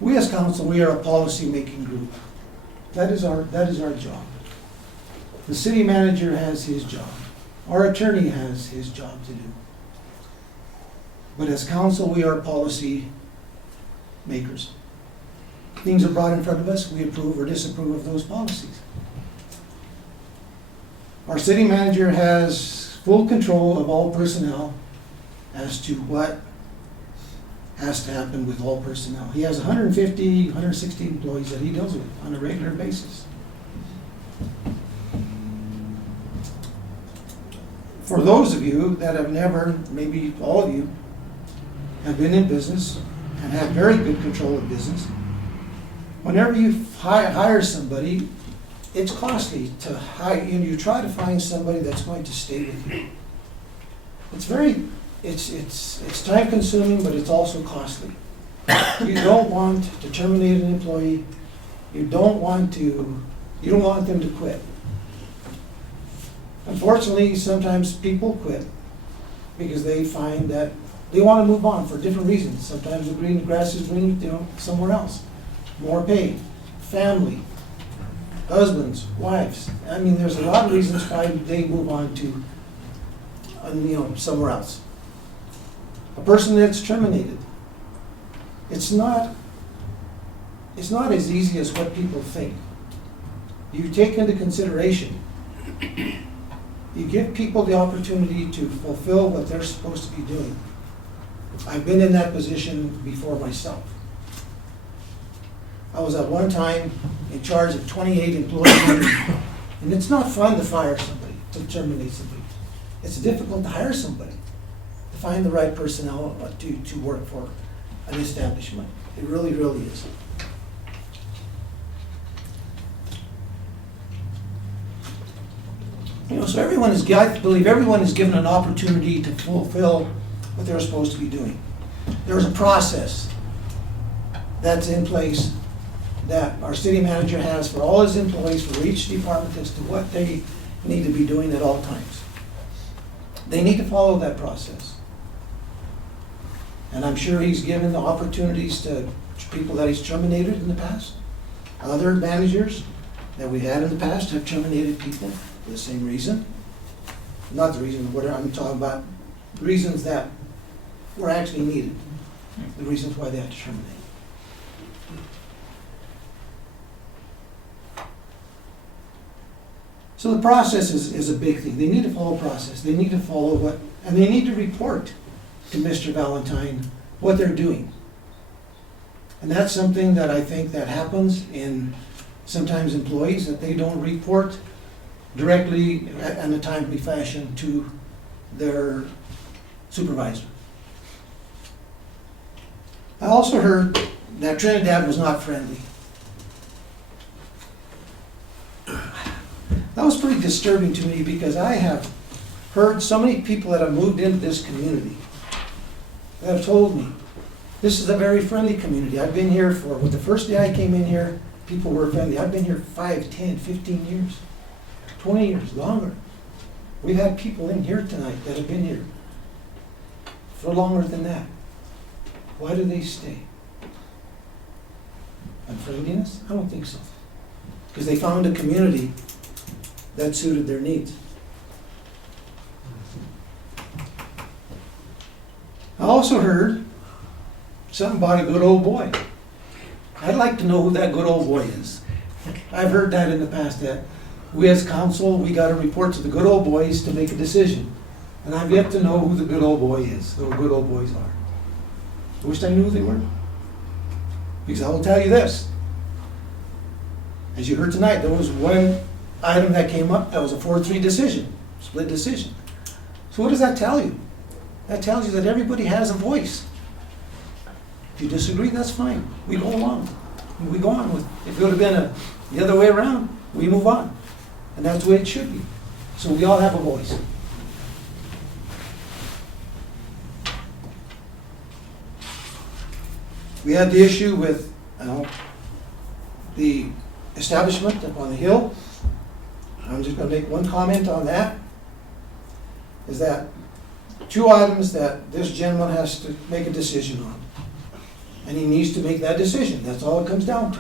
We as council, we are a policy-making group. That is our job. The city manager has his job. Our attorney has his job to do. But as council, we are policy makers. Things are brought in front of us, we approve or disapprove of those policies. Our city manager has full control of all personnel as to what has to happen with all personnel. He has 150, 160 employees that he deals with on a regular basis. For those of you that have never, maybe all of you, have been in business and have very good control of business, whenever you hire somebody, it's costly to hire, you try to find somebody that's going to stay with you. It's time consuming, but it's also costly. You don't want to terminate an employee. You don't want them to quit. Unfortunately, sometimes people quit because they find that they want to move on for different reasons. Sometimes the green grass is green, somewhere else. More pay, family, husbands, wives. I mean, there's a lot of reasons why they move on to, somewhere else. A person that's terminated, it's not as easy as what people think. You take into consideration, you give people the opportunity to fulfill what they're supposed to be doing. I've been in that position before myself. I was at one time in charge of 28 employees, and it's not fun to fire somebody, to terminate somebody. It's difficult to hire somebody, to find the right personnel to work for an establishment. It really, really is. So I believe everyone is given an opportunity to fulfill what they're supposed to be doing. There's a process that's in place that our city manager has for all his employees, for each department, as to what they need to be doing at all times. They need to follow that process. And I'm sure he's given the opportunities to people that he's terminated in the past. Other managers that we had in the past have terminated people for the same reason. Not the reason, whatever I'm talking about, the reasons that were actually needed. The reasons why they had to terminate. So the process is a big thing. They need to follow process. They need to follow and they need to report to Mr. Valentine what they're doing. And that's something that I think that happens in sometimes employees, that they don't report directly in a timely fashion to their supervisor. I also heard that Trinidad was not friendly. That was pretty disturbing to me, because I have heard so many people that have moved into this community that have told me this is a very friendly community. I've been here the first day I came in here, people were friendly. I've been here 5, 10, 15 years, 20 years, longer. We've had people in here tonight that have been here for longer than that. Why do they stay? Unfriendliness? I don't think so. Because they found a community that suited their needs. I also heard something about a good old boy. I'd like to know who that good old boy is. I've heard that in the past, that we as council, we got to report to the good old boys to make a decision. And I've yet to know who the good old boy is, who the good old boys are. I wish I knew who they were. Because I will tell you this. As you heard tonight, there was one item that came up that was a 4-3 decision, split decision. So what does that tell you? That tells you that everybody has a voice. If you disagree, that's fine. We go along. We go on with it. If it would have been the other way around, we move on. And that's the way it should be. So we all have a voice. We had the issue with the establishment up on the hill. I'm just going to make one comment on that. Is that 2 items that this gentleman has to make a decision on. And he needs to make that decision. That's all it comes down to.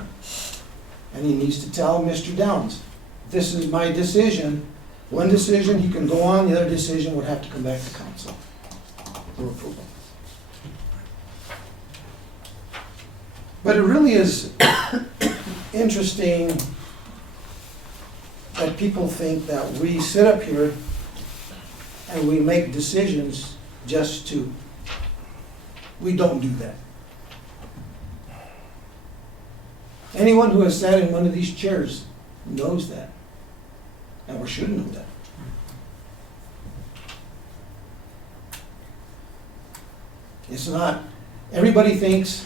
And he needs to tell Mr. Downs, this is my decision. One decision he can go on, the other decision would have to come back to council for approval. But it really is interesting that people think that we sit up here and we make decisions just to. We don't do that. Anyone who has sat in one of these chairs knows that, or should know that. It's not, everybody thinks,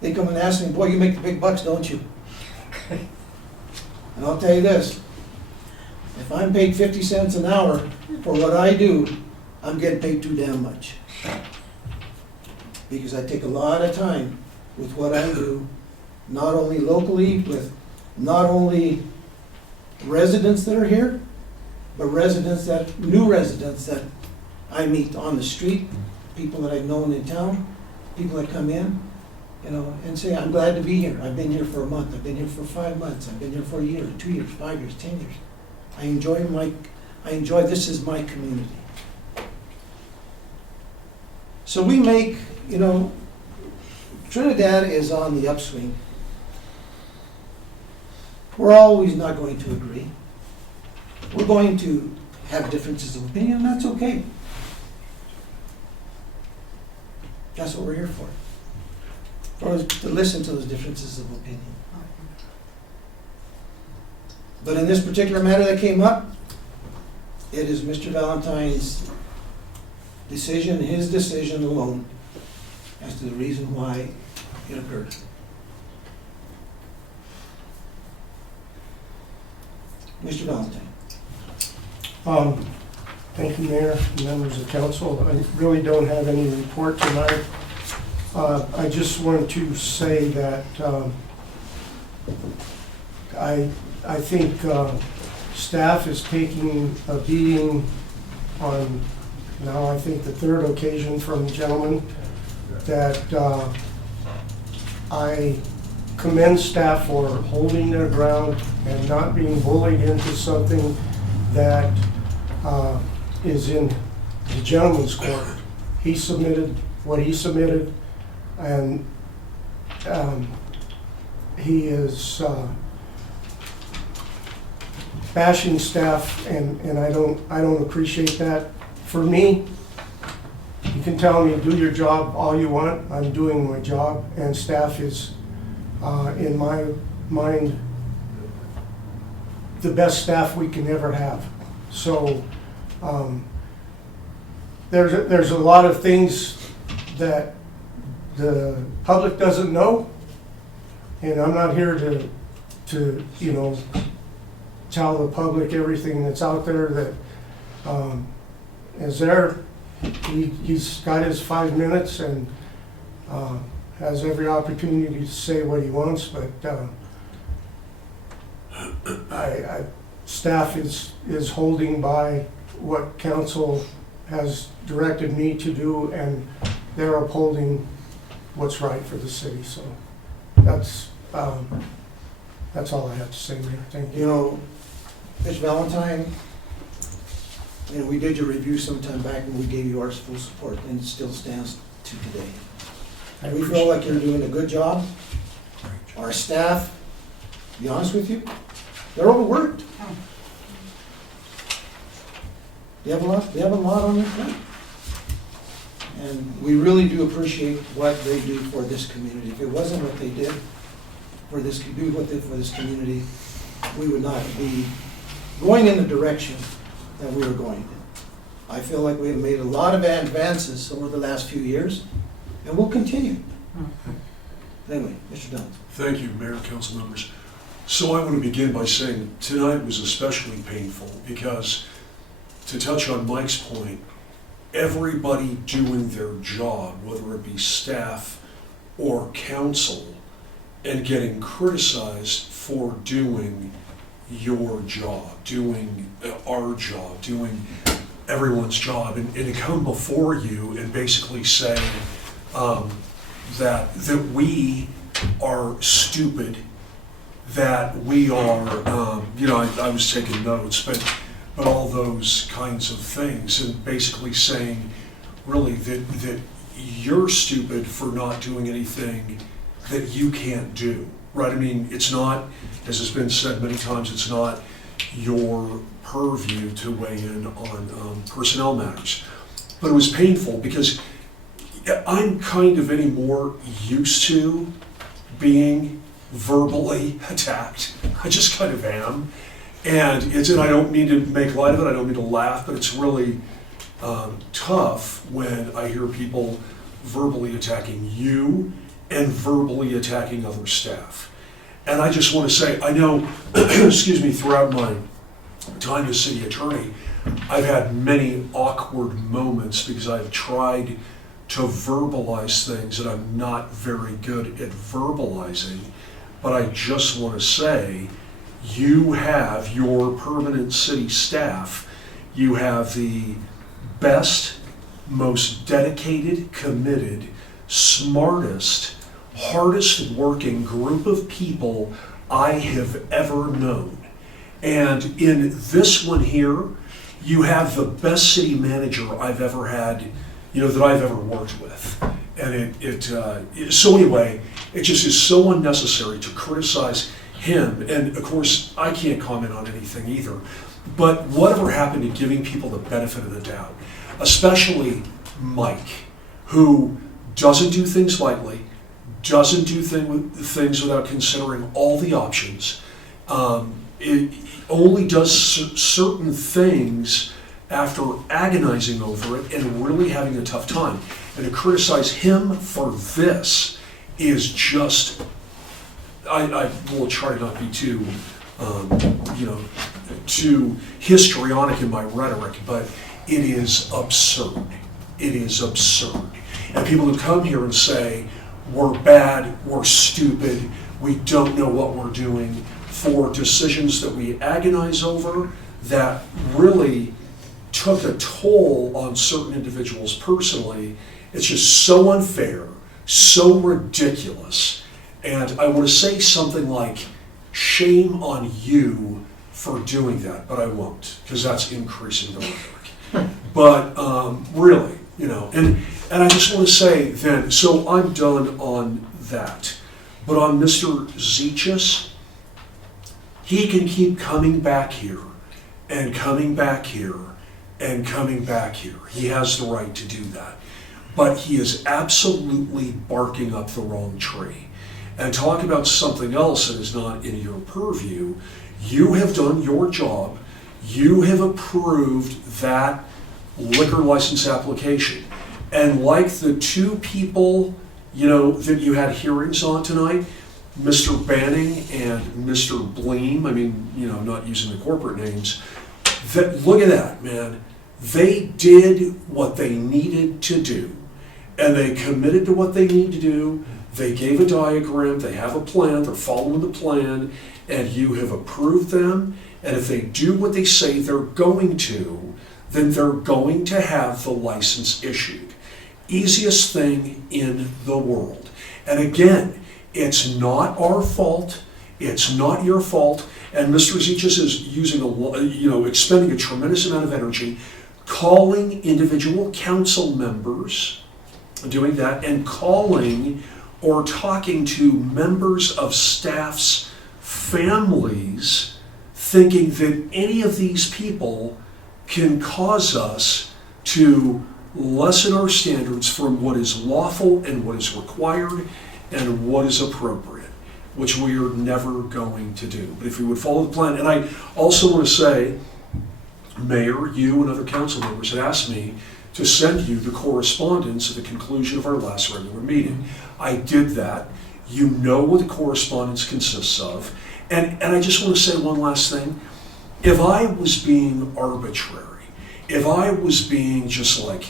they come and ask me, boy, you make the big bucks, don't you? And I'll tell you this, if I'm paid 50 cents an hour for what I do, I'm getting paid too damn much. because I take a lot of time with what I do, not only locally, with not only residents that are here, but new residents that I meet on the street, people that I've known in town, people that come in, and say, I'm glad to be here. I've been here for a month, I've been here for 5 months, I've been here for a year, 2 years, 5 years, 10 years. I enjoy this is my community. So we make, Trinidad is on the upswing. We're always not going to agree. We're going to have differences of opinion, and that's okay. That's what we're here for. To listen to those differences of opinion. But in this particular matter that came up, it is Mr. Valentine's decision, his decision alone, as to the reason why it occurred. Mr. Valentine. Thank you, Mayor, members of council. I really don't have any report tonight. I just want to say that I think staff is taking a beating on now I think the third occasion from the gentleman that I commend staff for holding their ground and not being bullied into something that is in the gentleman's court. He submitted what he submitted, and he is bashing staff, and I don't appreciate that. For me, you can tell me do your job all you want. I'm doing my job, and staff is, in my mind, the best staff we can ever have. So there's a lot of things that the public doesn't know, and I'm not here to tell the public everything that's out there that is there. He's got his 5 minutes and has every opportunity to say what he wants, but staff is holding by what council has directed me to do, and they're upholding what's right for the city. So that's all I have to say, Mayor. Thank you. Mr. Valentine, we did your review some time back and we gave you our full support, and it still stands to today. We feel like you're doing a good job. Our staff, to be honest with you, they're overworked. They have a lot on their plate. And we really do appreciate what they do for this community. If it wasn't what they did for this community, we would not be going in the direction that we were going. I feel like we have made a lot of advances over the last few years, and we'll continue. Anyway, Mr. Dunn. Thank you, Mayor and council members. So I want to begin by saying tonight was especially painful because, to touch on Mike's point, everybody doing their job, whether it be staff or council, and getting criticized for doing your job, doing our job, doing everyone's job, and to come before you and basically say that we are stupid, that we are, I was taking notes, but all those kinds of things, and basically saying really that you're stupid for not doing anything that you can't do, right? I mean, it's not, as has been said many times, it's not your purview to weigh in on personnel matters. But it was painful because I'm kind of anymore used to being verbally attacked. I just kind of am. And I don't mean to make light of it, I don't mean to laugh, but it's really tough when I hear people verbally attacking you and verbally attacking other staff. And I just want to say, I know, excuse me, throughout my time as city attorney, I've had many awkward moments because I've tried to verbalize things, and I'm not very good at verbalizing, but I just want to say, you have your permanent city staff, you have the best, most dedicated, committed, smartest, hardest working group of people I have ever known. And in this one here, you have the best city manager I've ever had, that I've ever worked with. And so anyway, it just is so unnecessary to criticize him. And of course, I can't comment on anything either. But whatever happened to giving people the benefit of the doubt, especially Mike, who doesn't do things lightly, doesn't do things without considering all the options. It only does certain things after agonizing over it and really having a tough time. And to criticize him for this is just, I will try not to be too, too histrionic in my rhetoric, but it is absurd. It is absurd. And people who come here and say, we're bad, we're stupid, we don't know what we're doing, for decisions that we agonize over that really took a toll on certain individuals personally, it's just so unfair, so ridiculous. And I want to say something like, shame on you for doing that, but I won't, because that's increasing the rhetoric. But really, and I just want to say then, so I'm done on that. But on Mr. Zeachus, he can keep coming back here and coming back here and coming back here. He has the right to do that. But he is absolutely barking up the wrong tree. And talk about something else that is not in your purview. You have done your job. You have approved that liquor license application. And like the two people, that you had hearings on tonight, Mr. Banning and Mr. Bleem, not using the corporate names, look at that, man. They did what they needed to do, and they committed to what they need to do. They gave a diagram, they have a plan, they're following the plan, and you have approved them, and if they do what they say they're going to, then they're going to have the license issued. Easiest thing in the world. And again, it's not our fault. It's not your fault. And Mr. Zeachus is using expending a tremendous amount of energy, calling individual council members, doing that, and calling or talking to members of staff's families, thinking that any of these people can cause us to lessen our standards from what is lawful and what is required and what is appropriate, which we are never going to do. But if we would follow the plan, and I also want to say, Mayor, you and other council members had asked me to send you the correspondence at the conclusion of our last regular meeting. I did that. You know what the correspondence consists of. And I just want to say one last thing. If I was being arbitrary, if I was being just like,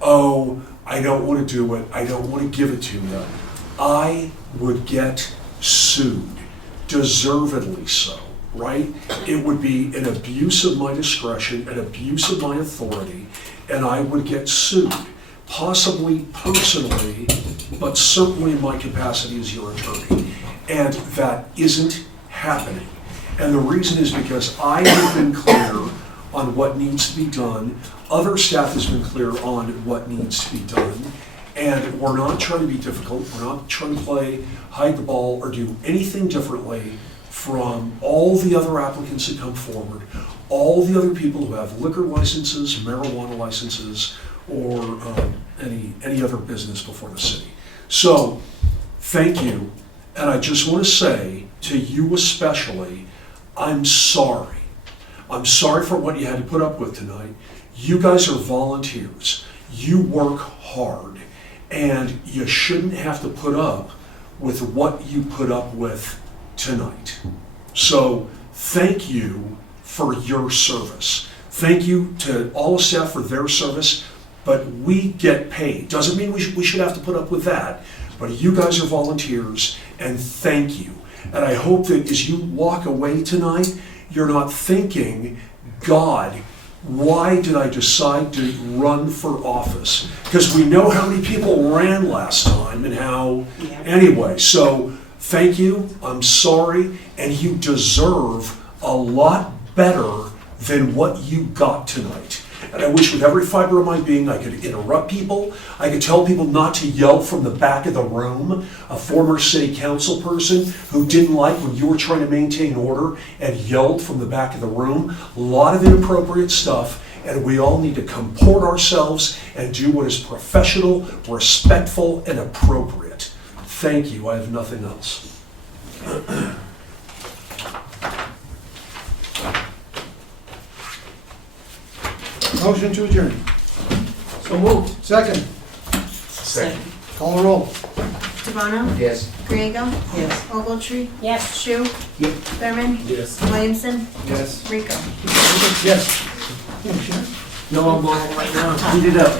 oh, I don't want to do it, I don't want to give it to you, I would get sued, deservedly so, right? It would be an abuse of my discretion, an abuse of my authority, and I would get sued, possibly personally, but certainly in my capacity as your attorney. And that isn't happening. And the reason is because I have been clear on what needs to be done. Other staff has been clear on what needs to be done. And we're not trying to be difficult. We're not trying to play hide the ball or do anything differently from all the other applicants that come forward, all the other people who have liquor licenses, marijuana licenses, or any other business before the city. So, thank you. And I just want to say to you especially, I'm sorry. I'm sorry for what you had to put up with tonight. You guys are volunteers. You work hard. And you shouldn't have to put up with what you put up with tonight. So thank you for your service. Thank you to all the staff for their service. but we get paid. Doesn't mean we should have to put up with that, but you guys are volunteers, and thank you. And I hope that as you walk away tonight, you're not thinking, God, why did I decide to run for office? Because we know how many people ran last time and how, anyway, so thank you, I'm sorry, and you deserve a lot better than what you got tonight. And I wish with every fiber of my being I could interrupt people, I could tell people not to yell from the back of the room. A former city council person who didn't like when you were trying to maintain order and yelled from the back of the room. A lot of inappropriate stuff, and we all need to comport ourselves and do what is professional, respectful, and appropriate. Thank you, I have nothing else. Motion to adjourn. So moved. Second. Second. Call the roll. Devono? Yes. Griego? Yes. Ogletree? Yes. Shu? Yep. Thurman? Yes. Williamson? Yes. Rico? Yes. No, I'm going right now. Heat it up.